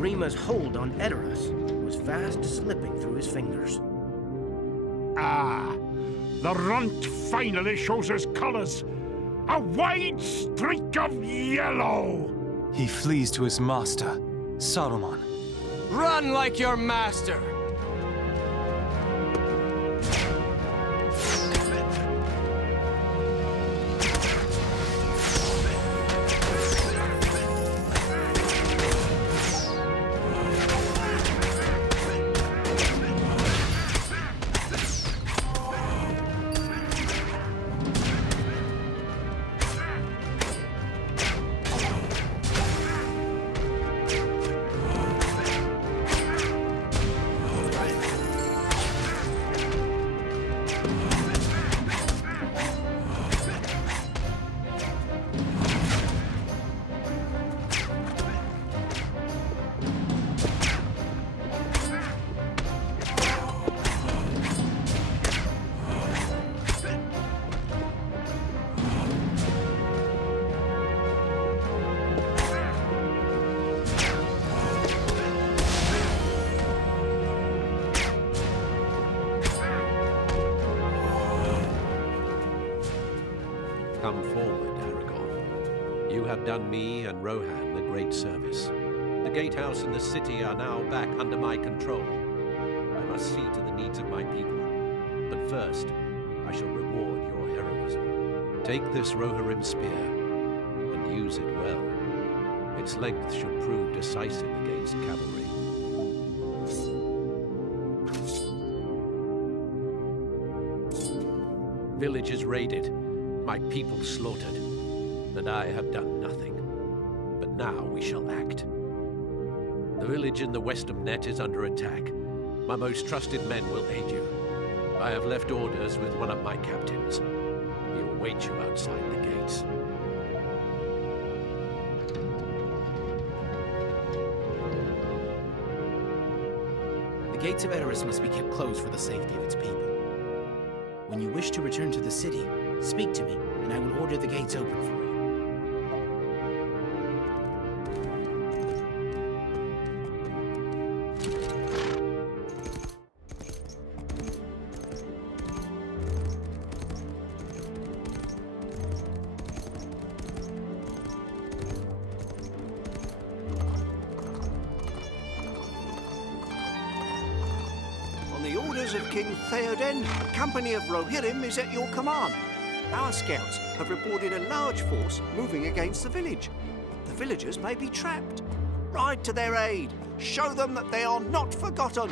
Grima's hold on Edoras was fast slipping through his fingers. Ah, the runt finally shows his colors. A wide streak of yellow! He flees to his master, Saruman. Run like your master! Come forward, Aragorn. You have done me and Rohan a great service. The gatehouse and the city are now back under my control. I must see to the needs of my people. But first, I shall reward your heroism. Take this Rohirrim spear, and use it well. Its length should prove decisive against cavalry. Village is raided, my people slaughtered, and I have done nothing. But now we shall act. The village in the western net is under attack. My most trusted men will aid you. I have left orders with one of my captains. He will wait you outside the gates. The gates of Edoras must be kept closed for the safety of its people. When you wish to return to the city, speak to me, and I will order the gates open for you. soldiers of King Theoden, a company of Rohirrim is at your command. Our scouts have reported a large force moving against the village. The villagers may be trapped. Ride to their aid. Show them that they are not forgotten.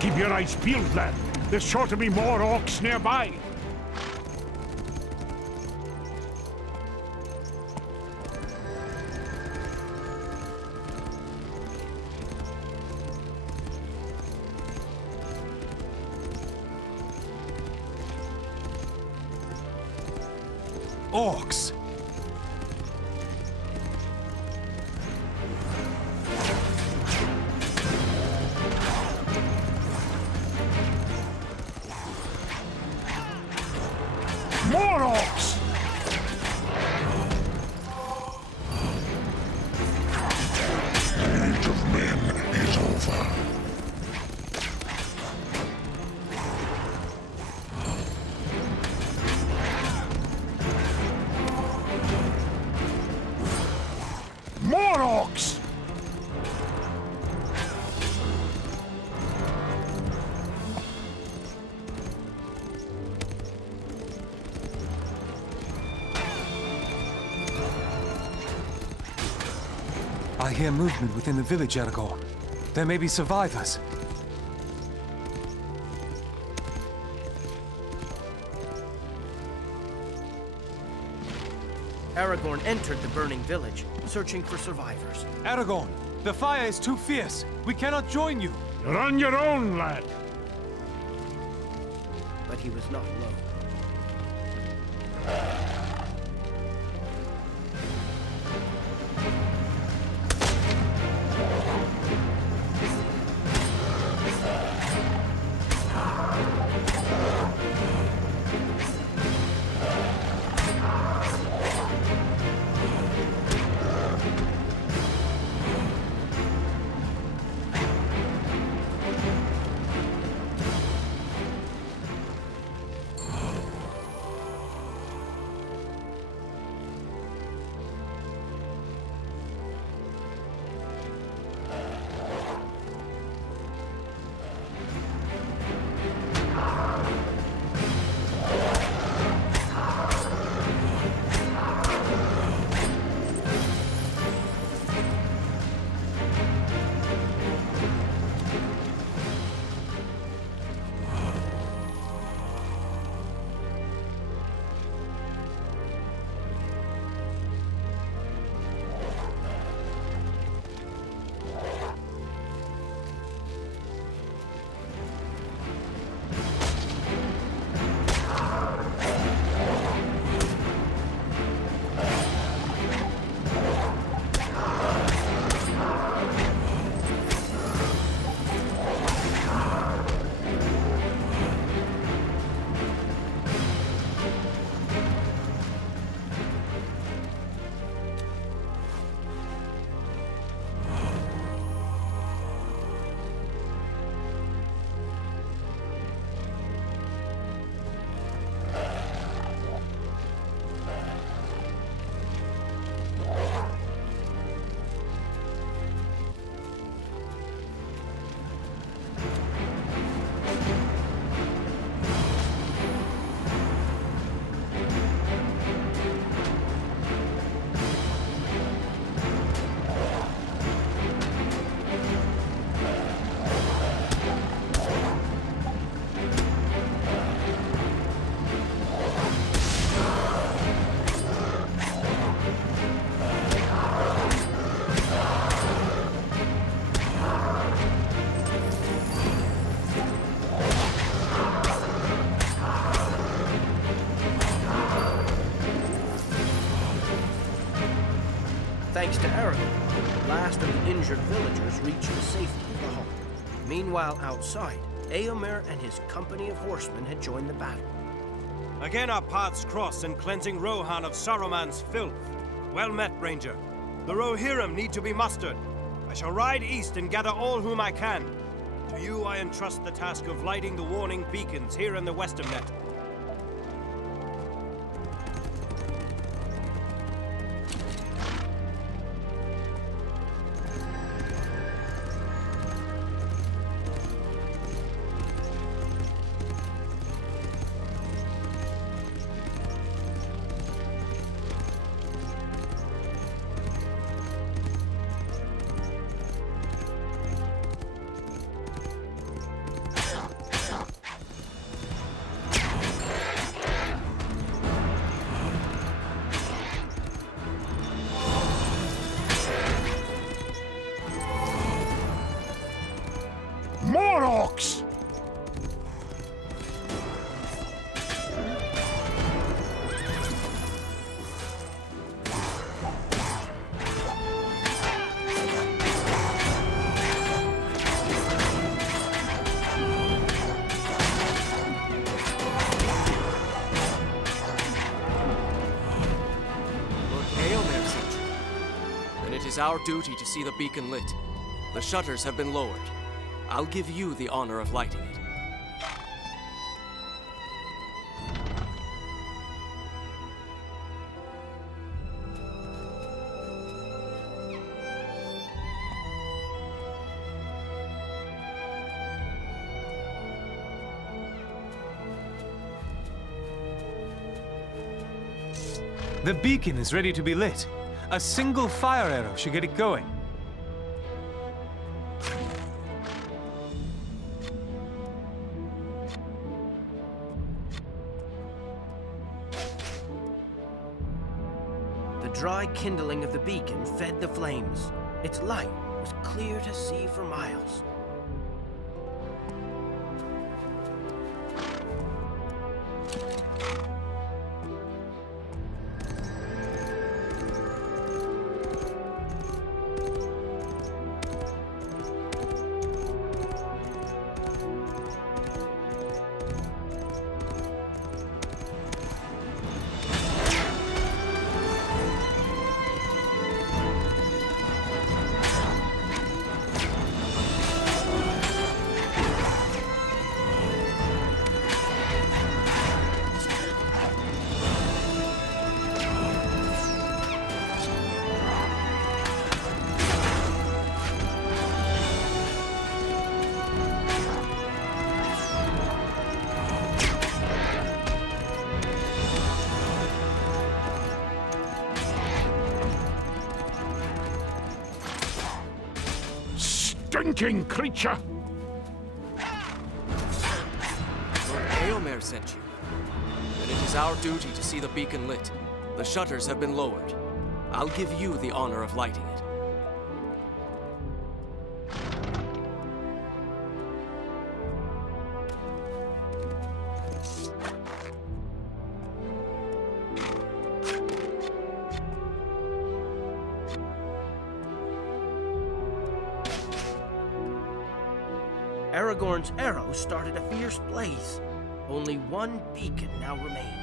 Keep your eyes peeled, lad. There's sure to be more orcs nearby. Orcs! More orcs! The age of men is over. More orcs! I hear movement within the village, Aragorn. There may be survivors. Aragorn entered the burning village, searching for survivors. Aragorn, the fire is too fierce. We cannot join you. You're on your own, lad. But he was not alone. Aragon, the last of the injured villagers reached the safety of the hall. Meanwhile, outside, Eomer and his company of horsemen had joined the battle. Again our paths cross in cleansing Rohan of Saruman's filth. Well met, Ranger. The Rohirrim need to be mustered. I shall ride east and gather all whom I can. To you I entrust the task of lighting the warning beacons here in the Westernet. More orcs! Lord Eomer sent you. Then it is our duty to see the beacon lit. The shutters have been lowered. I'll give you the honor of lighting it. The beacon is ready to be lit. A single fire arrow should get it going. The dry kindling of the beacon fed the flames. Its light was clear to see for miles. Stinking creature! Lord Eomer sent you. Then it is our duty to see the beacon lit. The shutters have been lowered. I'll give you the honor of lighting it. Aragorn's arrow started a fierce blaze. Only one beacon now remained.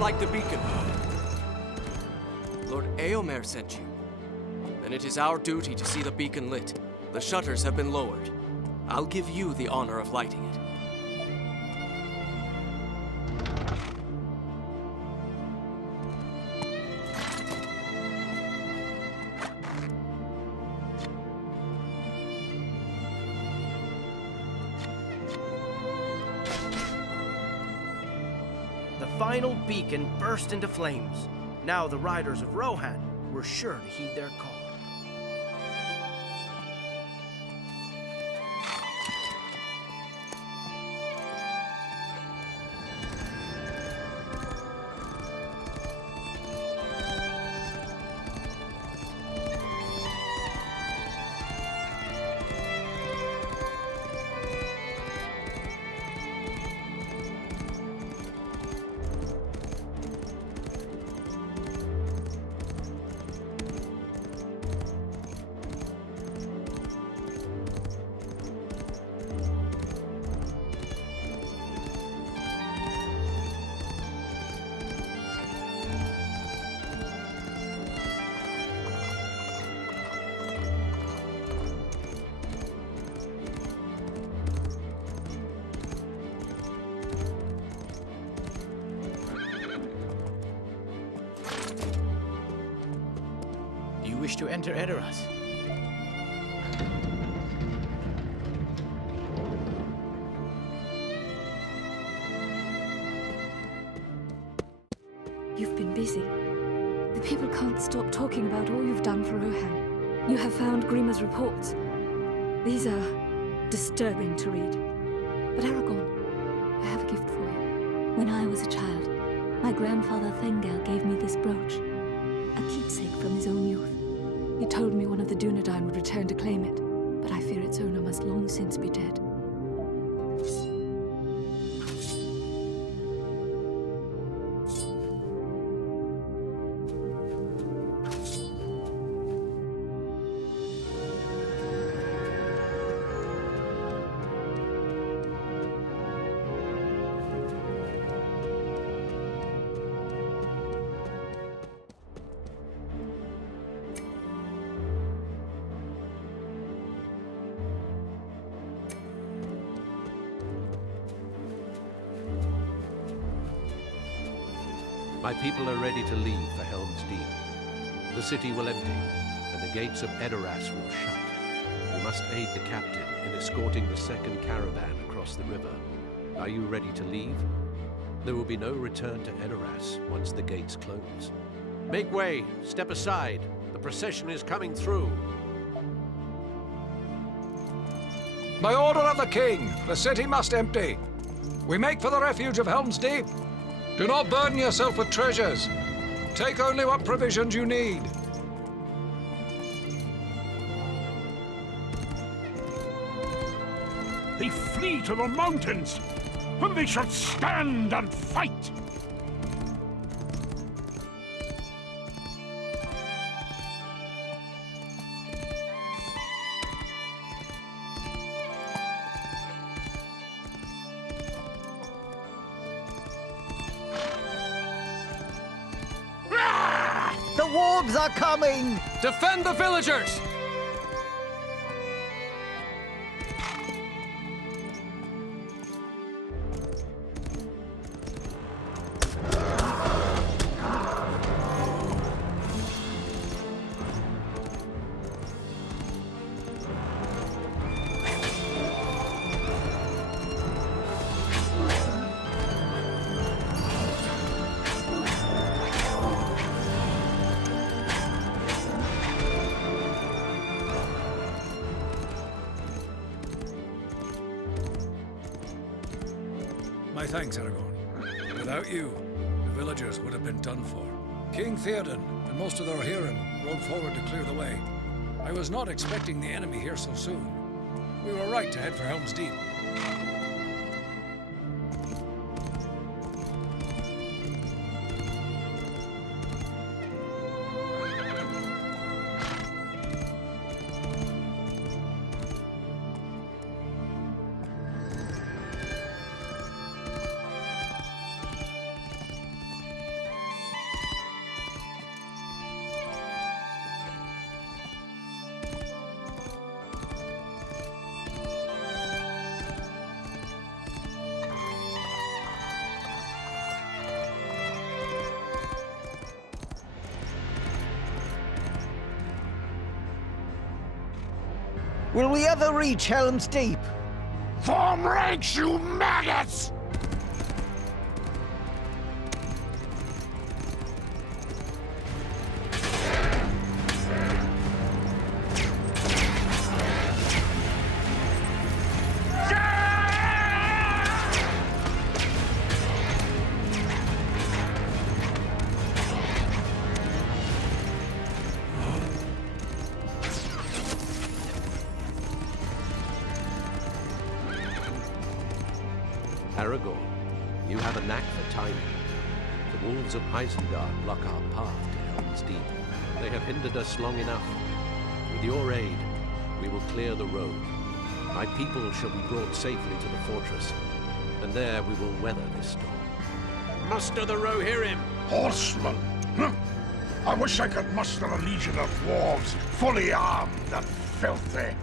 light the beacon. Lord Eomer sent you. Then it is our duty to see the beacon lit. The shutters have been lowered. I'll give you the honor of lighting it. The final beacon burst into flames. Now the riders of Rohan were sure to heed their call. Do you wish to enter Edoras? You've been busy. The people can't stop talking about all you've done for Rohan. You have found Grima's reports. These are disturbing to read. But Aragorn, I have a gift for you. When I was a child, my grandfather Thengel gave me this brooch, a keepsake from his own youth. He told me one of the Dunedain would return to claim it, but I fear its owner must long since be dead. My people are ready to leave for Helm's Deep. The city will empty, and the gates of Edoras will shut. We must aid the captain in escorting the second caravan across the river. Are you ready to leave? There will be no return to Edoras once the gates close. Make way! Step aside! The procession is coming through! By order of the king, the city must empty. We make for the refuge of Helm's Deep. Do not burden yourself with treasures. Take only what provisions you need. They flee to the mountains, when they should stand and fight. The wargs are coming! Defend the villagers! My thanks, Aragorn. Without you, the villagers would have been done for. King Theoden and most of the Rohirrim rode forward to clear the way. I was not expecting the enemy here so soon. We were right to head for Helm's Deep. Will we ever reach Helm's Deep? Form ranks, you maggots! Aragorn, you have a knack for timing. The wolves of Isengard block our path to Helm's Deep. They have hindered us long enough. With your aid, we will clear the road. My people shall be brought safely to the fortress, and there we will weather this storm. Muster the Rohirrim! Horsemen! Hm. I wish I could muster a legion of dwarves, fully armed and filthy.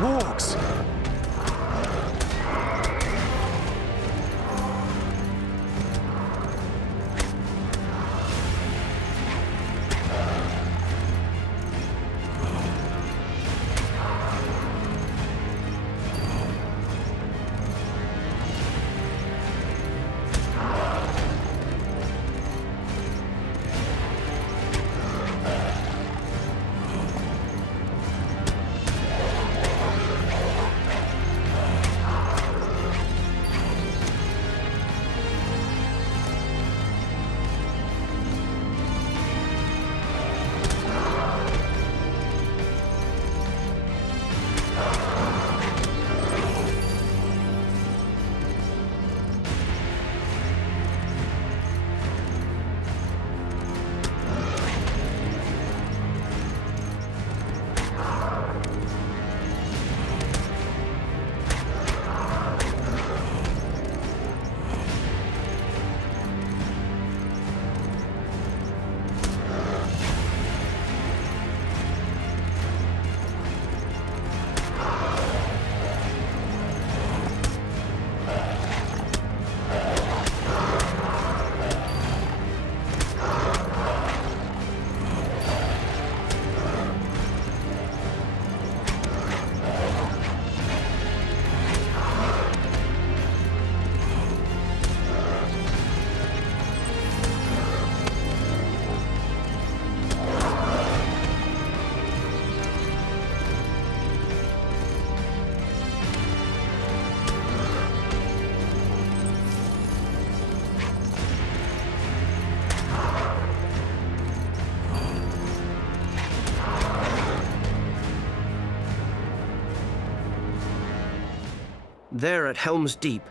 Wargs! There at Helm's Deep,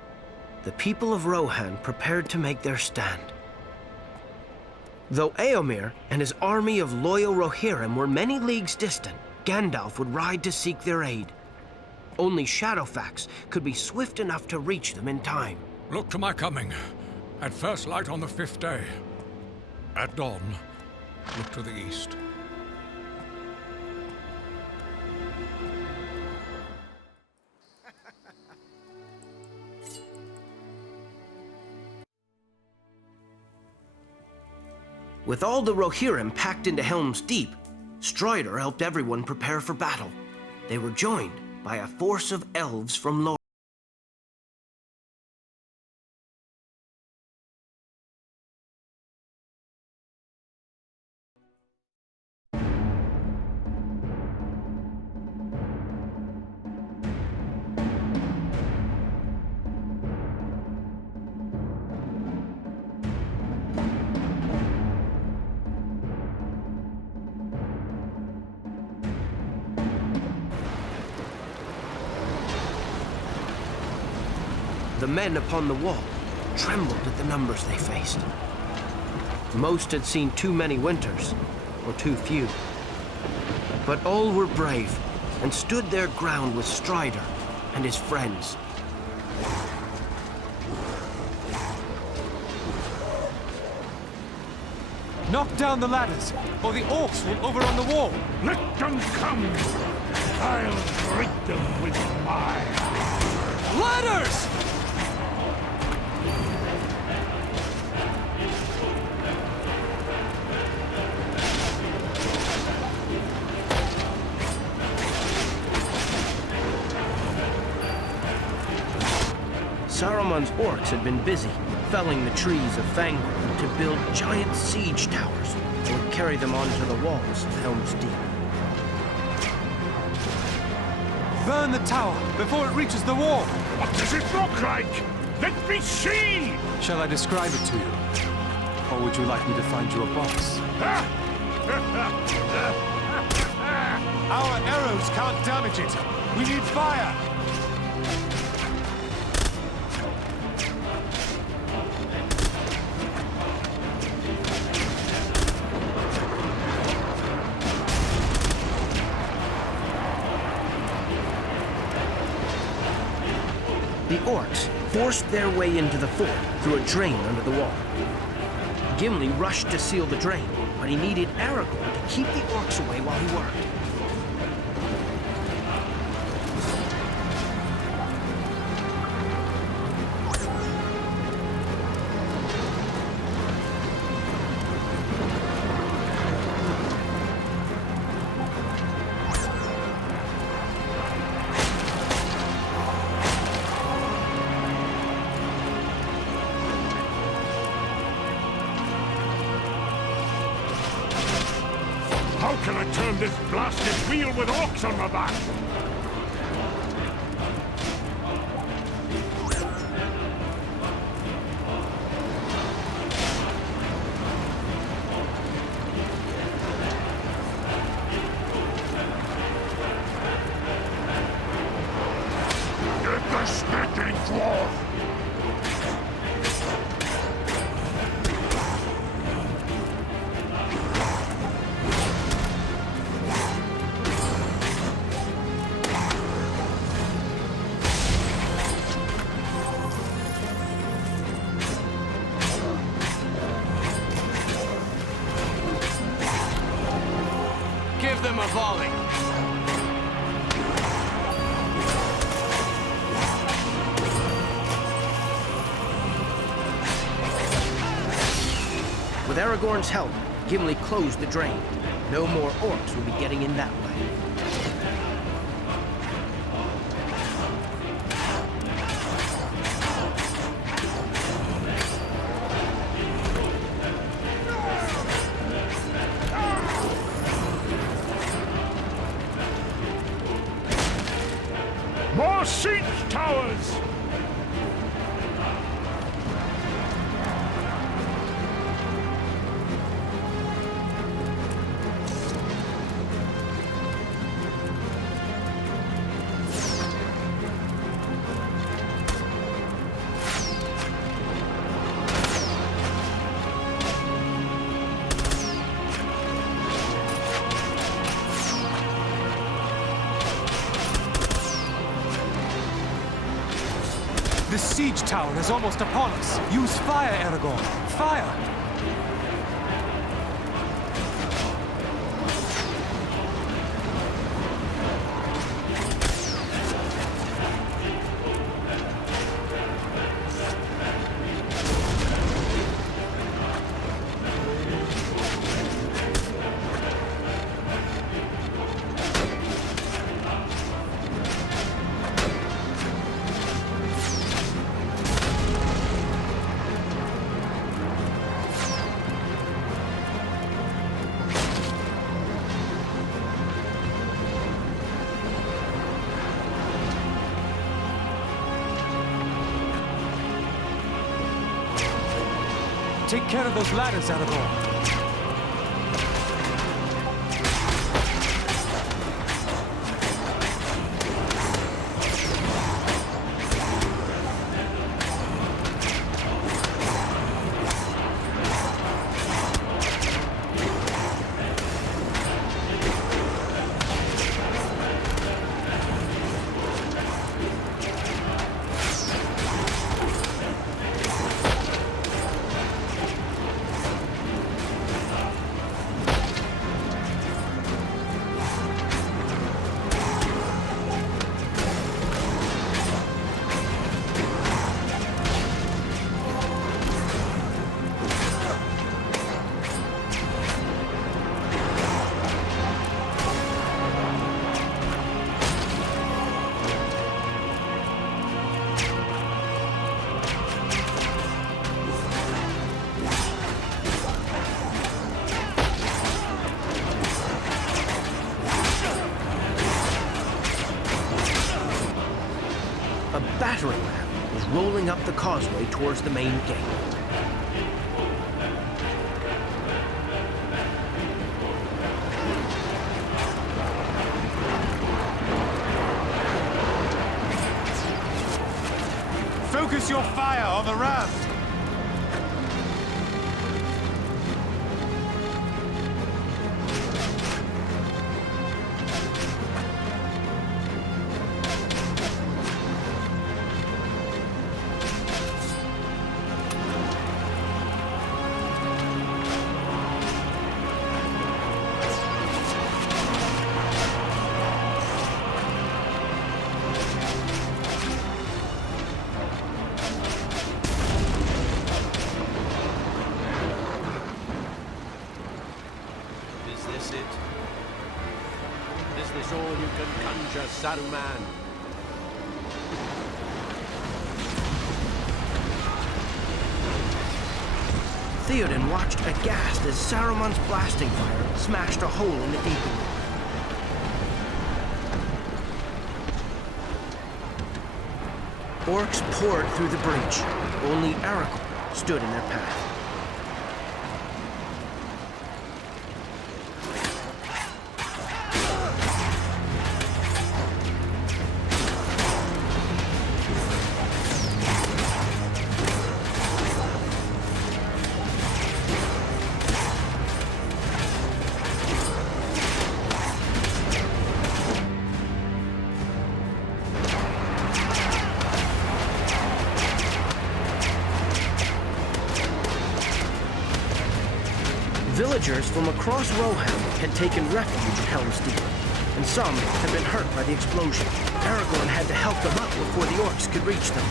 the people of Rohan prepared to make their stand. Though Éomer and his army of loyal Rohirrim were many leagues distant, Gandalf would ride to seek their aid. Only Shadowfax could be swift enough to reach them in time. Look to my coming. At first light on the 5th day. At dawn, look to the east. With all the Rohirrim packed into Helm's Deep, Strider helped everyone prepare for battle. They were joined by a force of elves from Lorne. The men upon the wall trembled at the numbers they faced. Most had seen too many winters, or too few. But all were brave and stood their ground with Strider and his friends. Knock down the ladders, or the orcs will overrun the wall. Let them come! I'll break them with fire! Ladders! Saruman's orcs had been busy felling the trees of Fangor to build giant siege towers that would carry them onto the walls of Helm's Deep. Burn the tower before it reaches the wall. What does it look like? Let me see! Shall I describe it to you? Or would you like me to find you a box? Our arrows can't damage it. We need fire. The orcs forced their way into the fort through a drain under the wall. Gimli rushed to seal the drain, but he needed Aragorn to keep the orcs away while he worked. How can I turn this blasted wheel with orcs on my back? Get the sneaking dwarf! Give them a volley. With Aragorn's help, Gimli closed the drain. No more orcs would be getting in that way. More siege towers! The siege tower is almost upon us. Use fire, Aragorn. Fire! Take care of those ladders, Aragorn. a battering ram was rolling up the causeway towards the main gate. Focus your fire on the ram! Is this all you can conjure, Saruman? Theoden watched aghast as Saruman's blasting fire smashed a hole in the beacon. Orcs poured through the breach. Only Aragorn stood in their path. Villagers from across Rohan had taken refuge at Helm's Deep, and some had been hurt by the explosion. Aragorn had to help them up before the orcs could reach them.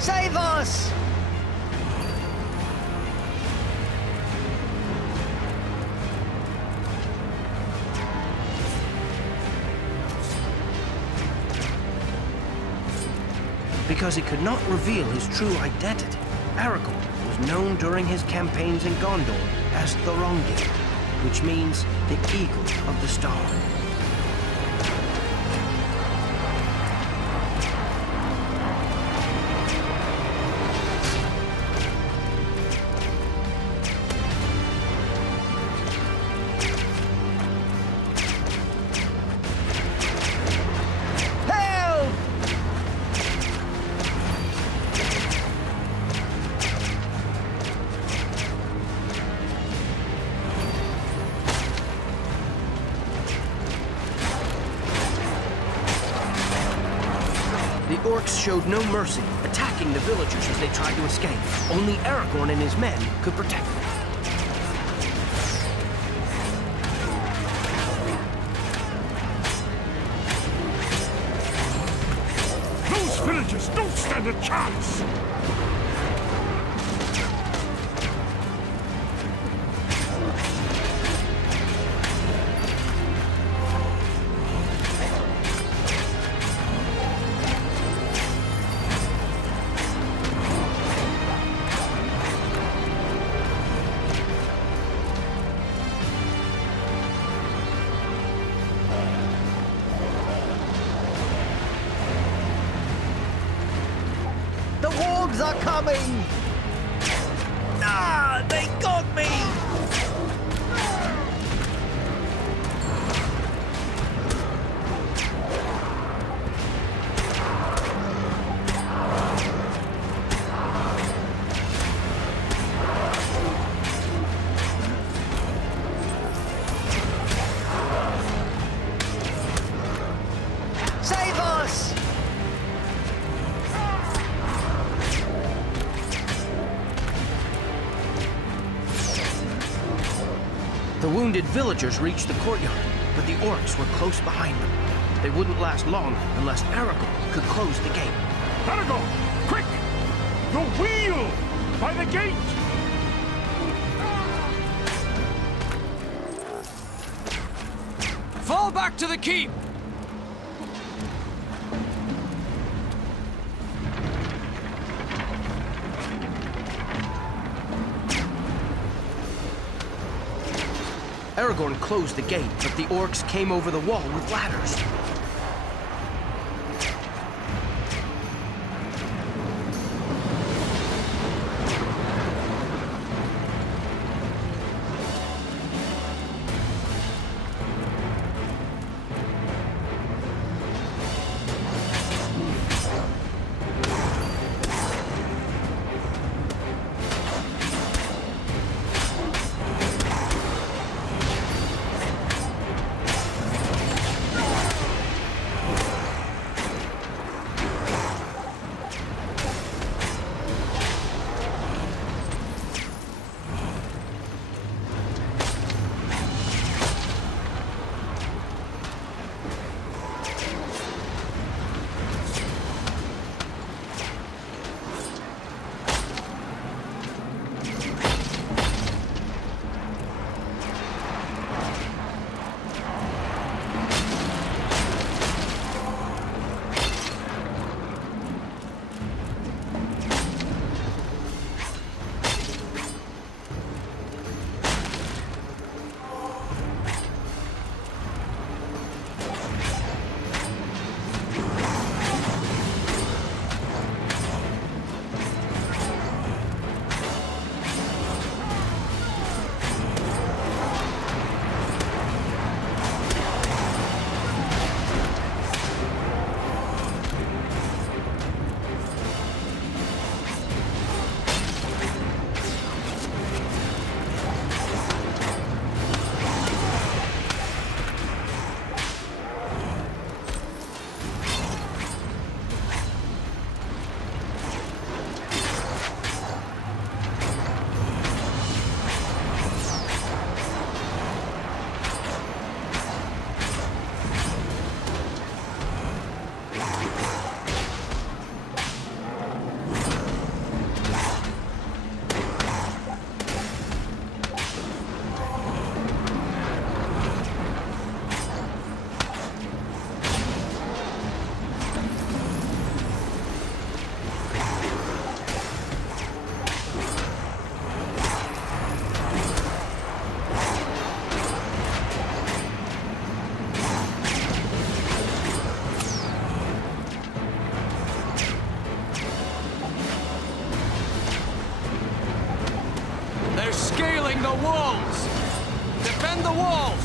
Save us! Because he could not reveal his true identity, Aragorn was known during his campaigns in Gondor as Thorongil, which means the Eagle of the Star. The orcs showed no mercy, attacking the villagers as they tried to escape. Only Aragorn and his men could protect them. Those villagers don't stand a chance! The wargs are coming! Ah, they got me! Save wounded villagers reached the courtyard, but the orcs were close behind them. They wouldn't last long unless Aragorn could close the gate. Aragorn, quick! The wheel! By the gate! Fall back to the keep! Aragorn closed the gate, but the orcs came over the wall with ladders. Scaling the walls! Defend the walls!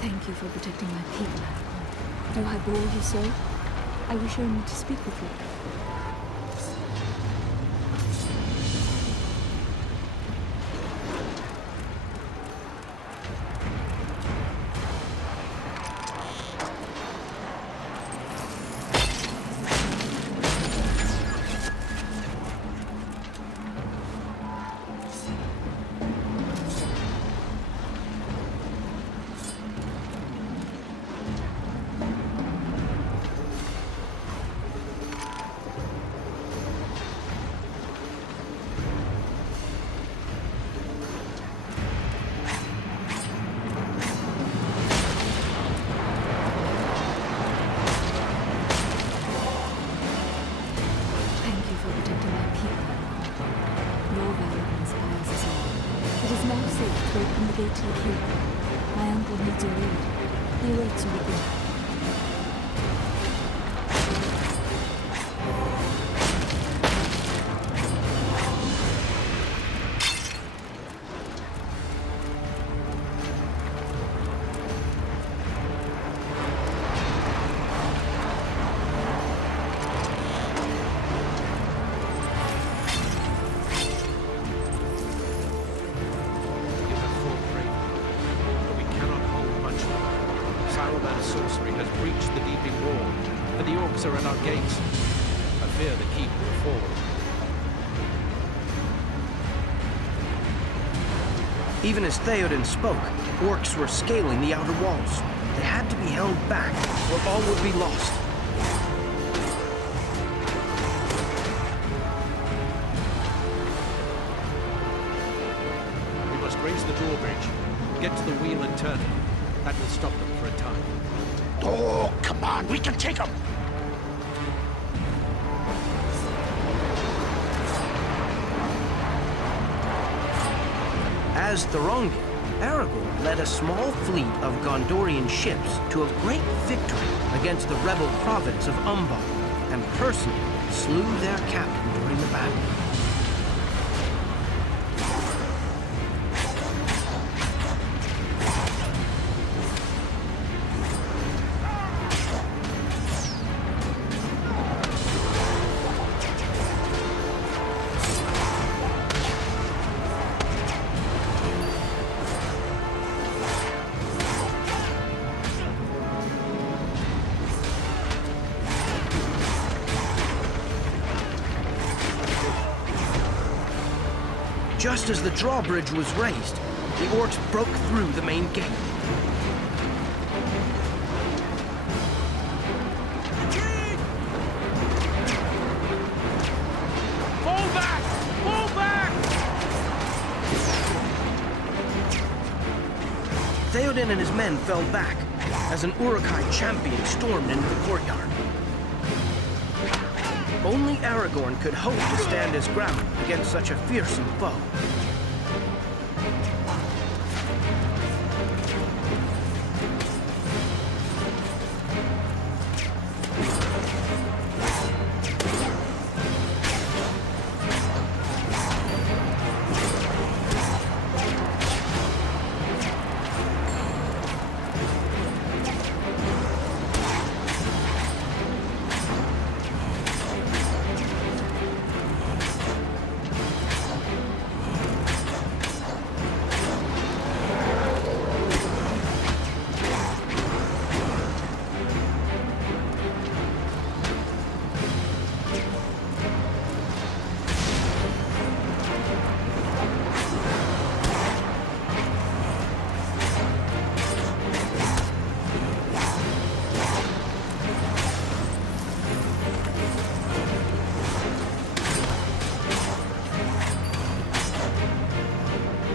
Thank you for protecting my people, Aragorn. Though I bore you so, I wish only to speak with you. fate like you. My uncle needs your aid. He waits you within. Sorcery has breached the deeping wall, and the orcs are at our gates. I fear the keep will fall. Even as Theoden spoke, orcs were scaling the outer walls. They had to be held back, or all would be lost. We must raise the drawbridge, get to the wheel and turn it. That will stop them for a time. Oh, come on, we can take them! As Thorongil, Aragorn led a small fleet of Gondorian ships to a great victory against the rebel province of Umbal, and personally slew their captain during the battle. Just as the drawbridge was raised, the orcs broke through the main gate. Fall back! Fall back! Theoden and his men fell back as an Uruk-hai champion stormed into the courtyard. Only Aragorn could hope to stand his ground against such a fearsome foe.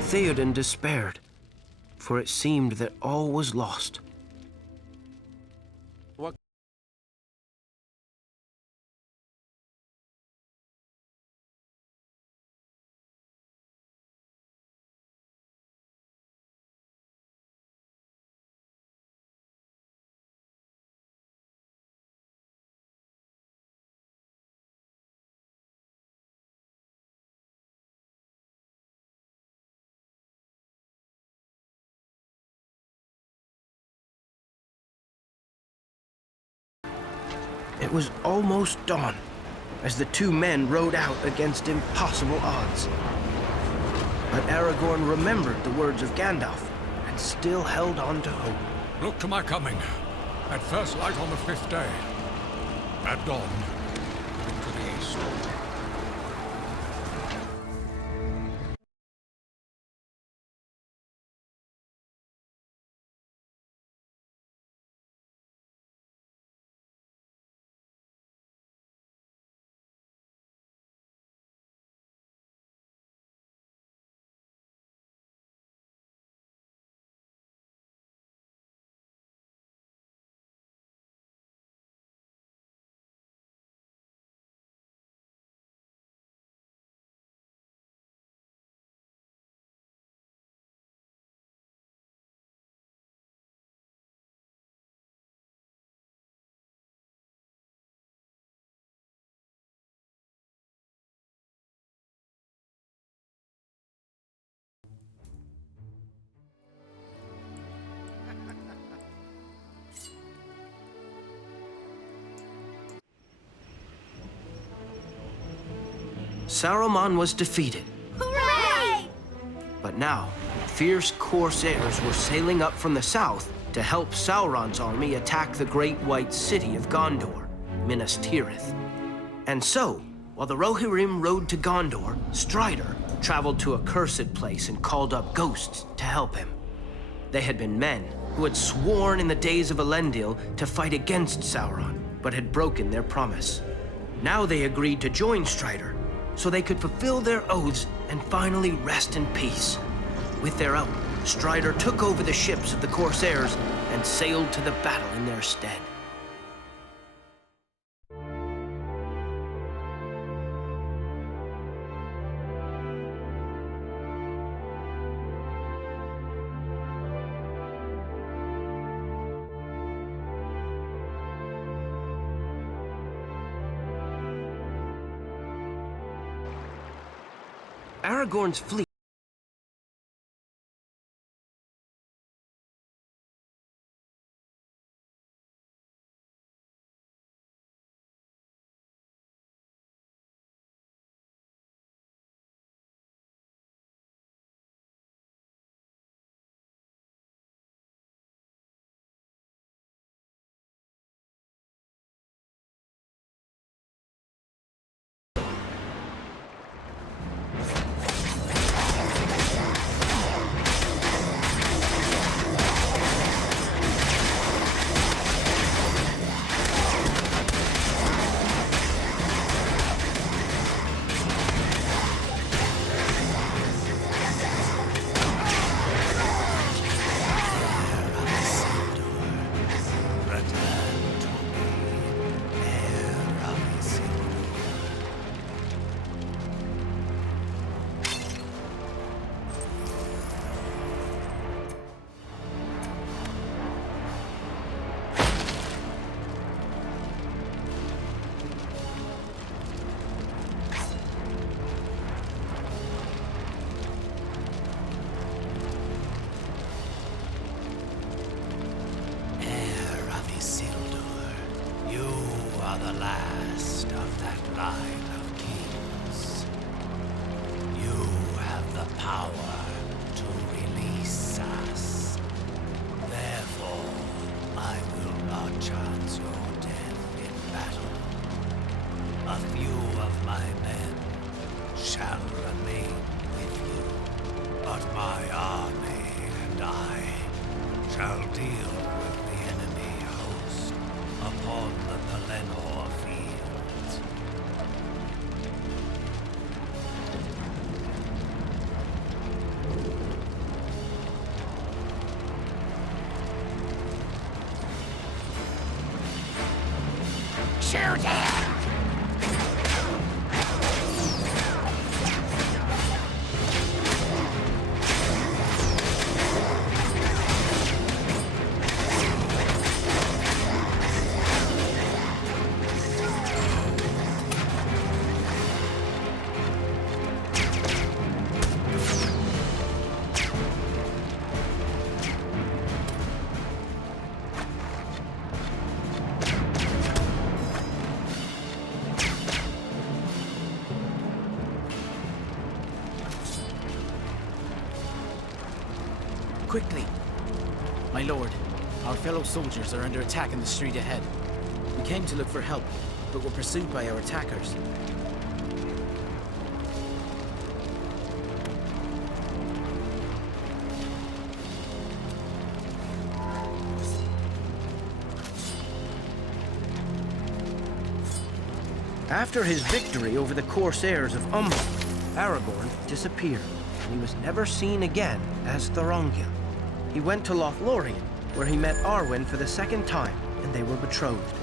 Theoden despaired, for it seemed that all was lost. It was almost dawn as the two men rode out against impossible odds. But Aragorn remembered the words of Gandalf and still held on to hope. Look to my coming. At first light on the 5th day. At dawn, into the east. Saruman was defeated. Hooray! But now, fierce corsairs were sailing up from the south to help Sauron's army attack the great white city of Gondor, Minas Tirith. And so, while the Rohirrim rode to Gondor, Strider traveled to a cursed place and called up ghosts to help him. They had been men who had sworn in the days of Elendil to fight against Sauron, but had broken their promise. Now they agreed to join Strider, so they could fulfill their oaths and finally rest in peace. With their help, Strider took over the ships of the Corsairs and sailed to the battle in their stead. Aragorn's fleet Shoot him! Quickly! My lord, our fellow soldiers are under attack in the street ahead. We came to look for help, but were pursued by our attackers. After his victory over the Corsairs of Umbar, Aragorn disappeared, and he was never seen again as Thorongil. He went to Lothlorien, where he met Arwen for the second time, and they were betrothed.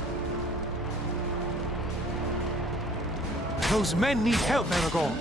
Those men need help, Aragorn.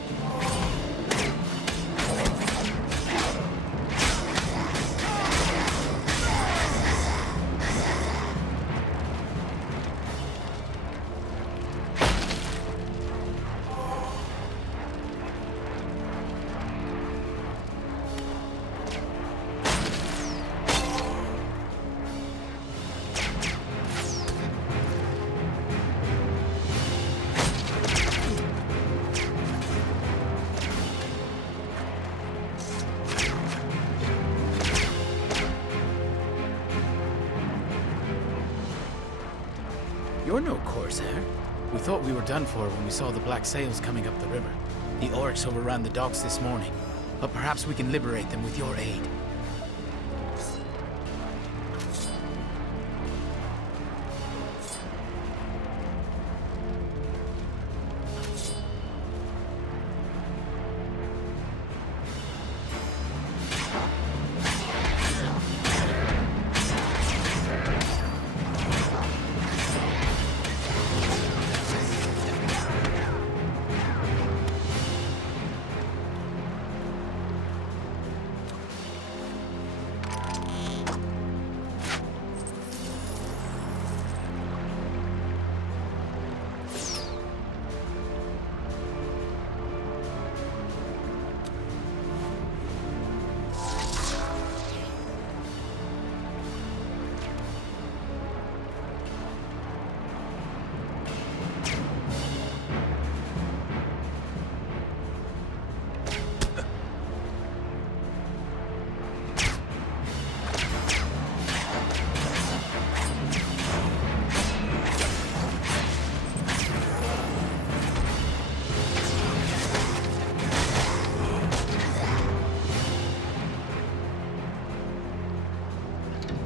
thought we were done for when we saw the black sails coming up the river. The orcs overran the docks this morning, but perhaps we can liberate them with your aid.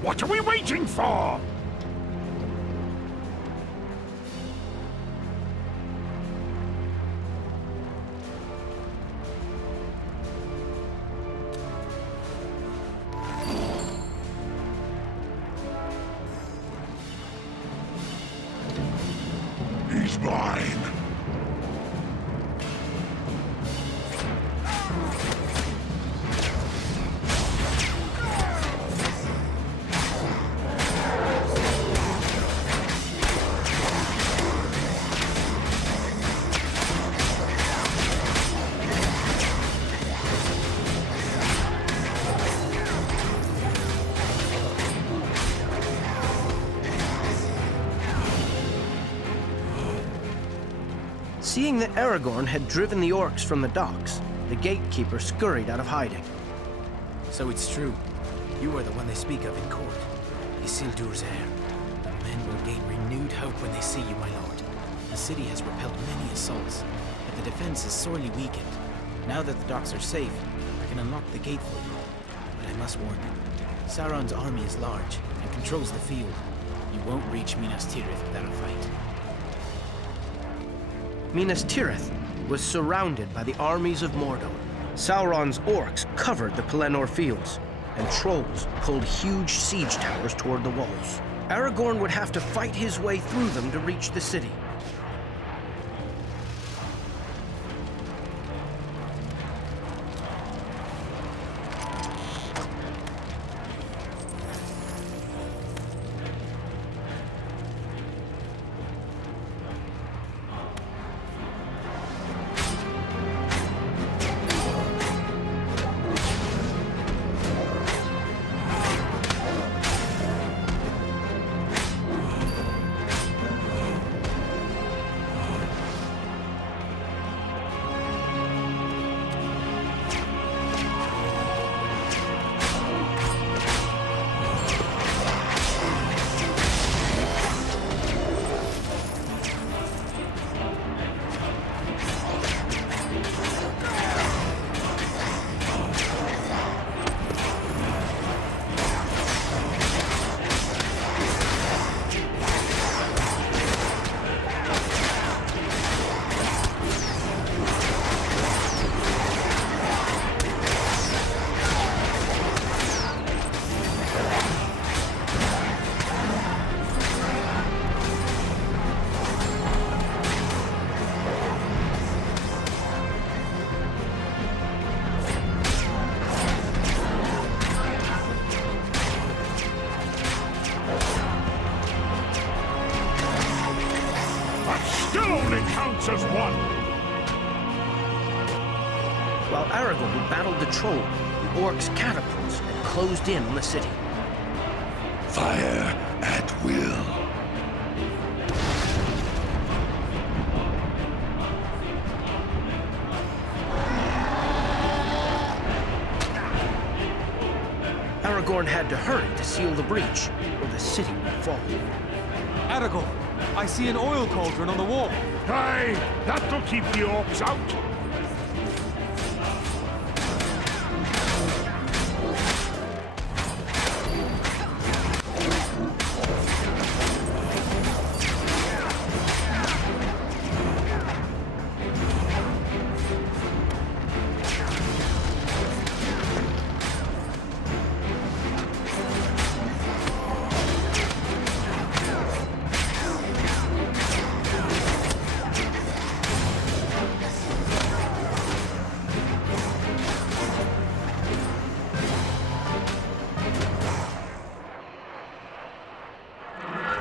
What are we waiting for? He's mine. Seeing that Aragorn had driven the orcs from the docks, the gatekeeper scurried out of hiding. So it's true. You are the one they speak of in court. Isildur's heir. The men will gain renewed hope when they see you, my lord. The city has repelled many assaults, but the defense is sorely weakened. Now that the docks are safe, I can unlock the gate for you. But I must warn you, Sauron's army is large and controls the field. You won't reach Minas Tirith without a fight. Minas Tirith was surrounded by the armies of Mordor. Sauron's orcs covered the Pelennor fields, and trolls pulled huge siege towers toward the walls. Aragorn would have to fight his way through them to reach the city. As one. While Aragorn battled the troll, the orcs' catapults had closed in on the city. Fire at will. Aragorn had to hurry to seal the breach, or the city would fall. Aragorn, I see an oil cauldron on the wall. Aye, that'll keep the orcs out.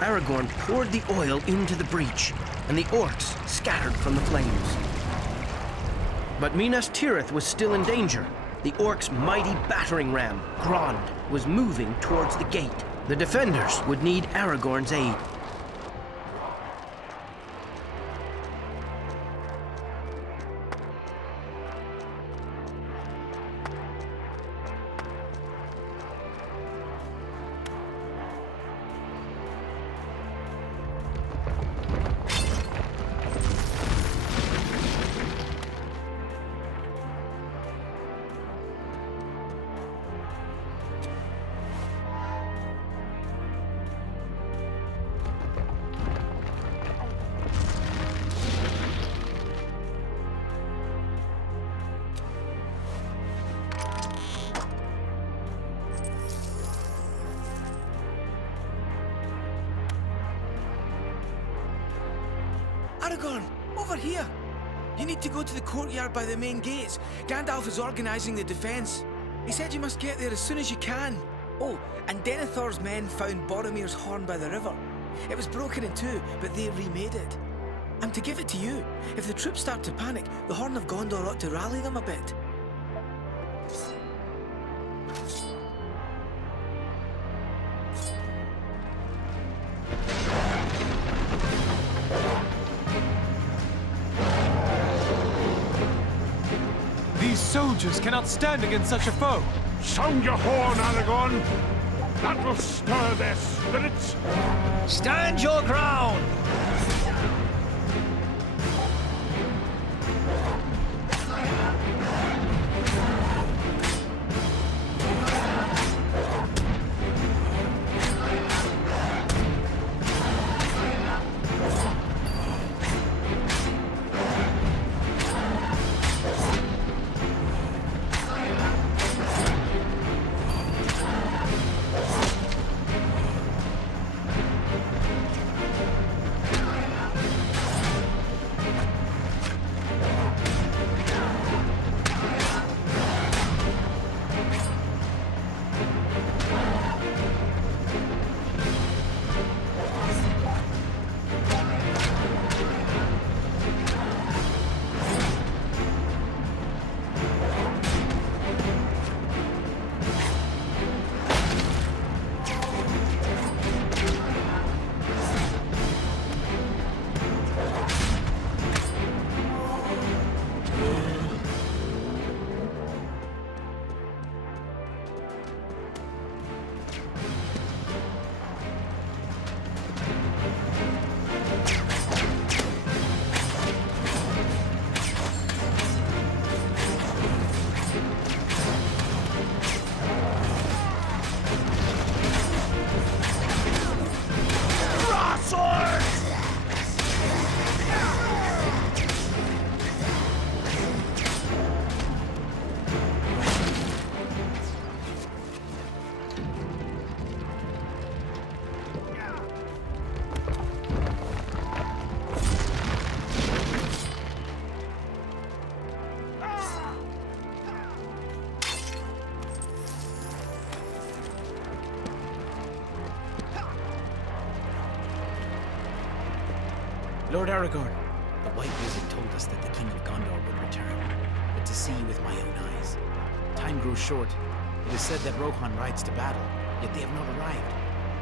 Aragorn poured the oil into the breach, and the orcs scattered from the flames. But Minas Tirith was still in danger. The orcs' mighty battering ram, Grond, was moving towards the gate. The defenders would need Aragorn's aid. Aragorn, over here! You need to go to the courtyard by the main gates. Gandalf is organizing the defense. He said you must get there as soon as you can. Oh, and Denethor's men found Boromir's horn by the river. It was broken in two, but they remade it. I'm to give it to you. If the troops start to panic, the Horn of Gondor ought to rally them a bit. These soldiers cannot stand against such a foe. Sound your horn, Aragorn. That will stir their spirits. Stand your ground! Lord Aragorn, the White Wizard told us that the King of Gondor would return, but to see with my own eyes. Time grows short. It is said that Rohan rides to battle, yet they have not arrived.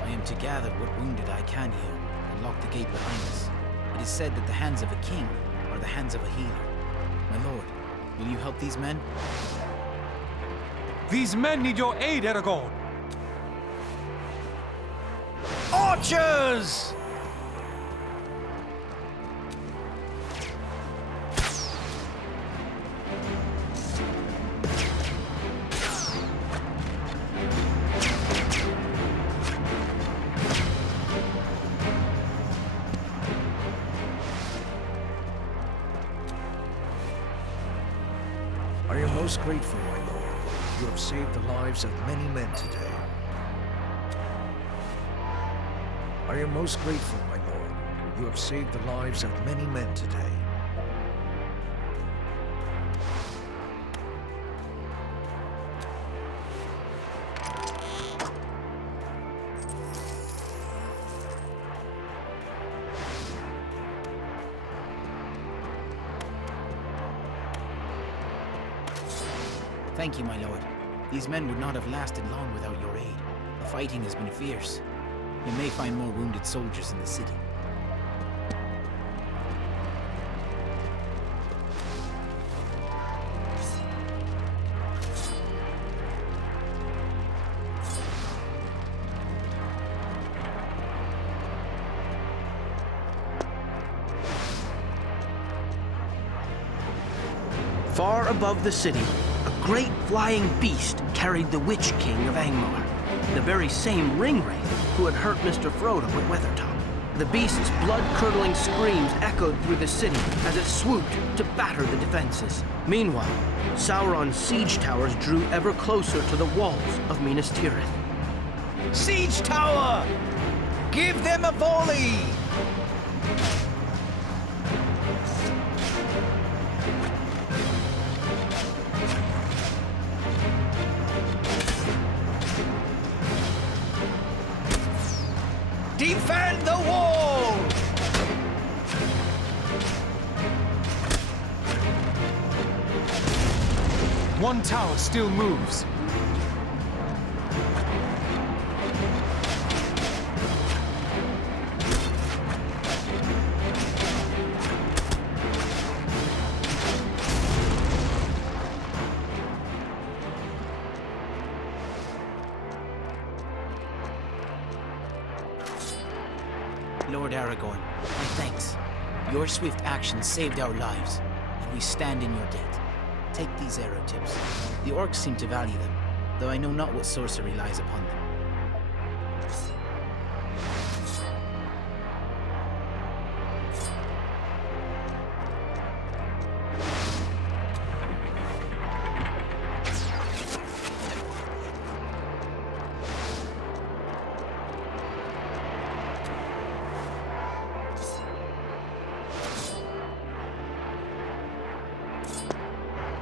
I am to gather what wounded I can here, and lock the gate behind us. It is said that the hands of a king are the hands of a healer. My lord, will you help these men? These men need your aid, Aragorn! Archers! I am most grateful, my lord. You have saved the lives of many men today. I am most grateful, my lord. You have saved the lives of many men today. Thank you, my lord. These men would not have lasted long without your aid. The fighting has been fierce. You may find more wounded soldiers in the city. Far above the city, a great flying beast carried the Witch King of Angmar, the very same Ringwraith who had hurt Mr. Frodo at Weathertop. The beast's blood-curdling screams echoed through the city as it swooped to batter the defenses. Meanwhile, Sauron's siege towers drew ever closer to the walls of Minas Tirith. Siege tower! Give them a volley! Defend the wall! One tower still moves. Lord Aragorn, my thanks. Your swift actions saved our lives, and we stand in your debt. Take these arrow tips. The orcs seem to value them, though I know not what sorcery lies upon them.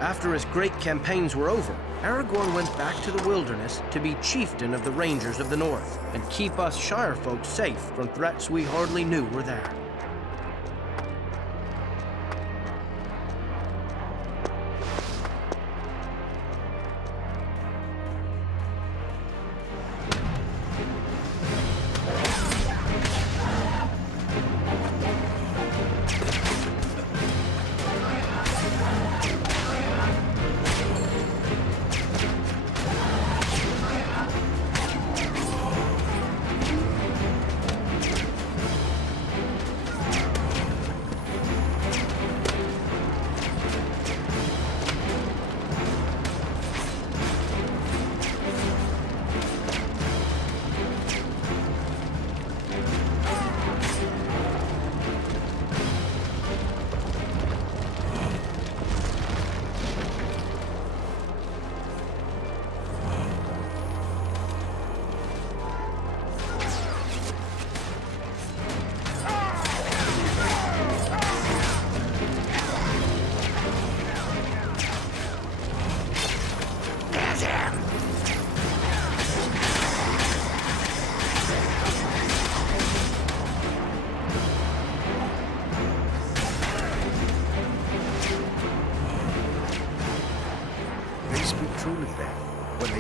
After his great campaigns were over, Aragorn went back to the wilderness to be chieftain of the Rangers of the North and keep us Shire folk safe from threats we hardly knew were there.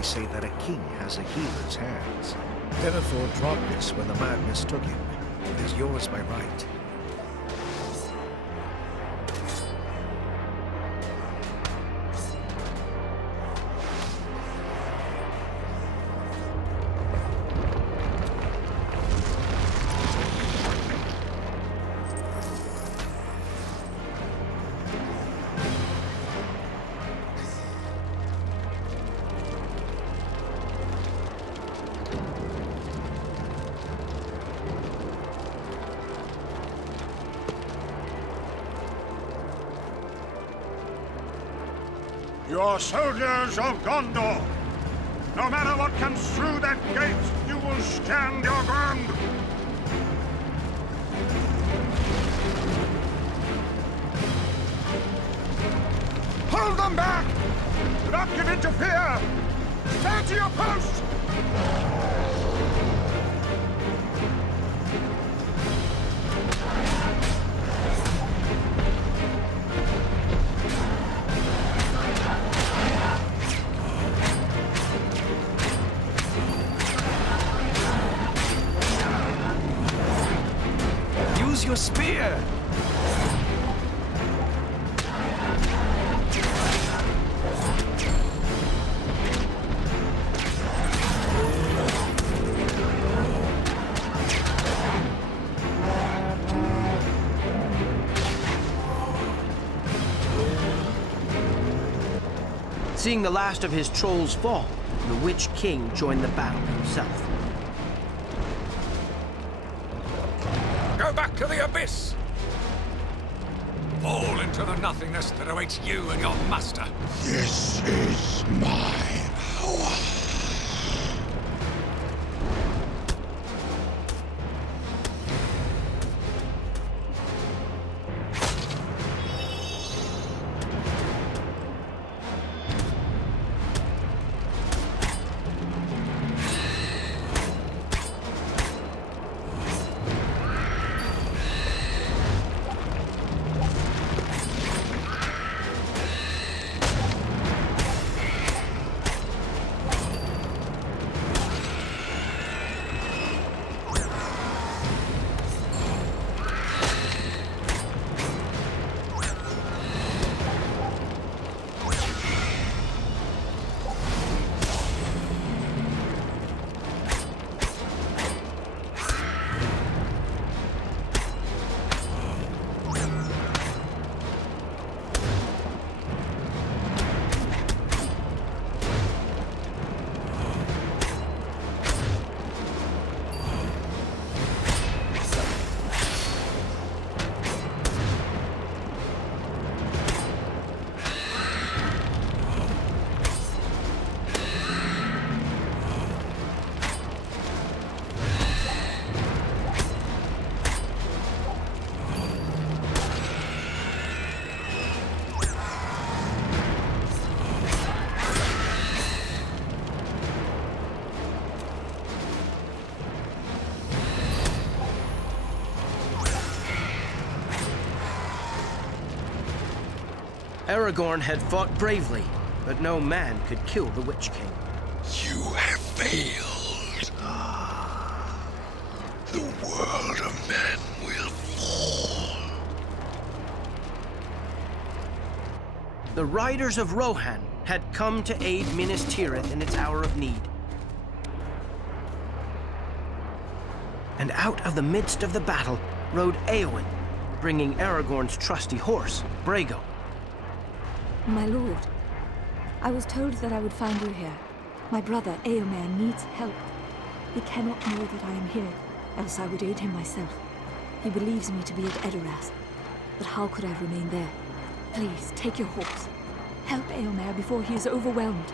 Say that a king has a healer's hands. Denethor dropped this when the madness took him. It is yours by right. You are soldiers of Gondor. No matter what comes through that gate, you will stand your ground. Hold them back! Do not give in to fear! Stand to your post! Use your spear! Seeing the last of his trolls fall, the Witch King joined the battle himself. Go back to the abyss! Fall into the nothingness that awaits you and your master. This is my power. Aragorn had fought bravely, but no man could kill the Witch King. You have failed. The world of men will fall. The riders of Rohan had come to aid Minas Tirith in its hour of need. And out of the midst of the battle rode Éowyn, bringing Aragorn's trusty horse, Brago. My lord, I was told that I would find you here. My brother, Éomer, needs help. He cannot know that I am here, else I would aid him myself. He believes me to be at Edoras, but how could I remain there? Please, take your horse. Help Éomer before he is overwhelmed.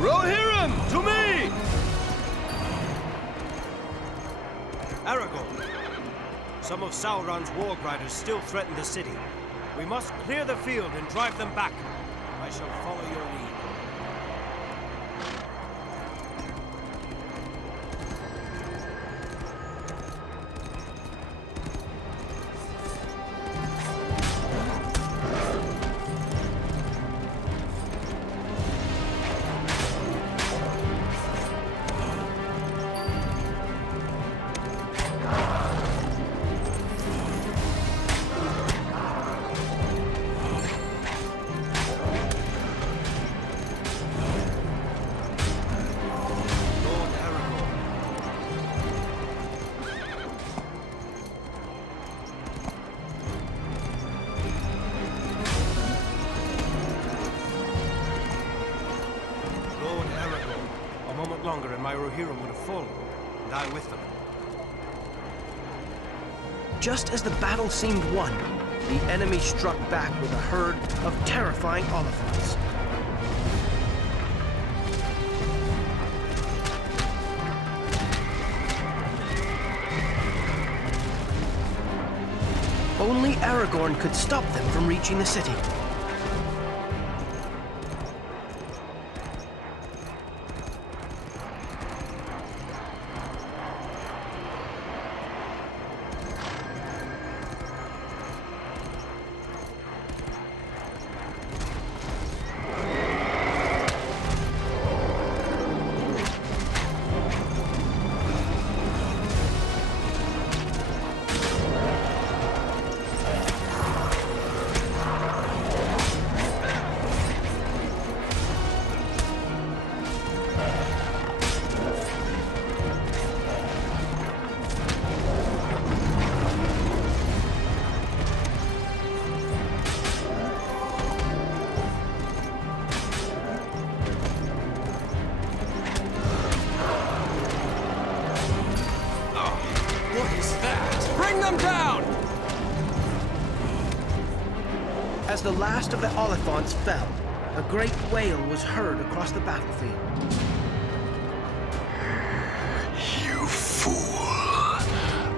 Rohirrim, to me! Aragorn, some of Sauron's warg riders still threaten the city. We must clear the field and drive them back. I shall follow your lead. moment longer and my Rohirrim would have fallen, and I with them. Just as the battle seemed won, the enemy struck back with a herd of terrifying Oliphants. Only Aragorn could stop them from reaching the city. As the last of the Oliphants fell, a great wail was heard across the battlefield. You fool!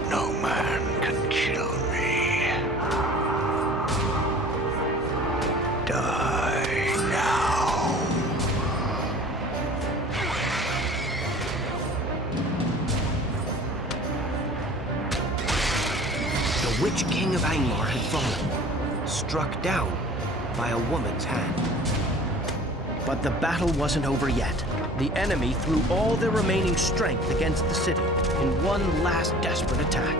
No man can kill me. Die now. The Witch King of Angmar had fallen, struck down by a woman's hand. But the battle wasn't over yet. The enemy threw all their remaining strength against the city in one last desperate attack.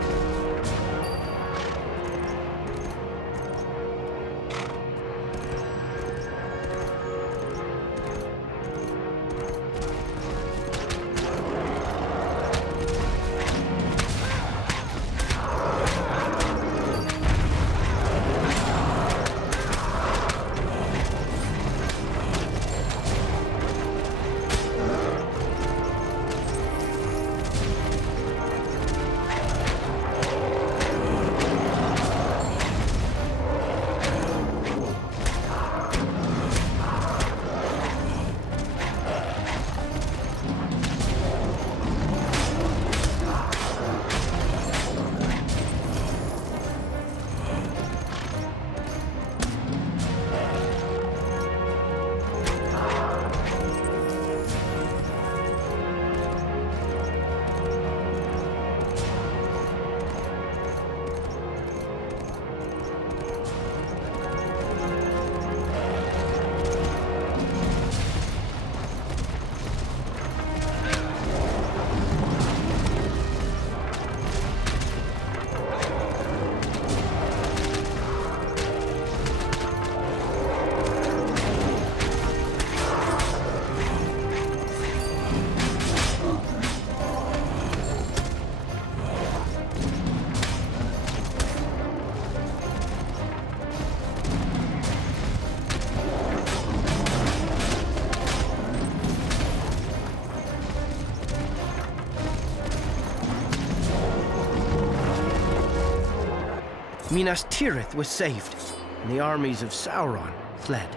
Minas Tirith was saved, and the armies of Sauron fled.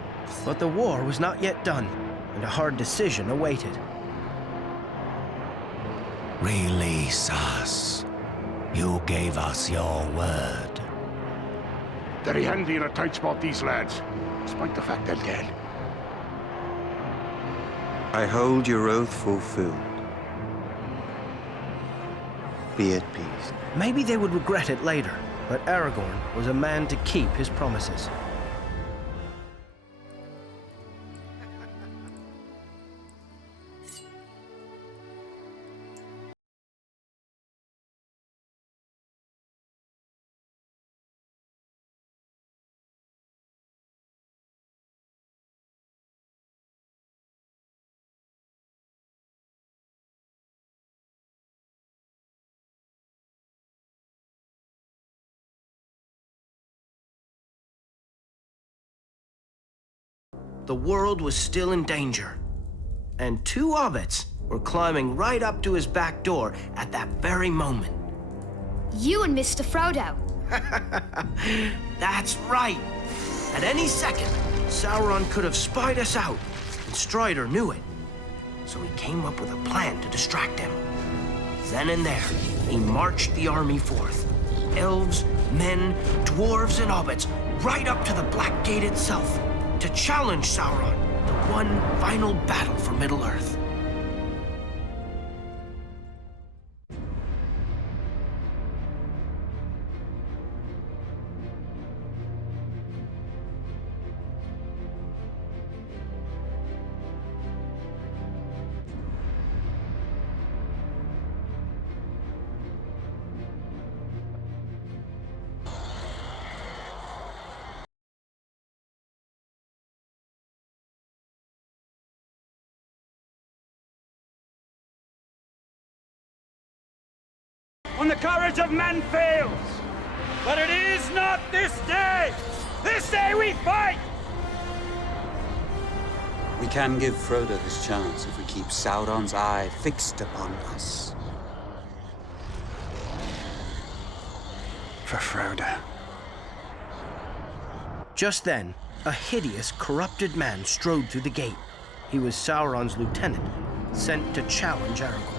But the war was not yet done, and a hard decision awaited. Release us. You gave us your word. Very handy in a tight spot, these lads, despite the fact they're dead. I hold your oath fulfilled. Be at peace. Maybe they would regret it later, but Aragorn was a man to keep his promises. The world was still in danger, and two hobbits were climbing right up to his back door at that very moment. You and Mr. Frodo. That's right. At any second, Sauron could have spied us out, and Strider knew it. So he came up with a plan to distract him. Then and there, he marched the army forth. Elves, men, dwarves, and hobbits, right up to the Black Gate itself, to challenge Sauron to one final battle for Middle-earth. When the courage of men fails. But it is not this day! This day we fight! We can give Frodo his chance if we keep Sauron's eye fixed upon us. For Frodo. Just then, a hideous, corrupted man strode through the gate. He was Sauron's lieutenant, sent to challenge Aragorn.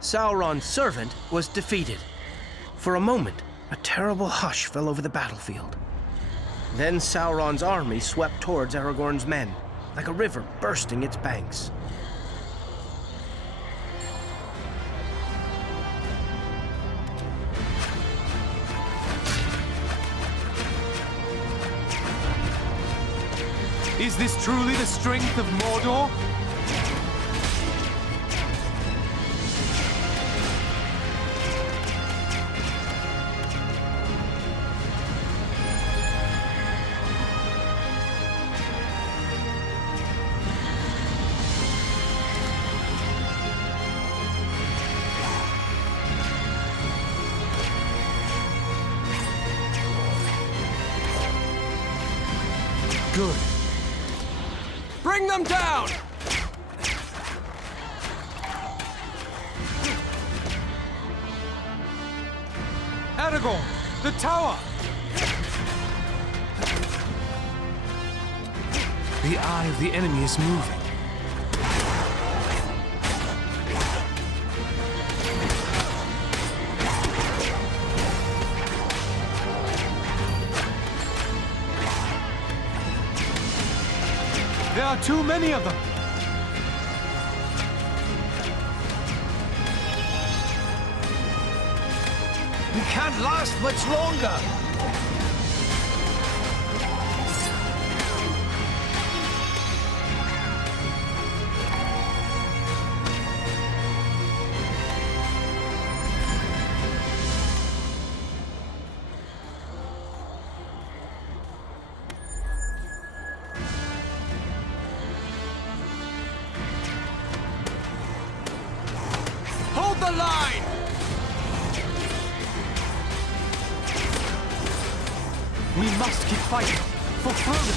Sauron's servant was defeated. For a moment, a terrible hush fell over the battlefield. Then Sauron's army swept towards Aragorn's men, like a river bursting its banks. Is this truly the strength of Mordor? Good. Bring them down! Aragorn! The tower! The eye of the enemy is moving. There are too many of them! We can't last much longer! Hold the line! We must keep fighting for Frodo.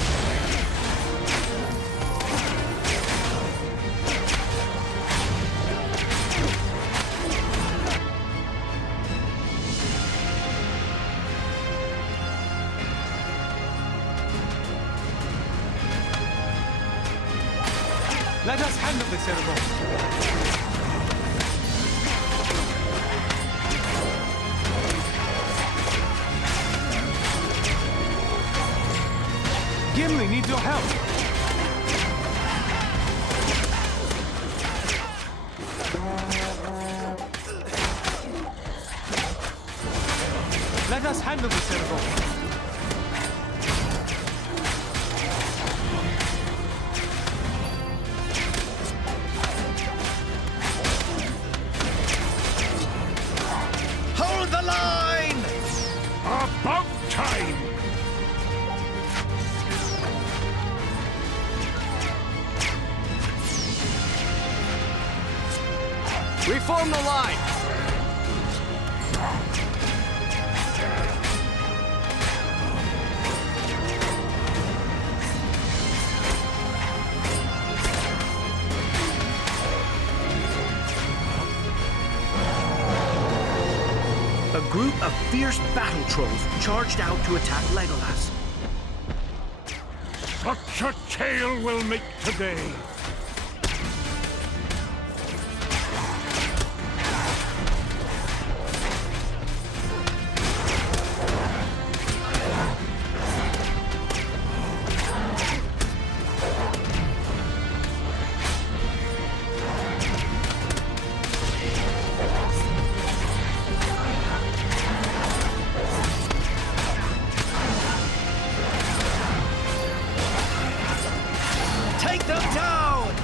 Let us handle this, Aragorn. Gimli needs your help! Let us handle this, Aragorn. Hold the line! About time! Reform the line! A group of fierce battle trolls charged out to attack Legolas. Such a tale will make today. Take them down!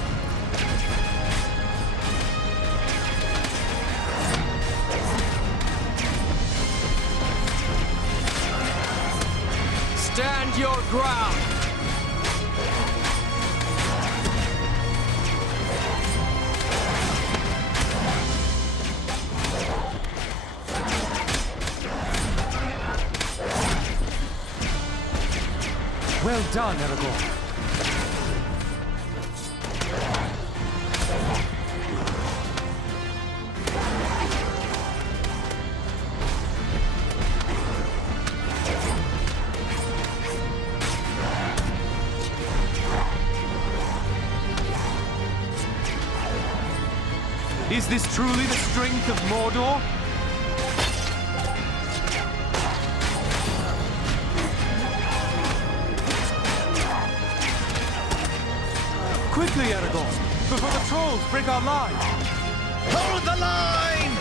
Stand your ground! Well done, Aragorn. Is this truly the strength of Mordor? Quickly, Aragorn, before the trolls break our line! Hold the line!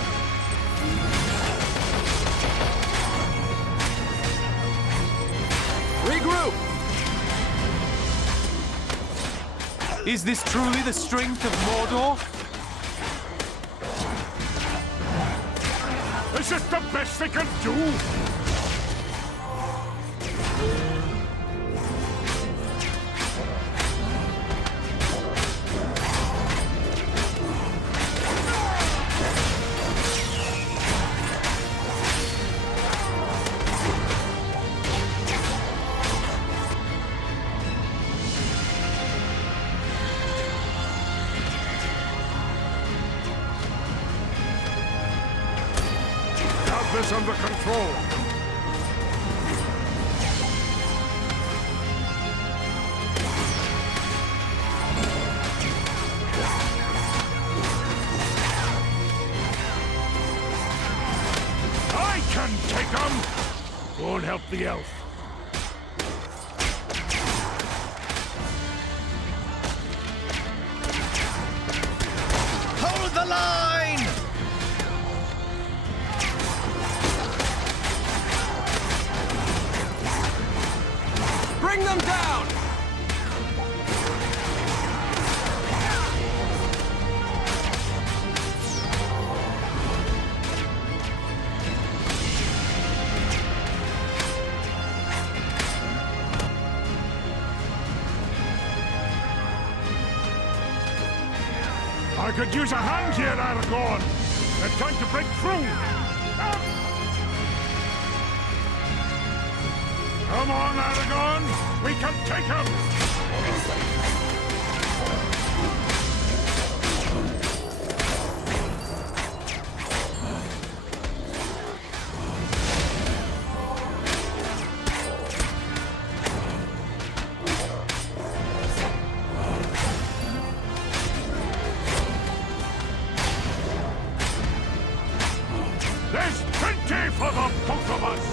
Regroup! Is this truly the strength of Mordor? Is this the best they can do? Have this under control. I can take them! Go and help the elf. Hold the line! Bring them down! I could use a hand here, Aragorn. They're trying to break through. Come on, Aragorn. We can take him. There's plenty for the both of us!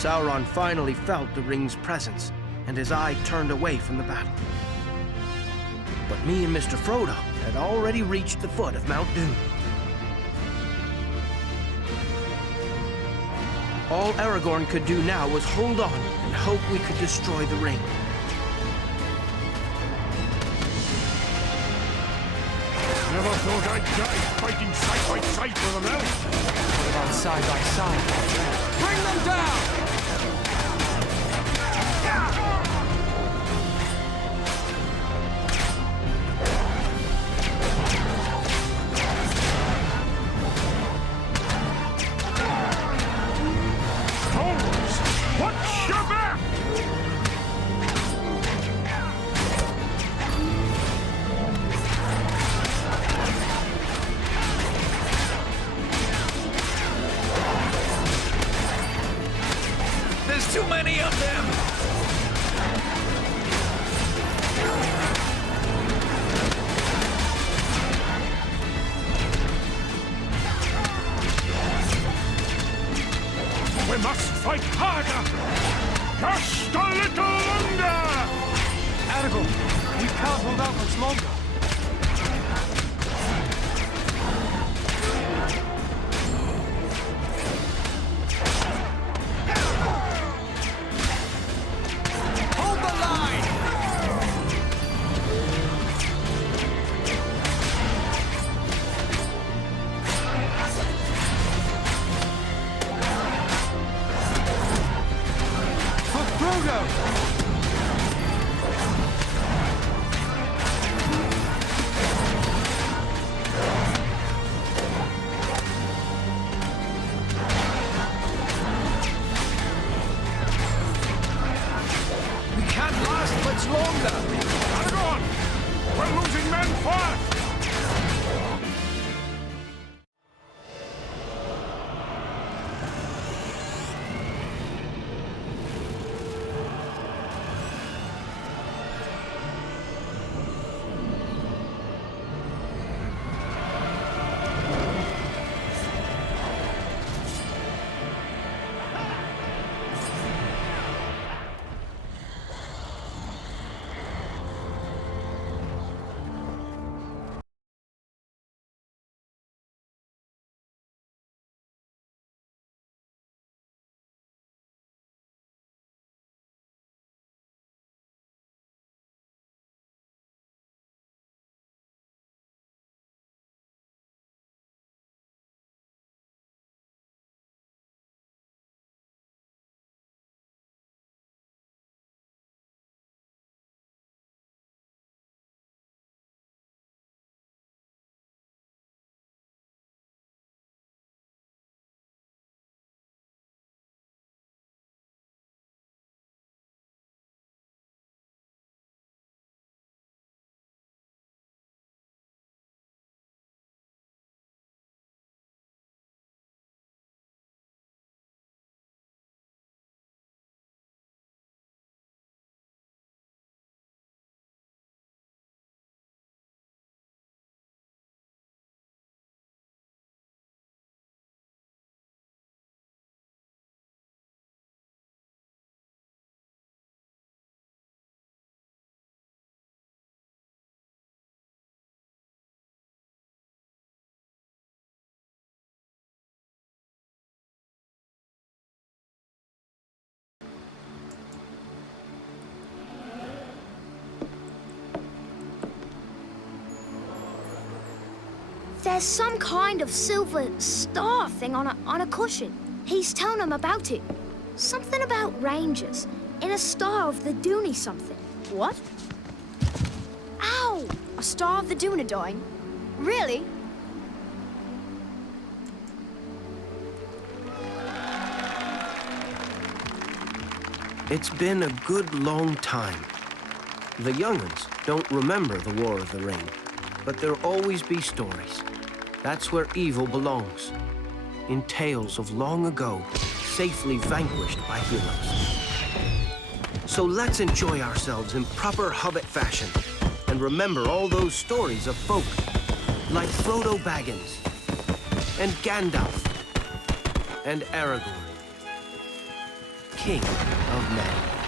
Sauron finally felt the ring's presence, and his eye turned away from the battle. But me and Mr. Frodo had already reached the foot of Mount Doom. All Aragorn could do now was hold on and hope we could destroy the ring. Never thought I'd die fighting side by side with an elf. What about side by side? Bring them down! Holmes, watch your back! There's too many of them! We must fight harder! Just a little longer! Aragorn, we can't hold out much longer. Hold the line! For Frodo! We can't last much longer! Aragorn! We're losing men fast! There's some kind of silver star thing on a cushion. He's telling them about it. Something about rangers in a star of the Dooney something. What? Ow! A star of the Dunedain? Really? It's been a good long time. The young'uns don't remember the War of the Ring, but there'll always be stories. That's where evil belongs. In tales of long ago, safely vanquished by heroes. So let's enjoy ourselves in proper Hobbit fashion and remember all those stories of folk like Frodo Baggins and Gandalf and Aragorn. King of Men.